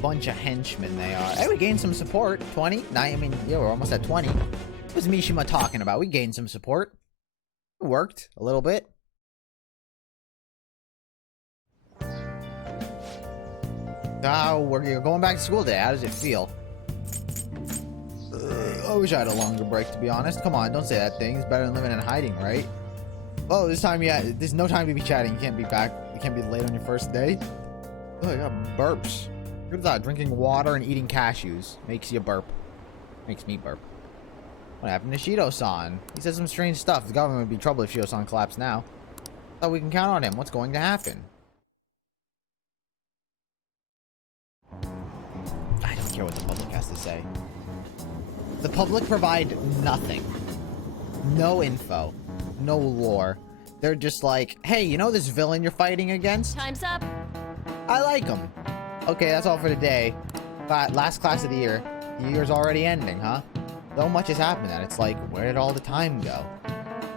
Bunch of henchmen they are. Hey, we gained some support. 20? I mean, yeah, we're almost at 20. What was Mishima talking about? We gained some support. It worked a little bit. Oh, we're going back to school today. How does it feel? I wish I had a longer break, to be honest. Come on, don't say that thing. It's better than living in hiding, right? Oh, this time, yeah, there's no time to be chatting. You can't be back. You can't be late on your first day. Oh, I got burps. Look at that. Drinking water and eating cashews makes you burp. Makes me burp. What happened to Shido-san? He said some strange stuff. The government would be trouble if Shido-san collapsed now. Thought we can count on him. What's going to happen? I don't care what the public has to say. The public provide nothing. No info. No lore. They're just like, hey, you know this villain you're fighting against? Time's up. I like him. Okay, that's all for today. Last class of the year. The year's already ending, huh? So much has happened that it's like, where did all the time go?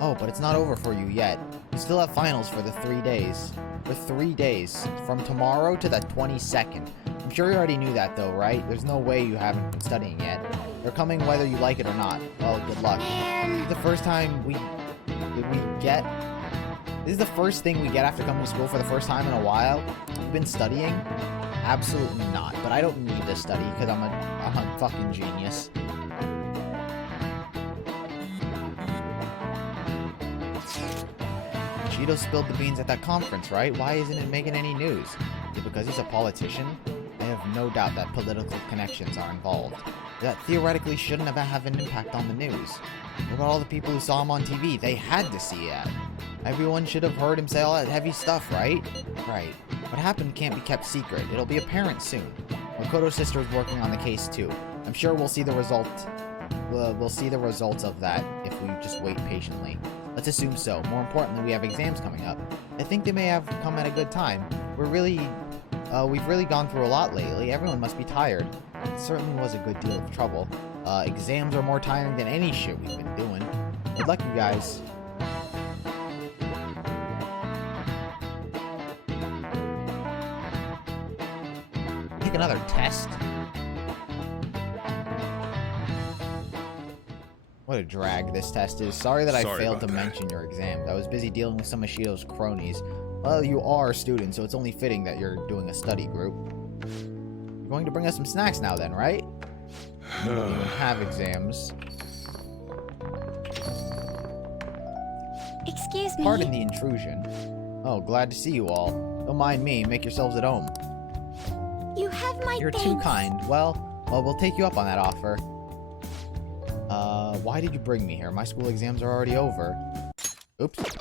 Oh, but it's not over for you yet. You still have finals for the 3 days. For 3 days. From tomorrow to the 22nd. I'm sure you already knew that though, right? There's no way you haven't been studying yet. They're coming whether you like it or not. Well, good luck. This is the first time This is the first thing we get after coming to school for the first time in a while. You've been studying? Absolutely not. But I don't need to study because I'm a fucking genius. Shido spilled the beans at that conference, right? Why isn't it making any news? Is it because he's a politician? I have no doubt that political connections are involved. That theoretically shouldn't have an impact on the news. What about all the people who saw him on TV? They had to see it. Everyone should have heard him say all that heavy stuff, right? Right. What happened can't be kept secret. It'll be apparent soon. Makoto's sister is working on the case too. I'm sure we'll see the results of that if we just wait patiently. Let's assume so. More importantly, we have exams coming up. I think they may have come at a good time. We've really gone through a lot lately. Everyone must be tired. It certainly was a good deal of trouble. Exams are more tiring than any shit we've been doing. Good luck, you guys. Take another test? What a drag this test is. Sorry that I failed to mention your exams. I was busy dealing with some of Shido's cronies. Well, you are a student, so it's only fitting that you're doing a study group. You're going to bring us some snacks now then, right? You don't even have exams. Excuse me. Pardon the intrusion. Oh, glad to see you all. Don't mind me. Make yourselves at home. You have my You're too kind. Well, we'll take you up on that offer. Why did you bring me here? My school exams are already over. Oops.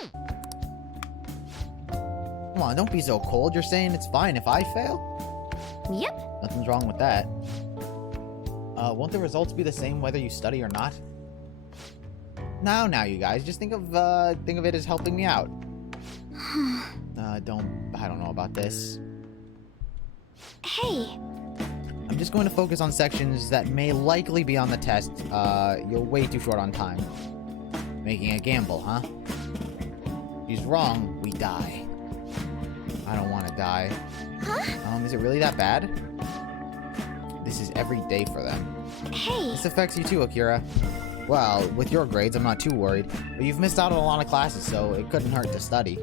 Come on, don't be so cold. You're saying it's fine if I fail? Yep. Nothing's wrong with that. Won't the results be the same whether you study or not? Now, you guys, just think of it as helping me out. I don't know about this. Hey. I'm just going to focus on sections that may likely be on the test. You're way too short on time. Making a gamble, huh? If he's wrong, we die. I don't want to die. Huh? Is it really that bad? This is every day for them. Hey. This affects you too, Akira. Well, with your grades, I'm not too worried. But you've missed out on a lot of classes, so it couldn't hurt to study.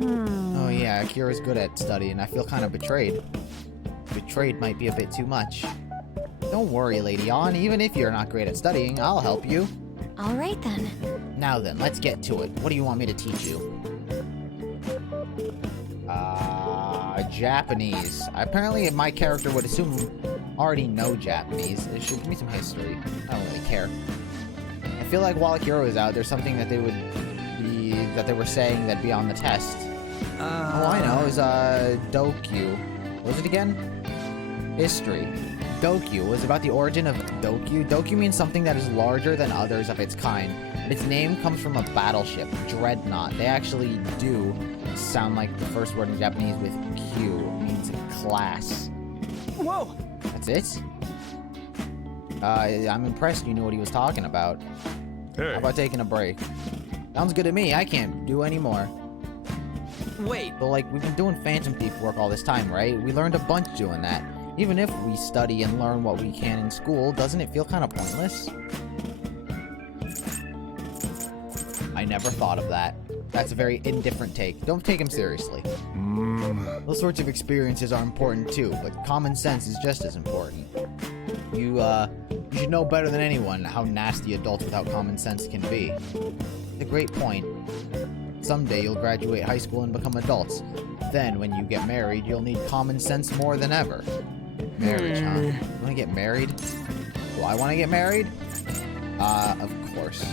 Oh yeah, Akira's good at studying. I feel kind of betrayed. Betrayed might be a bit too much. Don't worry, Lady On. Even if you're not great at studying, I'll help you. All right, then. Now then, let's get to it. What do you want me to teach you? Japanese. Apparently, my character would assume already know Japanese. It should give me some history. I don't really care. I feel like while Akira was out, there's something that they were saying that'd be on the test. Oh, I know. It was, Dokyu. What was it again? History. Dokyu was about the origin of Dokyu. Dokyu means something that is larger than others of its kind. And its name comes from a battleship, Dreadnought. They actually do sound like the first word in Japanese with Q. It means class. Whoa! That's it? I'm impressed you knew what he was talking about. Hey. How about taking a break? Sounds good to me. I can't do any more. Wait. So, like, we've been doing Phantom Thief work all this time, right? We learned a bunch doing that. Even if we study and learn what we can in school, doesn't it feel kind of pointless? I never thought of that. That's a very indifferent take. Don't take him seriously. Those sorts of experiences are important too, but common sense is just as important. You should know better than anyone how nasty adults without common sense can be. It's a great point. Someday you'll graduate high school and become adults. Then, when you get married, you'll need common sense more than ever. Marriage, huh? You wanna get married? Do I wanna get married? Of course.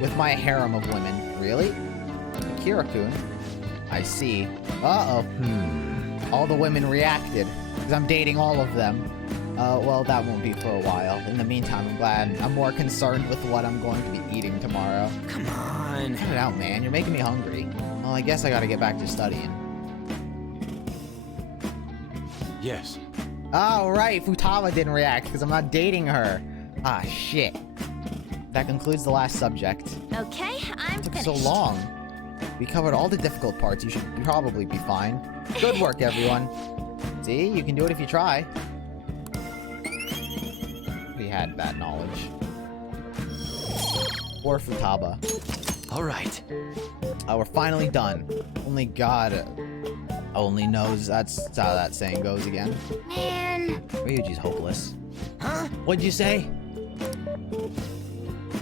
With my harem of women. Really? Kira-kun? I see. Uh-oh. All the women reacted, because I'm dating all of them. Well, that won't be for a while. In the meantime, I'm glad I'm more concerned with what I'm going to be eating tomorrow. Come on. Cut it out, man. You're making me hungry. Well, I guess I gotta get back to studying. Yes. Oh, right. Futaba didn't react, because I'm not dating her. Ah, shit. That concludes the last subject. Okay, I'm It took finished. so long. We covered all the difficult parts. You should probably be fine. Good work, everyone. See? You can do it if you try. We had that knowledge. Poor Futaba. Alright. We're finally done. Only God only knows that's how that saying goes again. Man. Ryuji's hopeless. Huh? What'd you say?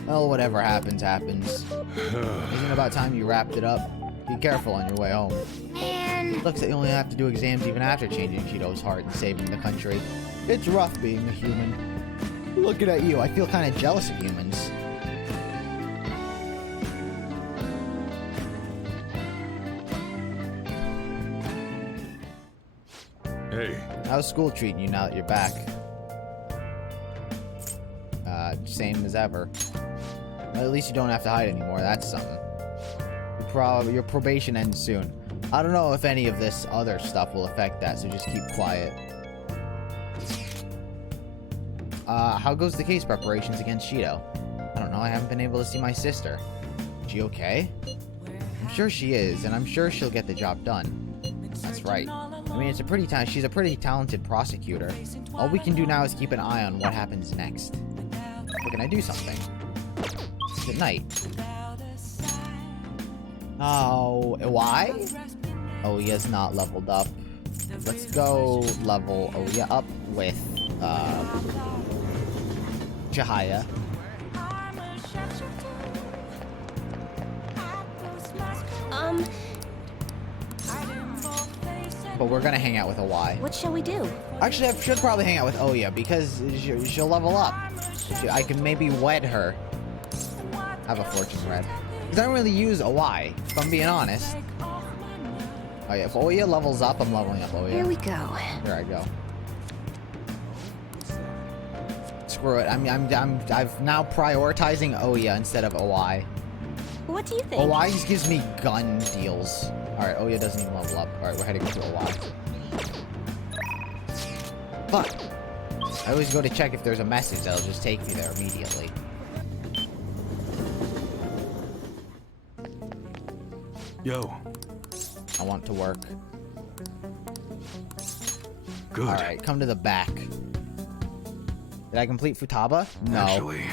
Well, whatever happens, happens. Isn't it about time you wrapped it up? Be careful on your way home. Man. Looks like you only have to do exams even after changing Shido's heart and saving the country. It's rough being a human. Looking at you, I feel kind of jealous of humans. Hey. How's school treating you now that you're back? Same as ever. Well, at least you don't have to hide anymore, that's something. Your probation ends soon. I don't know if any of this other stuff will affect that, so just keep quiet. How goes the case preparations against Shido? I don't know, I haven't been able to see my sister. Is she okay? I'm sure she is, and I'm sure she'll get the job done. That's right. I mean, she's a pretty talented prosecutor. All we can do now is keep an eye on what happens next. Or can I do something? Good night. Oh, why? Ouya's not leveled up. Let's go level Ouya up with, Chihaya. But we're gonna hang out with a Y. What shall we do? Actually, I should probably hang out with Ouya because she'll level up. I can maybe wed her. Have a fortune read. Because I don't really use a Y, if I'm being honest. Oh yeah, if Ouya levels up, I'm leveling up Ouya. Here we go. Here I go. Screw it. I'm now prioritizing Ouya instead of OI. What do you think? OI just gives me gun deals. Alright, Ouya doesn't even level up. Alright, we're heading to OI. Fuck. I always go to check if there's a message that'll just take me there immediately. Yo. I want to work. Good. Alright, come to the back. Did I complete Futaba? No. Actually.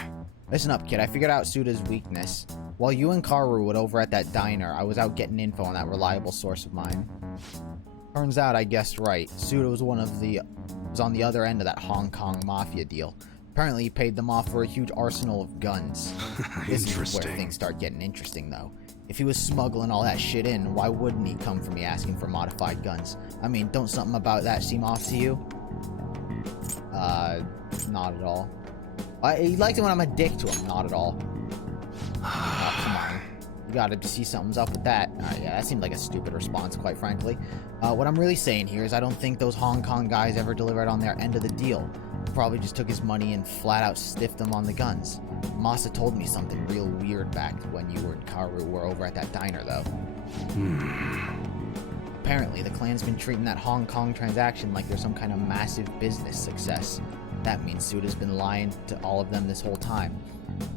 Listen up, kid. I figured out Suda's weakness. While you and Karu were over at that diner, I was out getting info on that reliable source of mine. Turns out I guessed right. Suda was on the other end of that Hong Kong mafia deal. Apparently he paid them off for a huge arsenal of guns. This is where things start getting interesting, though. If he was smuggling all that shit in, why wouldn't he come for me asking for modified guns? I mean, don't something about that seem off to you? Not at all. He likes it when I'm a dick to him. Not at all. Oh, come on. You gotta see something's up with that. Alright, yeah, that seemed like a stupid response, quite frankly. What I'm really saying here is I don't think those Hong Kong guys ever delivered on their end of the deal. Probably just took his money and flat out stiffed him on the guns. Masa told me something real weird back when you and Karu were over at that diner, though. Apparently, the clan's been treating that Hong Kong transaction like they're some kind of massive business success. That means Suda's been lying to all of them this whole time.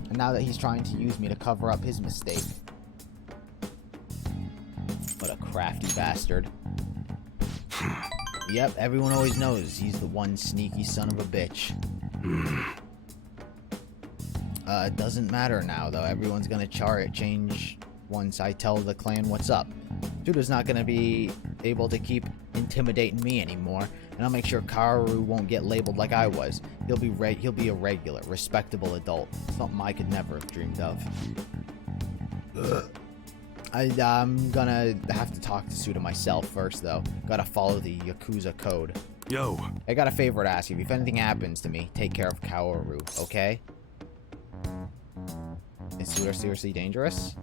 And now that he's trying to use me to cover up his mistake. What a crafty bastard. Yep, everyone always knows he's the one sneaky son of a bitch. It doesn't matter now, though. Everyone's gonna change once I tell the clan what's up. Suda's not gonna be able to keep intimidating me anymore, and I'll make sure Karu won't get labeled like I was. He'll be a regular, respectable adult. Something I could never have dreamed of. I'm gonna have to talk to Suda myself first, though. Gotta follow the Yakuza code. Yo. I got a favor to ask you. If anything happens to me, take care of Kaoru, okay? Is Suda seriously dangerous?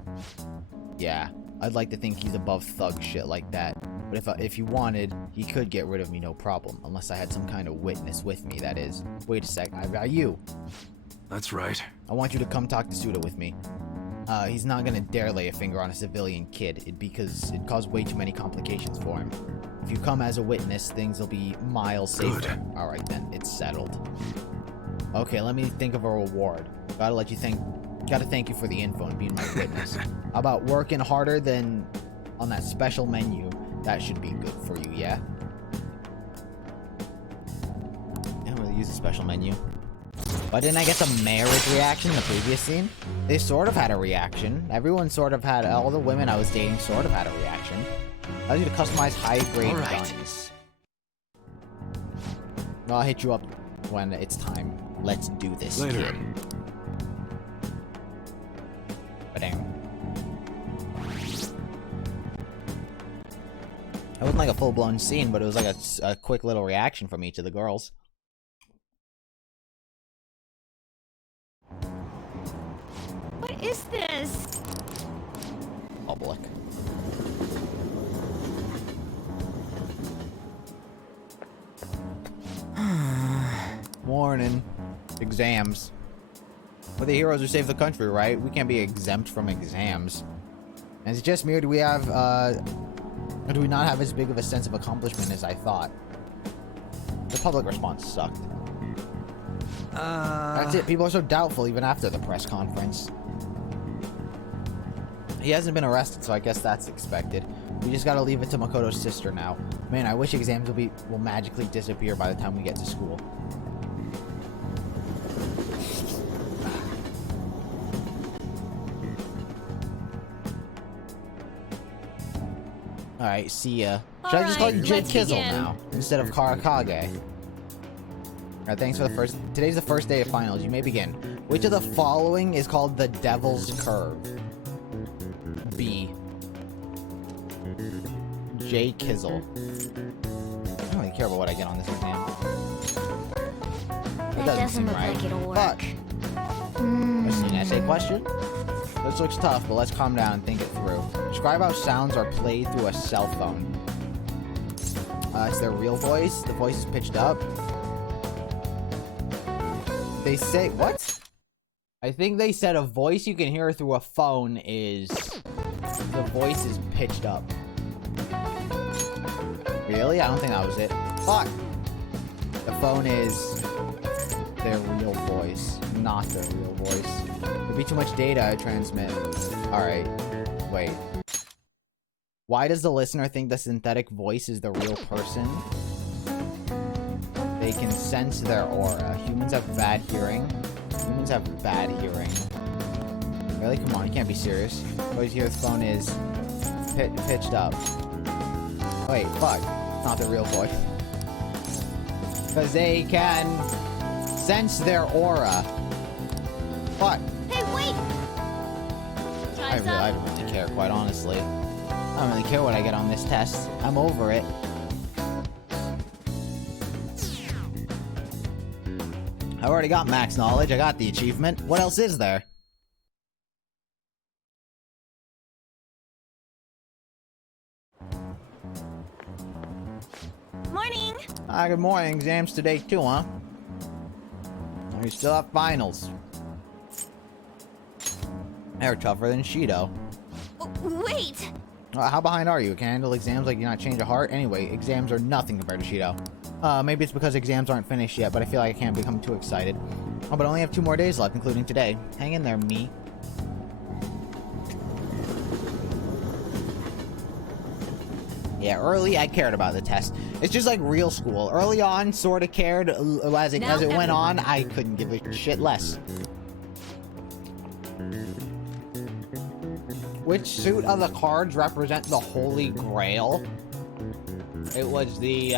Yeah, I'd like to think he's above thug shit like that. But if he wanted, he could get rid of me no problem. Unless I had some kind of witness with me, that is. Wait a sec, I've got you. That's right. I want you to come talk to Suda with me. He's not gonna dare lay a finger on a civilian kid, because it'd cause way too many complications for him. If you come as a witness, things will be miles safer. Good. Alright then, it's settled. Okay, let me think of a reward. Gotta thank you for the info and being my witness. How about working harder than on that special menu? That should be good for you, yeah? I don't really use the special menu. Why didn't I get the marriage reaction in the previous scene? They sort of had a reaction. Everyone sort of had, all the women I was dating sort of had a reaction. I was gonna customize high-grade guns. I'll hit you up when it's time. Let's do this, later. Kid. Ba-dang. It wasn't like a full-blown scene, but it was like a quick little reaction from each of the girls. What is this? Public. Morning. Exams. We're the heroes who save the country, right? We can't be exempt from exams. And is it just me, or do we have, or do we not have as big of a sense of accomplishment as I thought? The public response sucked. That's it. People are so doubtful even after the press conference. He hasn't been arrested, so I guess that's expected. We just gotta leave it to Makoto's sister now. Man, I wish exams will magically disappear by the time we get to school. Alright, see ya. Should I just call you Jade Kizzle now, instead of Karakage? Alright, thanks for the first... Today's the first day of finals. You may begin. Which of the following is called the Devil's Curve? B. J. Kizzle. I don't really care about what I get on this exam. It doesn't seem look right. like it'll work. But, this is an essay question? This looks tough, but let's calm down and think it through. Describe how sounds are played through a cell phone. It's their real voice. The voice is pitched up. They say... What? I think they said a voice you can hear through a phone is... The voice is pitched up. Really? I don't think that was it. Fuck! The phone is... their real voice. Not their real voice. There'd be too much data I transmit. Alright. Wait. Why does the listener think the synthetic voice is the real person? They can sense their aura. Humans have bad hearing. Humans have bad hearing. Really? Come on, you can't be serious. Always hear the phone is pitched up. Wait, fuck. Not the real voice. Because they can sense their aura. Fuck. Hey, wait! I don't really care, quite honestly. I don't really care what I get on this test. I'm over it. I already got max knowledge. I got the achievement. What else is there? Morning! Good morning. Exams today too, huh? We still have finals. They're tougher than Shido. Wait! How behind are you? Can handle exams like you not change a heart? Anyway, exams are nothing compared to Shido. Maybe it's because exams aren't finished yet, but I feel like I can't become too excited. Oh, but I only have 2 more days left, including today. Hang in there, me. Yeah, early I cared about the test. It's just like real school. Early on, sort of cared. As it went on, I couldn't give a shit less. Which suit of the cards represent the Holy Grail? It was the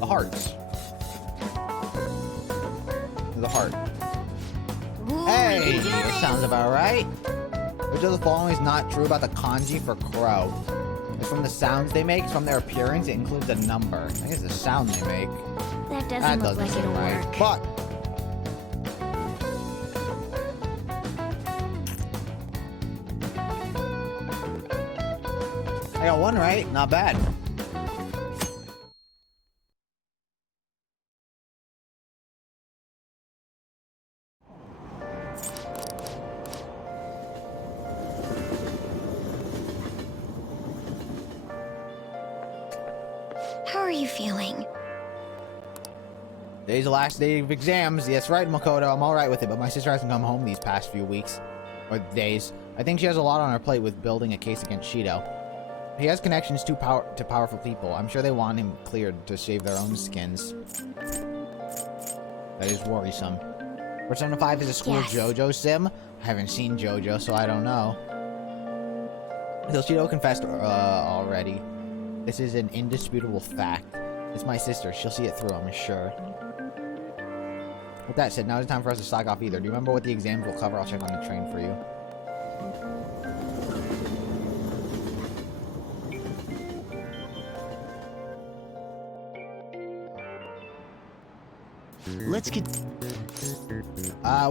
hearts. The heart. Ooh, Hey, that sounds about right. Which of the following is not true about the kanji for crow? It's from the sounds they make, it's from their appearance, it includes a number. I think it's the sound they make. That doesn't look like it'll work. Fuck! I got 1 right, not bad. How are you feeling? Today's the last day of exams. Yes, right, Makoto. I'm alright with it, but my sister hasn't come home these past few weeks. Or days. I think she has a lot on her plate with building a case against Shido. He has connections to powerful people. I'm sure they want him cleared to save their own skins. That is worrisome. Persona 5 is a school JoJo sim. I haven't seen JoJo, so I don't know. Till Shido confessed already. This is an indisputable fact. It's my sister. She'll see it through, I'm sure. With that said, now it's time for us to slack off either. Do you remember what the exams will cover? I'll check on the train for you. Let's get...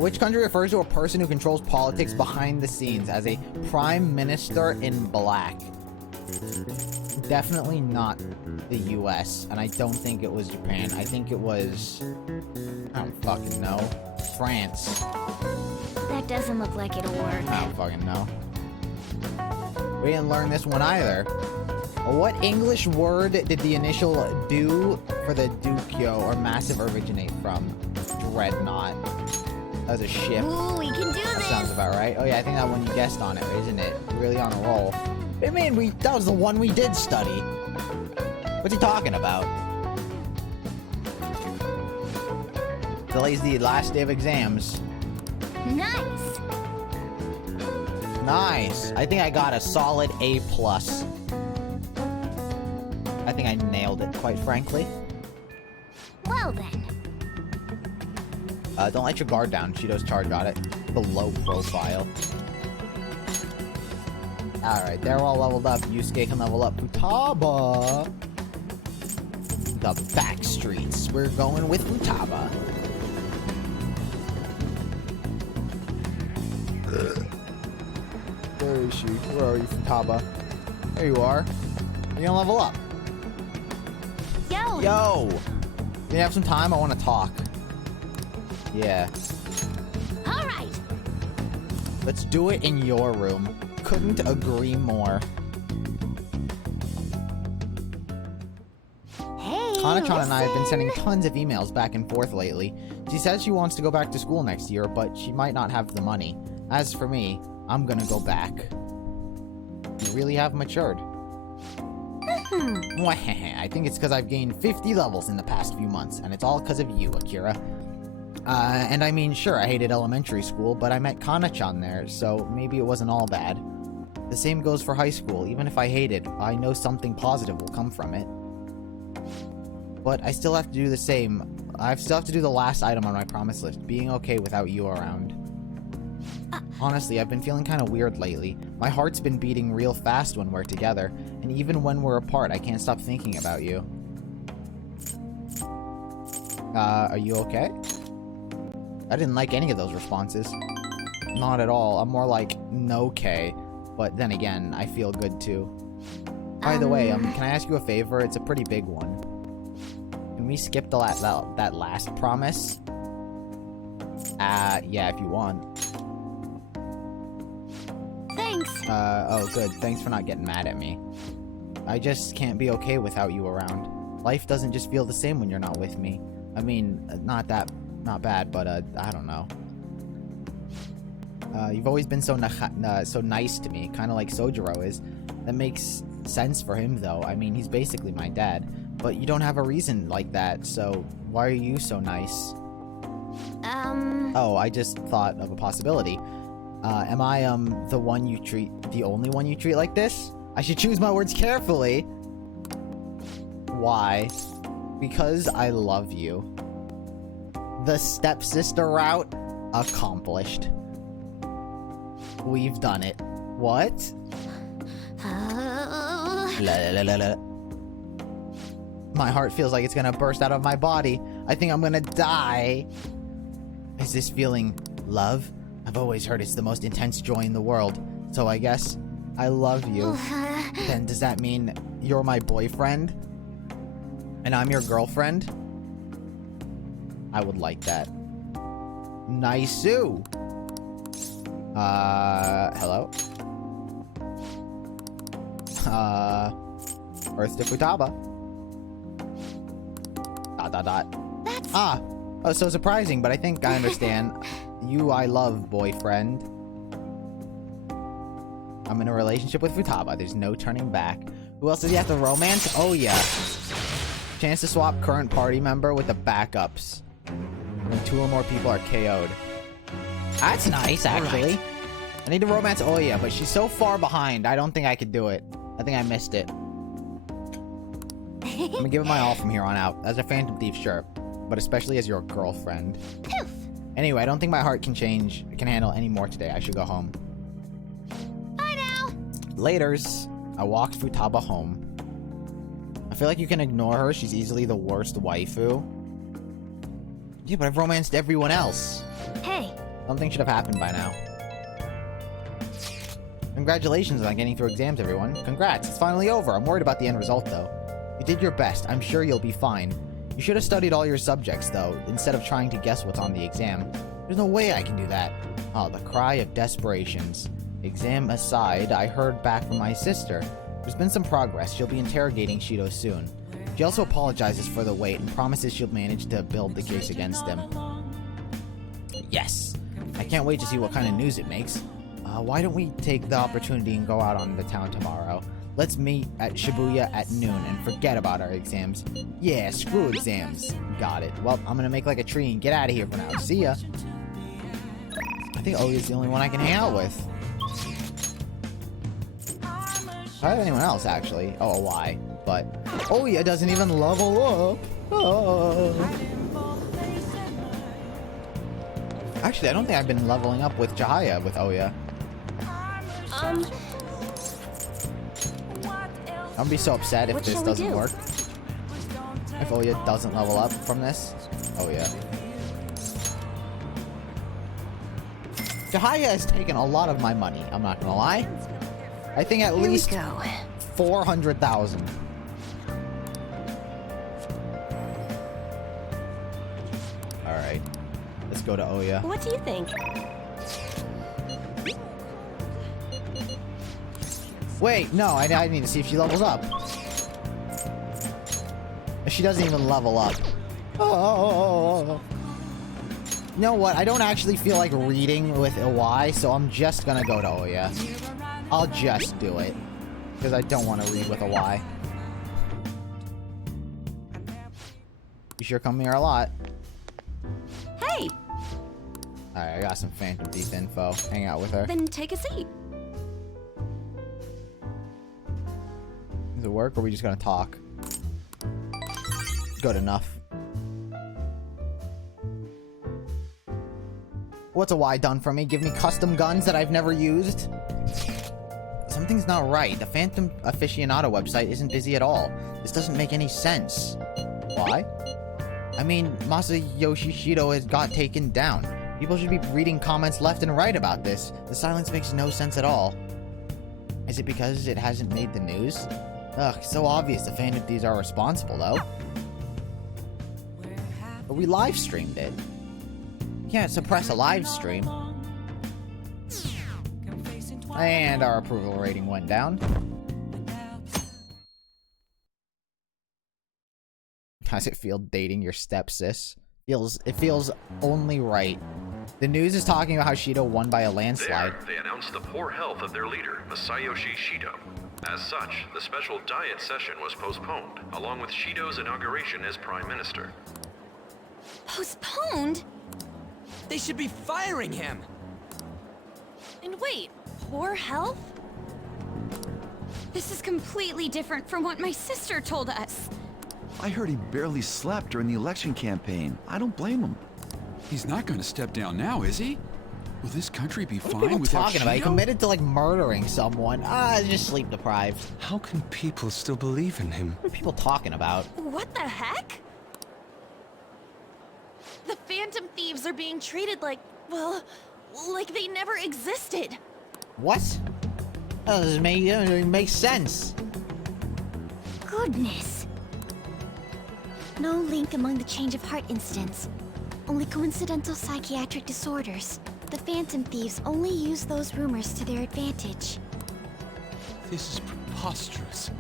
Which country refers to a person who controls politics behind the scenes as a prime minister in black? Definitely not the US, and I don't think it was Japan. I think it was... I don't fucking know. France. That doesn't look like it'll work. I don't fucking know. We didn't learn this one either. What English word did the initial do for the Dukyo or massive originate from? Dreadnought. That was a ship. Ooh, we can do this! That sounds about right. Oh yeah, I think that one you guessed on it, isn't it? You're really on a roll. I mean, that was the one we did study. What's he talking about? Today's the last day of exams. Nice! Nice! I think I got a solid A+. I think I nailed it, quite frankly. Well then. Don't let your guard down. Shido's charge got it. The low profile. Alright, they're all leveled up. Yusuke can level up. Futaba! The back streets. We're going with Futaba. Where is she? Where are you, Futaba? There you are. You're gonna level up. Yo! Yo! You have some time? I want to talk. Yeah. Alright! Let's do it in your room. Couldn't agree more. Hey, Kanachan and I have been sending tons of emails back and forth lately. She says she wants to go back to school next year, but she might not have the money. As for me, I'm gonna go back. You really have matured. I think it's because I've gained 50 levels in the past few months, and it's all because of you, Akira. And I mean, sure, I hated elementary school, but I met Kana-chan there, so maybe it wasn't all bad. The same goes for high school. Even if I hate it, I know something positive will come from it. But I still have to do the same. I still have to do the last item on my promise list, being okay without you around. Honestly, I've been feeling kind of weird lately. My heart's been beating real fast when we're together, and even when we're apart, I can't stop thinking about you. Are you okay? I didn't like any of those responses. Not at all. I'm more like, no-okay. But then again, I feel good too. By the way, can I ask you a favor? It's a pretty big one. Can we skip the that last promise? Yeah, if you want. Thanks. Oh good. Thanks for not getting mad at me. I just can't be okay without you around. Life doesn't just feel the same when you're not with me. I mean, not bad, but I don't know. You've always been so nice to me, kind of like Sojiro is. That makes sense for him, though. I mean, he's basically my dad. But you don't have a reason like that, so why are you so nice? Oh, I just thought of a possibility. Am I, the only one you treat like this? I should choose my words carefully. Why? Because I love you. The stepsister route? Accomplished. We've done it. What? My heart feels like it's gonna burst out of my body. I think I'm gonna die. Is this feeling love? I've always heard it's the most intense joy in the world. So I guess I love you. Then does that mean you're my boyfriend? And I'm your girlfriend? I would like that. Nice-oo. Hello? Earth to Futaba. ... Oh, so surprising, but I think I understand. You I love, boyfriend. I'm in a relationship with Futaba. There's no turning back. Who else does he have to romance? Oh, yeah. Chance to swap current party member with the backups. When 2 or more people are KO'd. That's nice, actually. Right. I need to romance Oya, but she's so far behind. I don't think I could do it. I think I missed it. I'm gonna give it my all from here on out. As a Phantom Thief, sure. But especially as your girlfriend. Poof. Anyway, I don't think my heart can handle any more today. I should go home. Bye now. Laters. I walked Futaba home. I feel like you can ignore her. She's easily the worst waifu. Yeah, but I've romanced everyone else. Hey. Something should have happened by now. Congratulations on getting through exams, everyone. Congrats, it's finally over. I'm worried about the end result, though. You did your best. I'm sure you'll be fine. You should have studied all your subjects, though, instead of trying to guess what's on the exam. There's no way I can do that. Oh, the cry of desperations. Exam aside, I heard back from my sister. There's been some progress. She'll be interrogating Shido soon. She also apologizes for the wait and promises she'll manage to build the case against him. Yes! I can't wait to see what kind of news it makes. Why don't we take the opportunity and go out on the town tomorrow? Let's meet at Shibuya at noon and forget about our exams. Yeah, screw exams. Got it. Well, I'm gonna make like a tree and get out of here for now. See ya. I think Oya's the only one I can hang out with. I don't have anyone else, actually. Oh, why? But Oya doesn't even level up. Oh. Actually, I don't think I've been leveling up with Chihaya with Oya. I'm gonna be so upset if this doesn't work. If Oya doesn't level up from this. Oh yeah. Chihaya has taken a lot of my money, I'm not gonna lie. I think at least 400,000. Alright. Let's go to Oya. What do you think? Wait, no, I need to see if she levels up. She doesn't even level up. Oh. You know what? I don't actually feel like reading with Iwai, so I'm just gonna go to Oya. I'll just do it. Because I don't want to read with Iwai. You sure come here a lot. Hey! Alright, I got some Phantom Thief info. Hang out with her. Then take a seat. Does it work, or are we just gonna talk? Good enough. What's Iwai done for me? Give me custom guns that I've never used? Something's not right. The Phantom Aficionado website isn't busy at all. This doesn't make any sense. Why? I mean, Masayoshi Shido has got taken down. People should be reading comments left and right about this. The silence makes no sense at all. Is it because it hasn't made the news? Ugh, so obvious the Phantom Thieves are responsible, though. But we live streamed it. You can't suppress a live stream. And our approval rating went down. How's it feel dating your stepsis? It feels only right. The news is talking about how Shido won by a landslide. There, they announced the poor health of their leader, Masayoshi Shido. As such, the special diet session was postponed, along with Shido's inauguration as Prime Minister. Postponed? They should be firing him! And wait, poor health? This is completely different from what my sister told us. I heard he barely slept during the election campaign. I don't blame him. He's not going to step down now, is he? Will this country be What are fine people without talking about? He Shido? committed to, like, murdering someone. Just sleep deprived. How can people still believe in him? What are people talking about? What the heck? The Phantom Thieves are being treated like, well, like they never existed. What? That doesn't make sense. Goodness. No link among the change of heart incidents. Only coincidental psychiatric disorders. The Phantom Thieves only use those rumors to their advantage. This is preposterous.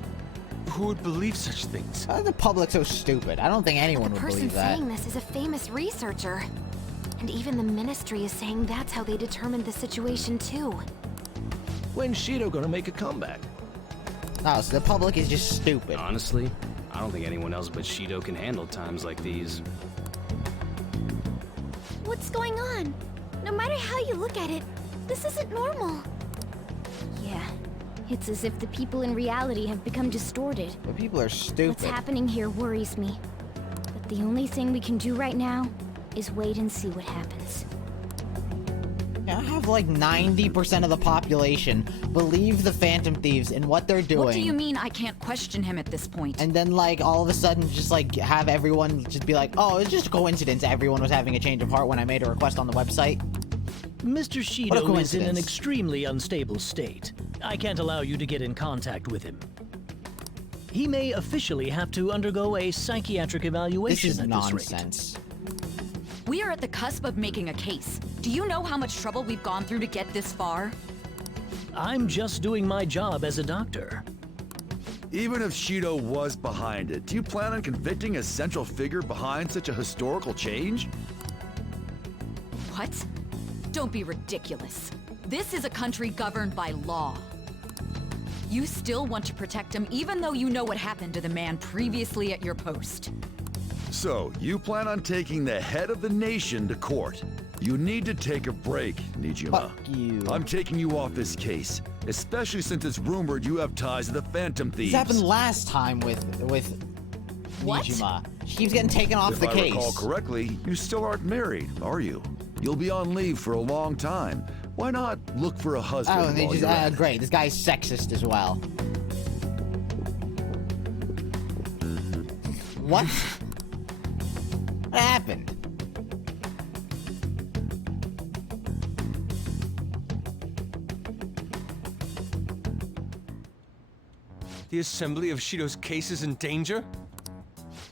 Who would believe such things? How is the public so stupid? I don't think anyone would believe that. The person saying this is a famous researcher. And even the Ministry is saying that's how they determined the situation too. When's Shido gonna make a comeback? No, so the public is just stupid. Honestly, I don't think anyone else but Shido can handle times like these. What's going on? No matter how you look at it, this isn't normal. Yeah, it's as if the people in reality have become distorted. But people are stupid. What's happening here worries me. But the only thing we can do right now is wait and see what happens. I have like 90% of the population believe the Phantom Thieves in what they're doing. What do you mean I can't question him at this point? And then, like, all of a sudden, just, like, have everyone just be like, oh, it's just a coincidence everyone was having a change of heart when I made a request on the website? Mr. What a Shido is in an coincidence. extremely unstable state. I can't allow you to get in contact with him. He may officially have to undergo a psychiatric evaluation This is at this rate. nonsense. We are at the cusp of making a case. Do you know how much trouble we've gone through to get this far? I'm just doing my job as a doctor. Even if Shido was behind it, do you plan on convicting a central figure behind such a historical change? What? Don't be ridiculous. This is a country governed by law. You still want to protect him even though you know what happened to the man previously at your post. So, you plan on taking the head of the nation to court. You need to take a break, Nijima. Fuck you. I'm taking you off this case, especially since it's rumored you have ties to the Phantom Thieves. This happened last time with What? Nijima. She keeps getting taken off the If I case. recall correctly, you still aren't married, are you? You'll be on leave for a long time. Why not look for a husband? Oh, and they while just, you're at it? great. This guy's sexist as well. What? What happened? The assembly of Shido's case is in danger?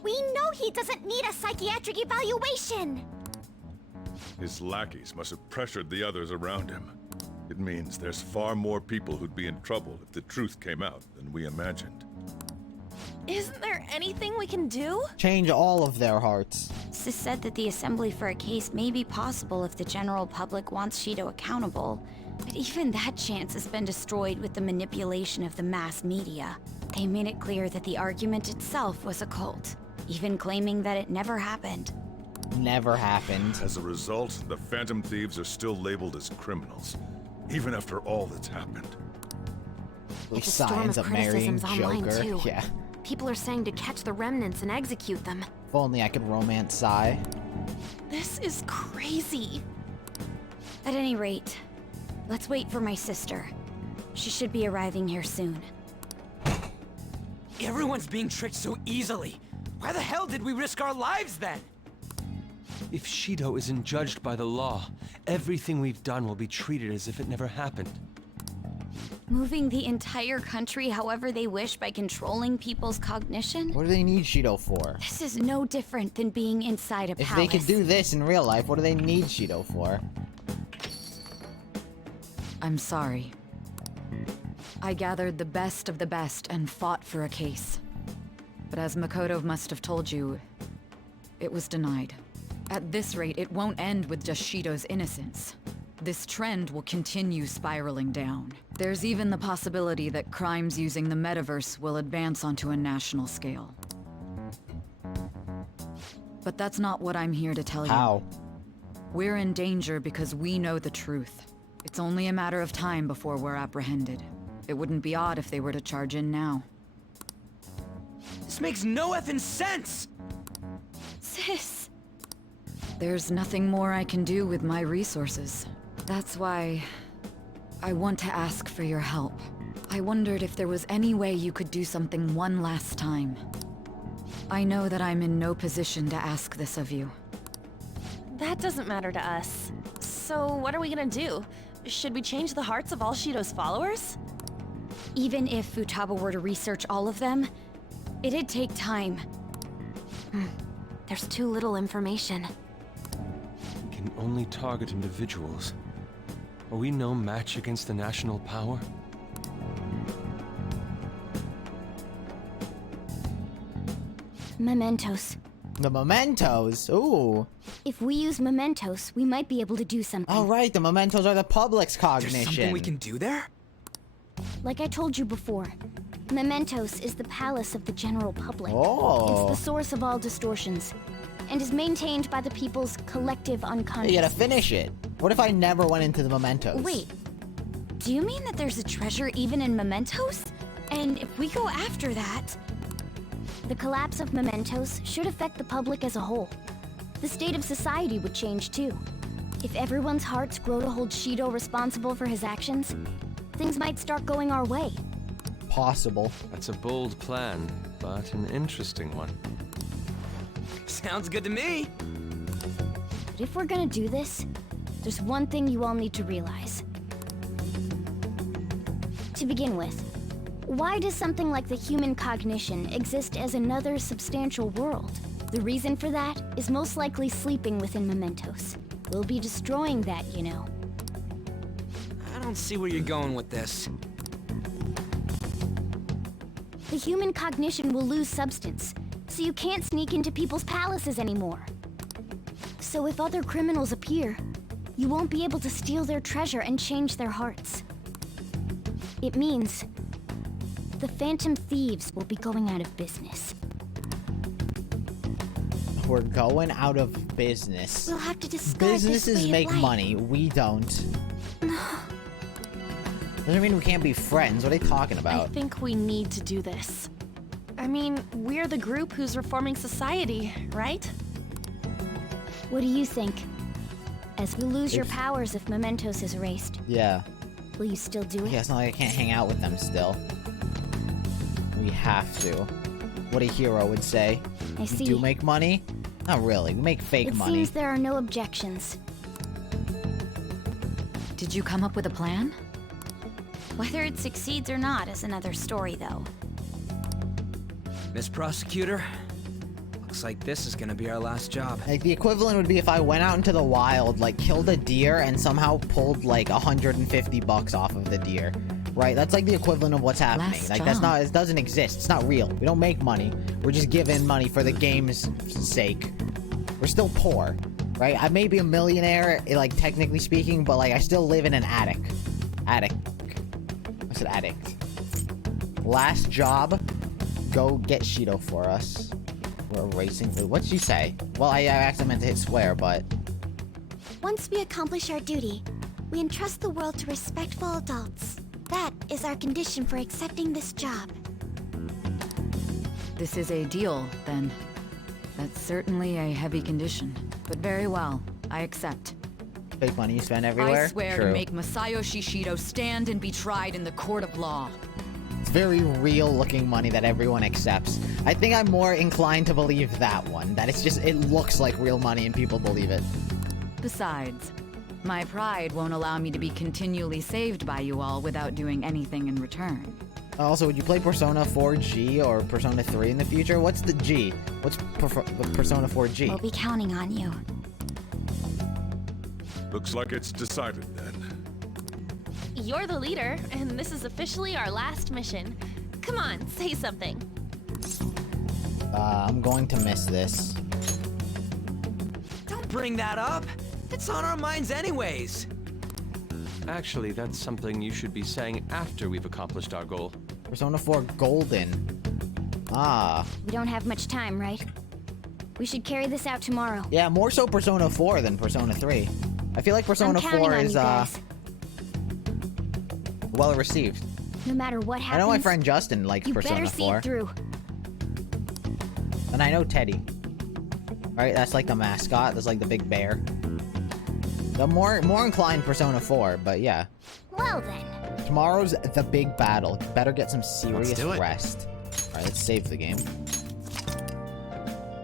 We know he doesn't need a psychiatric evaluation! His lackeys must have pressured the others around him. It means there's far more people who'd be in trouble if the truth came out than we imagined. Isn't there anything we can do? Change all of their hearts. Sis said that the assembly for a case may be possible if the general public wants Shido accountable. But even that chance has been destroyed with the manipulation of the mass media. They made it clear that the argument itself was a cult, even claiming that it never happened. Never happened. As a result, the Phantom Thieves are still labeled as criminals, even after all that's happened. With It's a storm signs of of marrying criticisms online, Joker. too. Yeah. People are saying to catch the remnants and execute them. If only I could romance Sai. This is crazy. At any rate, let's wait for my sister. She should be arriving here soon. Everyone's being tricked so easily. Why the hell did we risk our lives then? If Shido isn't judged by the law, everything we've done will be treated as if it never happened. Moving the entire country however they wish by controlling people's cognition? What do they need Shido for? This is no different than being inside a If palace. they could do this in real life, what do they need Shido for? I'm sorry. I gathered the best of the best and fought for a case. But as Makoto must have told you, it was denied. At this rate, it won't end with just Shido's innocence. This trend will continue spiraling down. There's even the possibility that crimes using the metaverse will advance onto a national scale. But that's not what I'm here to tell you. How? We're in danger because we know the truth. It's only a matter of time before we're apprehended. It wouldn't be odd if they were to charge in now. This makes no effing sense! Sis! There's nothing more I can do with my resources. That's why I want to ask for your help. I wondered if there was any way you could do something one last time. I know that I'm in no position to ask this of you. That doesn't matter to us. So what are we gonna do? Should we change the hearts of all Shido's followers? Even if Futaba were to research all of them, it'd take time. There's too little information. Can only target individuals. Are we no match against the national power? Mementos. The mementos? Ooh. If we use mementos, we might be able to do something. Oh, right, the mementos are the public's cognition. There's something we can do there? Like I told you before, mementos is the palace of the general public. Oh. It's the source of all distortions, and is maintained by the people's collective unconscious. You gotta finish it. What if I never went into the mementos? Wait, do you mean that there's a treasure even in mementos? And if we go after that... The collapse of mementos should affect the public as a whole. The state of society would change too. If everyone's hearts grow to hold Shido responsible for his actions, things might start going our way. Possible. That's a bold plan, but an interesting one. Sounds good to me. But if we're gonna do this, there's one thing you all need to realize. To begin with, why does something like the human cognition exist as another substantial world? The reason for that is most likely sleeping within mementos. We'll be destroying that, you know. I don't see where you're going with this. The human cognition will lose substance, so you can't sneak into people's palaces anymore. So if other criminals appear, you won't be able to steal their treasure and change their hearts. It means the Phantom Thieves will be going out of business. We're going out of business. We'll have to disguise Businesses make money. We don't. Doesn't mean we can't be friends. What are they talking about? I think we need to do this. I mean, we're the group who's reforming society, right? What do you think? As we lose your powers if mementos is erased. Yeah. Will you still do it? Yeah, it's not like I can't hang out with them still. We have to. What a hero would say. I see. We do make money? Not really. We make fake money. It seems there are no objections. Did you come up with a plan? Whether it succeeds or not is another story, though. Miss Prosecutor, looks like this is gonna be our last job. Like, the equivalent would be if I went out into the wild, like, killed a deer and somehow pulled, like, 150 bucks off of the deer. Right? That's, like, the equivalent of what's happening. Last Like, that's job. not, it doesn't exist. It's not real. We don't make money. We're just giving money for the game's sake. We're still poor. Right? I may be a millionaire, like, technically speaking, but, like, I still live in an attic. Attic. I said addict. Last job, go get Shido for us. We're racing. What'd she say? Well, I actually meant to hit square, but... Once we accomplish our duty, we entrust the world to respectful adults. That is our condition for accepting this job. This is a deal, then. That's certainly a heavy condition. But very well, I accept. Fake money you spend everywhere? I swear True. to make Masayoshi Shido stand and be tried in the court of law. It's very real-looking money that everyone accepts. I think I'm more inclined to believe that one. That it's just, it looks like real money and people believe it. Besides, My pride won't allow me to be continually saved by you all without doing anything in return. Also, would you play Persona 4G or Persona 3 in the future? What's the G? What's Persona 4G? We'll be counting on you. Looks like it's decided then. You're the leader, and this is officially our last mission. Come on, say something. I'm going to miss this. Don't bring that up. It's on our minds anyways. Actually, that's something you should be saying after we've accomplished our goal. Persona 4 Golden. Ah. We don't have much time, right? We should carry this out tomorrow. Yeah, more so Persona 4 than Persona 3. I feel like Persona 4 is, well received. No matter what happens, I know my friend Justin likes Persona 4. You better see it through. And I know Teddy. Right, that's like the mascot. That's like the big bear. The more inclined Persona 4, but yeah. Well then. Tomorrow's the big battle. Better get some serious do it. rest. Alright, let's save the game.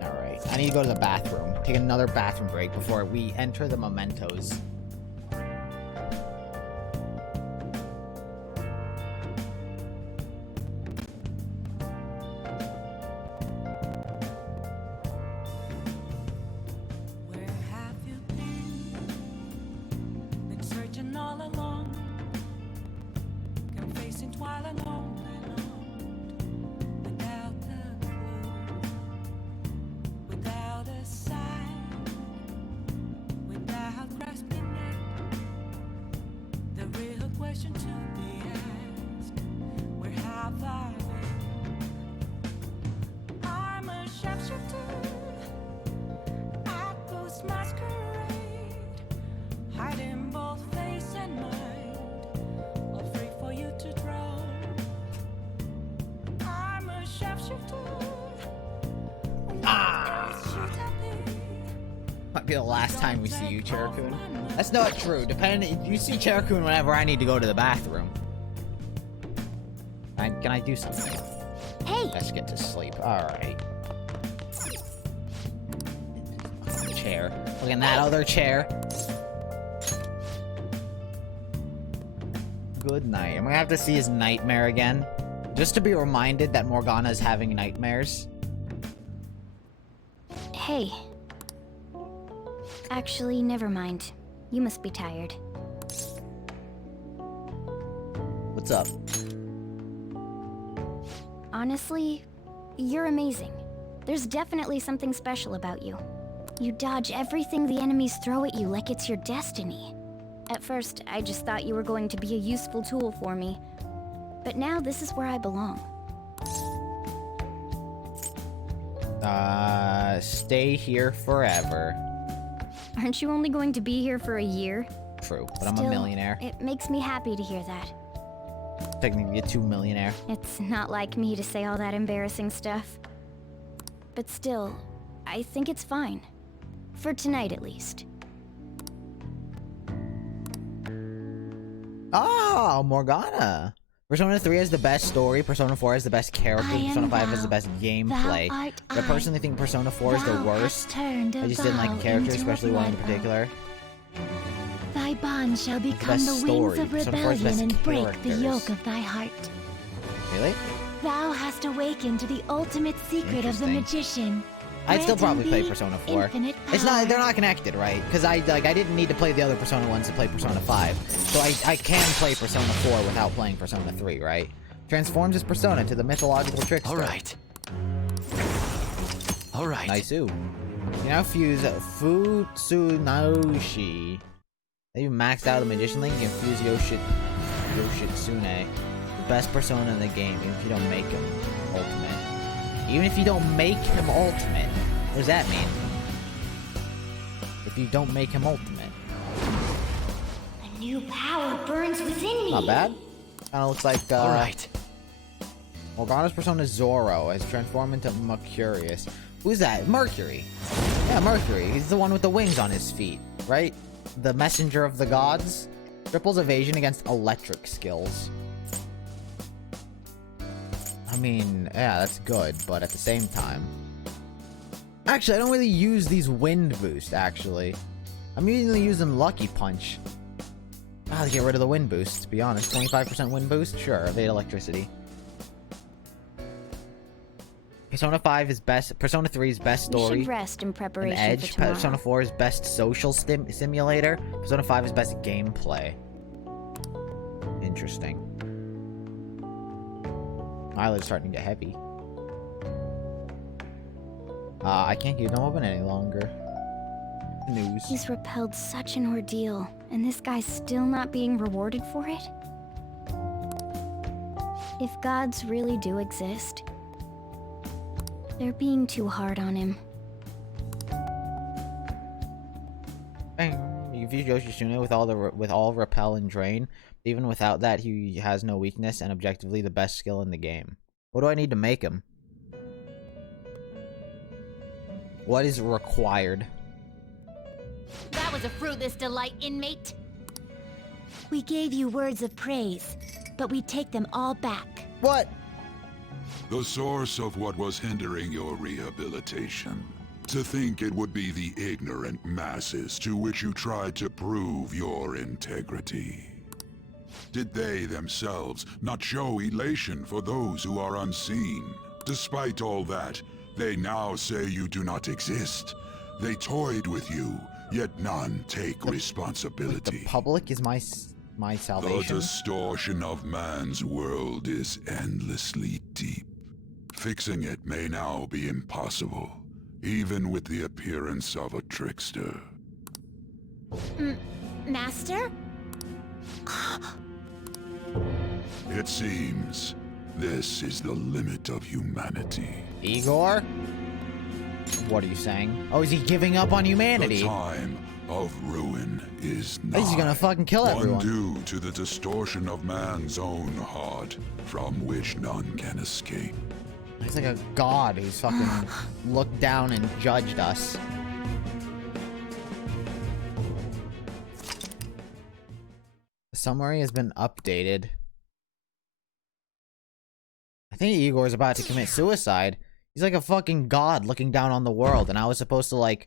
Alright, I need to go to the bathroom. Take another bathroom break before we enter the mementos. Might be the last time we see you, Cherokun. That's not true. You see Cherokun whenever I need to go to the bathroom. Can I do something? Hey! Let's get to sleep. Alright. Chair. Look at that other chair. Good night. I'm gonna have to see his nightmare again. Just to be reminded that Morgana's having nightmares. Hey. Actually, never mind. You must be tired. What's up? Honestly, you're amazing. There's definitely something special about you. You dodge everything the enemies throw at you like it's your destiny. At first, I just thought you were going to be a useful tool for me. But now this is where I belong. Stay here forever. Aren't you only going to be here for a year? True, but I'm a millionaire. It makes me happy to hear that. Technically a 2-millionaire. It's not like me to say all that embarrassing stuff. But still, I think it's fine. For tonight, at least. Oh, Morgana! Persona 3 has the best story, Persona 4 has the best character, Persona 5 has the best gameplay. I personally think Persona 4 is the worst. I just didn't like the character, especially one in particular. Thy bond shall become the wings of rebellion and break the yoke of thy heart. Really? Thou hast awakened to the ultimate secret of the magician. I'd still probably play Persona 4. It's not, they're not connected, right? Because I didn't need to play the other Persona ones to play Persona 5. So I can play Persona 4 without playing Persona 3, right? Transforms his persona to the mythological trickster. Alright. Alright. Nice-oo. You now fuse Futsunoshi. They even maxed out the Magician Link, you can fuse Yoshitsune. The best persona in the game, even if you don't make him ultimate. Even if you don't make him ultimate. What does that mean? If you don't make him ultimate. A new power burns within me. Not bad. Kinda looks like, Alright. Morgana's persona Zoro has transformed into Mercurius. Who's that? Mercury. Yeah, Mercury. He's the one with the wings on his feet, right? The messenger of the gods. Triples evasion against electric skills. I mean, yeah, that's good, but at the same time... Actually, I don't really use these wind boosts, actually. I'm usually using Lucky Punch. To get rid of the wind boost, to be honest. 25% wind boost? Sure, evade electricity. Persona 5 is best. Persona 3 is best story. We should rest in preparation and Edge. for tomorrow. Persona 4 is best social simulator. Persona 5 is best gameplay. Interesting. Mileage starting to get heavy. I can't keep them open any longer. News. He's repelled such an ordeal, and this guy's still not being rewarded for it? If gods really do exist, they're being too hard on him. You view Yoshitsune with all repel and drain. Even without that, he has no weakness and objectively the best skill in the game. What do I need to make him? What is required? That was a fruitless delight, inmate. We gave you words of praise, but we take them all back. What? The source of what was hindering your rehabilitation. To think it would be the ignorant masses to which you tried to prove your integrity. Did they themselves not show elation for those who are unseen? Despite all that, they now say you do not exist. They toyed with you, yet none take responsibility. The public is my salvation. The distortion of man's world is endlessly deep. Fixing it may now be impossible, even with the appearance of a trickster. Master? It seems this is the limit of humanity. Igor? What are you saying? Oh, is he giving up on humanity? The time of ruin is nigh. He's gonna fucking kill everyone. One due to the distortion of man's own heart, from which none can escape. He's like a god who's fucking looked down and judged us. The summary has been updated. I think Igor's about to commit suicide. He's like a fucking god looking down on the world, and I was supposed to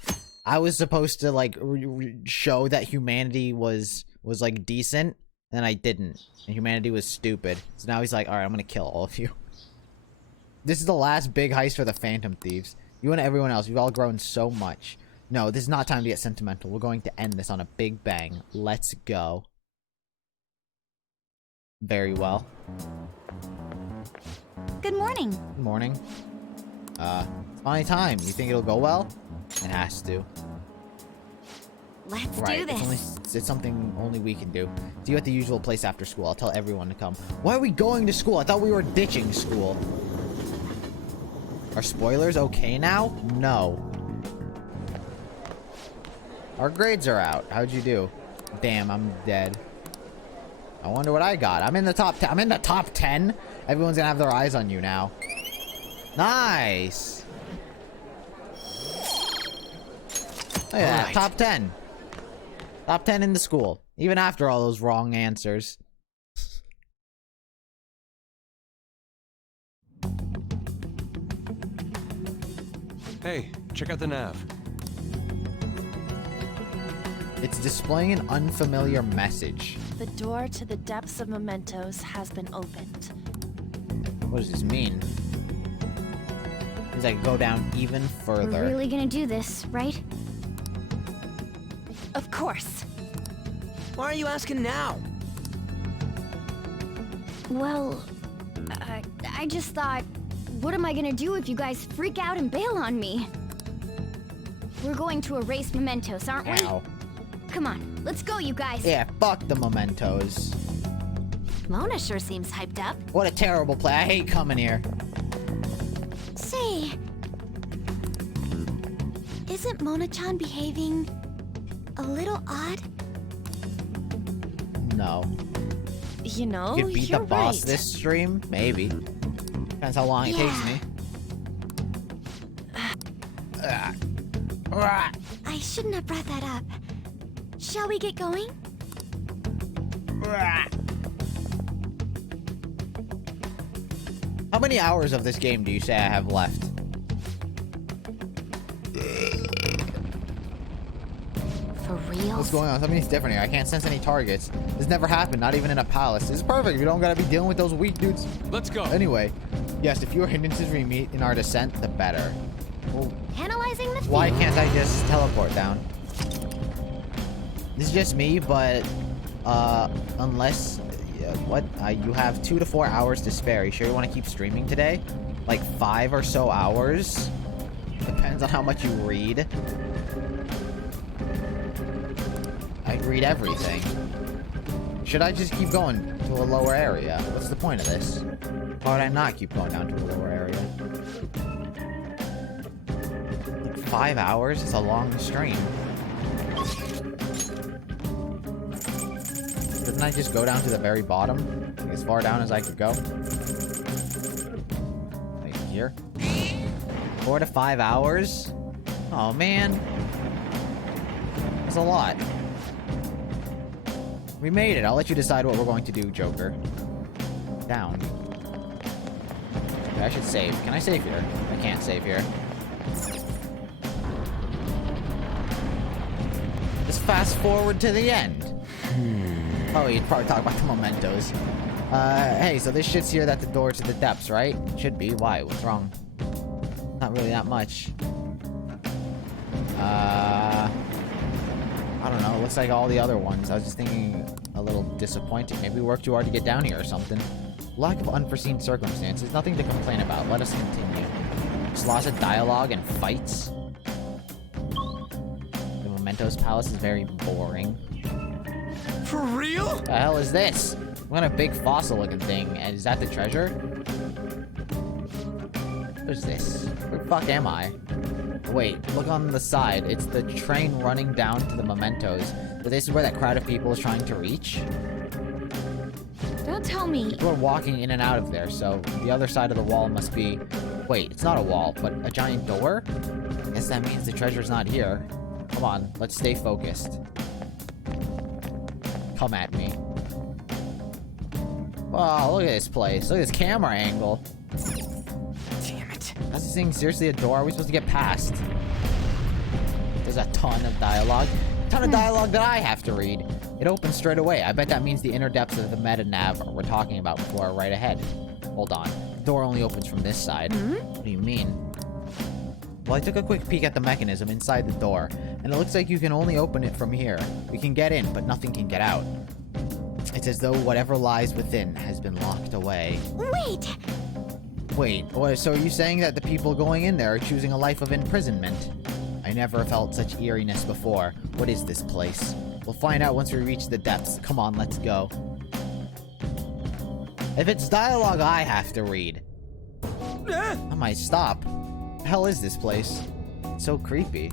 show that humanity was like decent, and I didn't. And humanity was stupid. So now he's like, alright, I'm gonna kill all of you. This is the last big heist for the Phantom Thieves. You and everyone else, you've all grown so much. No, this is not time to get sentimental. We're going to end this on a big bang. Let's go. Very well. Good morning. Good morning. It's funny time. You think it'll go well? It has to. Let's do this. It's something only we can do. See you at the usual place after school. I'll tell everyone to come. Why are we going to school? I thought we were ditching school. Are spoilers okay now? No. Our grades are out. How'd you do? Damn, I'm dead. I wonder what I got. I'm in the top 10. I'm in the top 10. Everyone's gonna have their eyes on you now. Nice. Oh yeah, right. Top 10. Top 10 in the school. Even after all those wrong answers. Hey, check out the nav. It's displaying an unfamiliar message. The door to the depths of mementos has been opened. What does this mean? Means I can go down even further. We're really gonna do this, right? Of course. Why are you asking now? Well, I just thought, what am I gonna do if you guys freak out and bail on me? We're going to erase mementos, aren't we? Ow. Come on, let's go, you guys. Yeah, fuck the mementos. Mona sure seems hyped up. What a terrible play. I hate coming here. Say, isn't Mona-chan behaving a little odd? No. You know, you could beat the boss right. this stream? Maybe. Depends how long it takes me. I shouldn't have brought that up. Shall we get going? How many hours of this game do you say I have left? For real? What's going on? Something's different here. I can't sense any targets. This never happened, not even in a palace. This is perfect. We don't gotta be dealing with those weak dudes. Let's go. Anyway, yes, the fewer hindrances we meet in our descent, the better. Well, Analyzing the why can't I just teleport down? This is just me, but unless you have 2 to 4 hours to spare. You sure you want to keep streaming today? Like 5 or so hours? Depends on how much you read. I read everything. Should I just keep going to a lower area? What's the point of this? Why would I not keep going down to a lower area? Like 5 hours? It's a long stream. Didn't I just go down to the very bottom? Like as far down as I could go? Like here? 4 to 5 hours? Oh man. That's a lot. We made it. I'll let you decide what we're going to do, Joker. Down. Okay, I should save. Can I save here? I can't save here. Just fast forward to the end. Oh, you'd probably talk about the mementos. Hey, so this shit's here, that's the door to the depths, right? Should be. Why? What's wrong? Not really that much. I don't know. It looks like all the other ones. I was just thinking a little disappointed. Maybe we worked too hard to get down here or something. Lack of unforeseen circumstances. Nothing to complain about. Let us continue. Just lots of dialogue and fights. The Mementos Palace is very boring. For real? What the hell is this? What a big fossil-looking thing. And is that the treasure? What is this? Where the fuck am I? Wait, look on the side. It's the train running down to the mementos. But this is where that crowd of people is trying to reach? Don't tell me. People are walking in and out of there, so the other side of the wall must be... Wait, it's not a wall, but a giant door? I guess that means the treasure's not here. Come on, let's stay focused. Come at me. Wow, look at this place. Look at this camera angle. Damn it. Is this thing seriously a door? Are we supposed to get past? There's a ton of dialogue. A ton of dialogue that I have to read. It opens straight away. I bet that means the inner depths of the meta-nav we're talking about before are right ahead. Hold on. The door only opens from this side. What do you mean? Well, I took a quick peek at the mechanism inside the door, and it looks like you can only open it from here. We can get in, but nothing can get out. It's as though whatever lies within has been locked away. Wait, so are you saying that the people going in there are choosing a life of imprisonment? I never felt such eeriness before. What is this place? We'll find out once we reach the depths. Come on, let's go. If it's dialogue I have to read, I might stop. What the hell is this place? It's so creepy.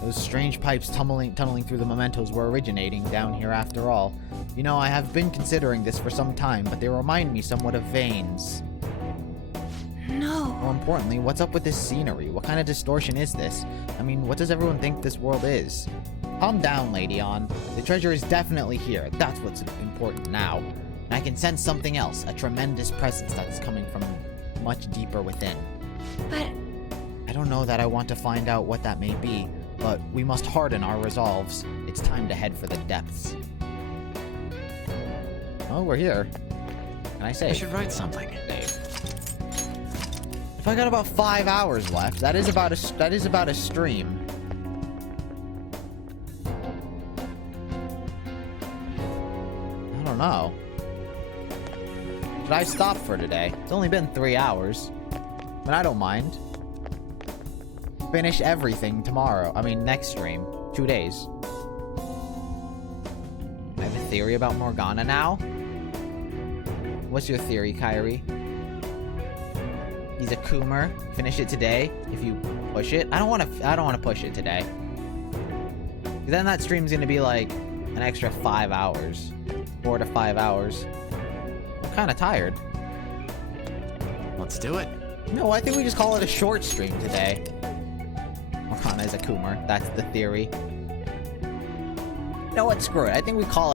Those strange pipes tunneling through the mementos were originating down here after all. You know, I have been considering this for some time, but they remind me somewhat of veins. No. More importantly, what's up with this scenery? What kind of distortion is this? I mean, what does everyone think this world is? Calm down, Lady On. The treasure is definitely here. That's what's important now. And I can sense something else, a tremendous presence that's coming from much deeper within. But... I don't know that I want to find out what that may be, but we must harden our resolves. It's time to head for the depths. Oh, we're here. Can I save? I should write something. Save. If I got about 5 hours left, that is about a stream. I don't know. Should I stop for today? It's only been 3 hours. But I don't mind. Finish everything tomorrow. I mean, next stream. 2 days. I have a theory about Morgana now. What's your theory, Kyrie? He's a Coomer. Finish it today if you push it. I don't want to push it today. Then that stream's gonna be like an extra 5 hours. 4 to 5 hours. I'm kind of tired. Let's do it. No, I think we just call it a short stream today. Morgana is a Coomer. That's the theory. You know what? Screw it. I think we call it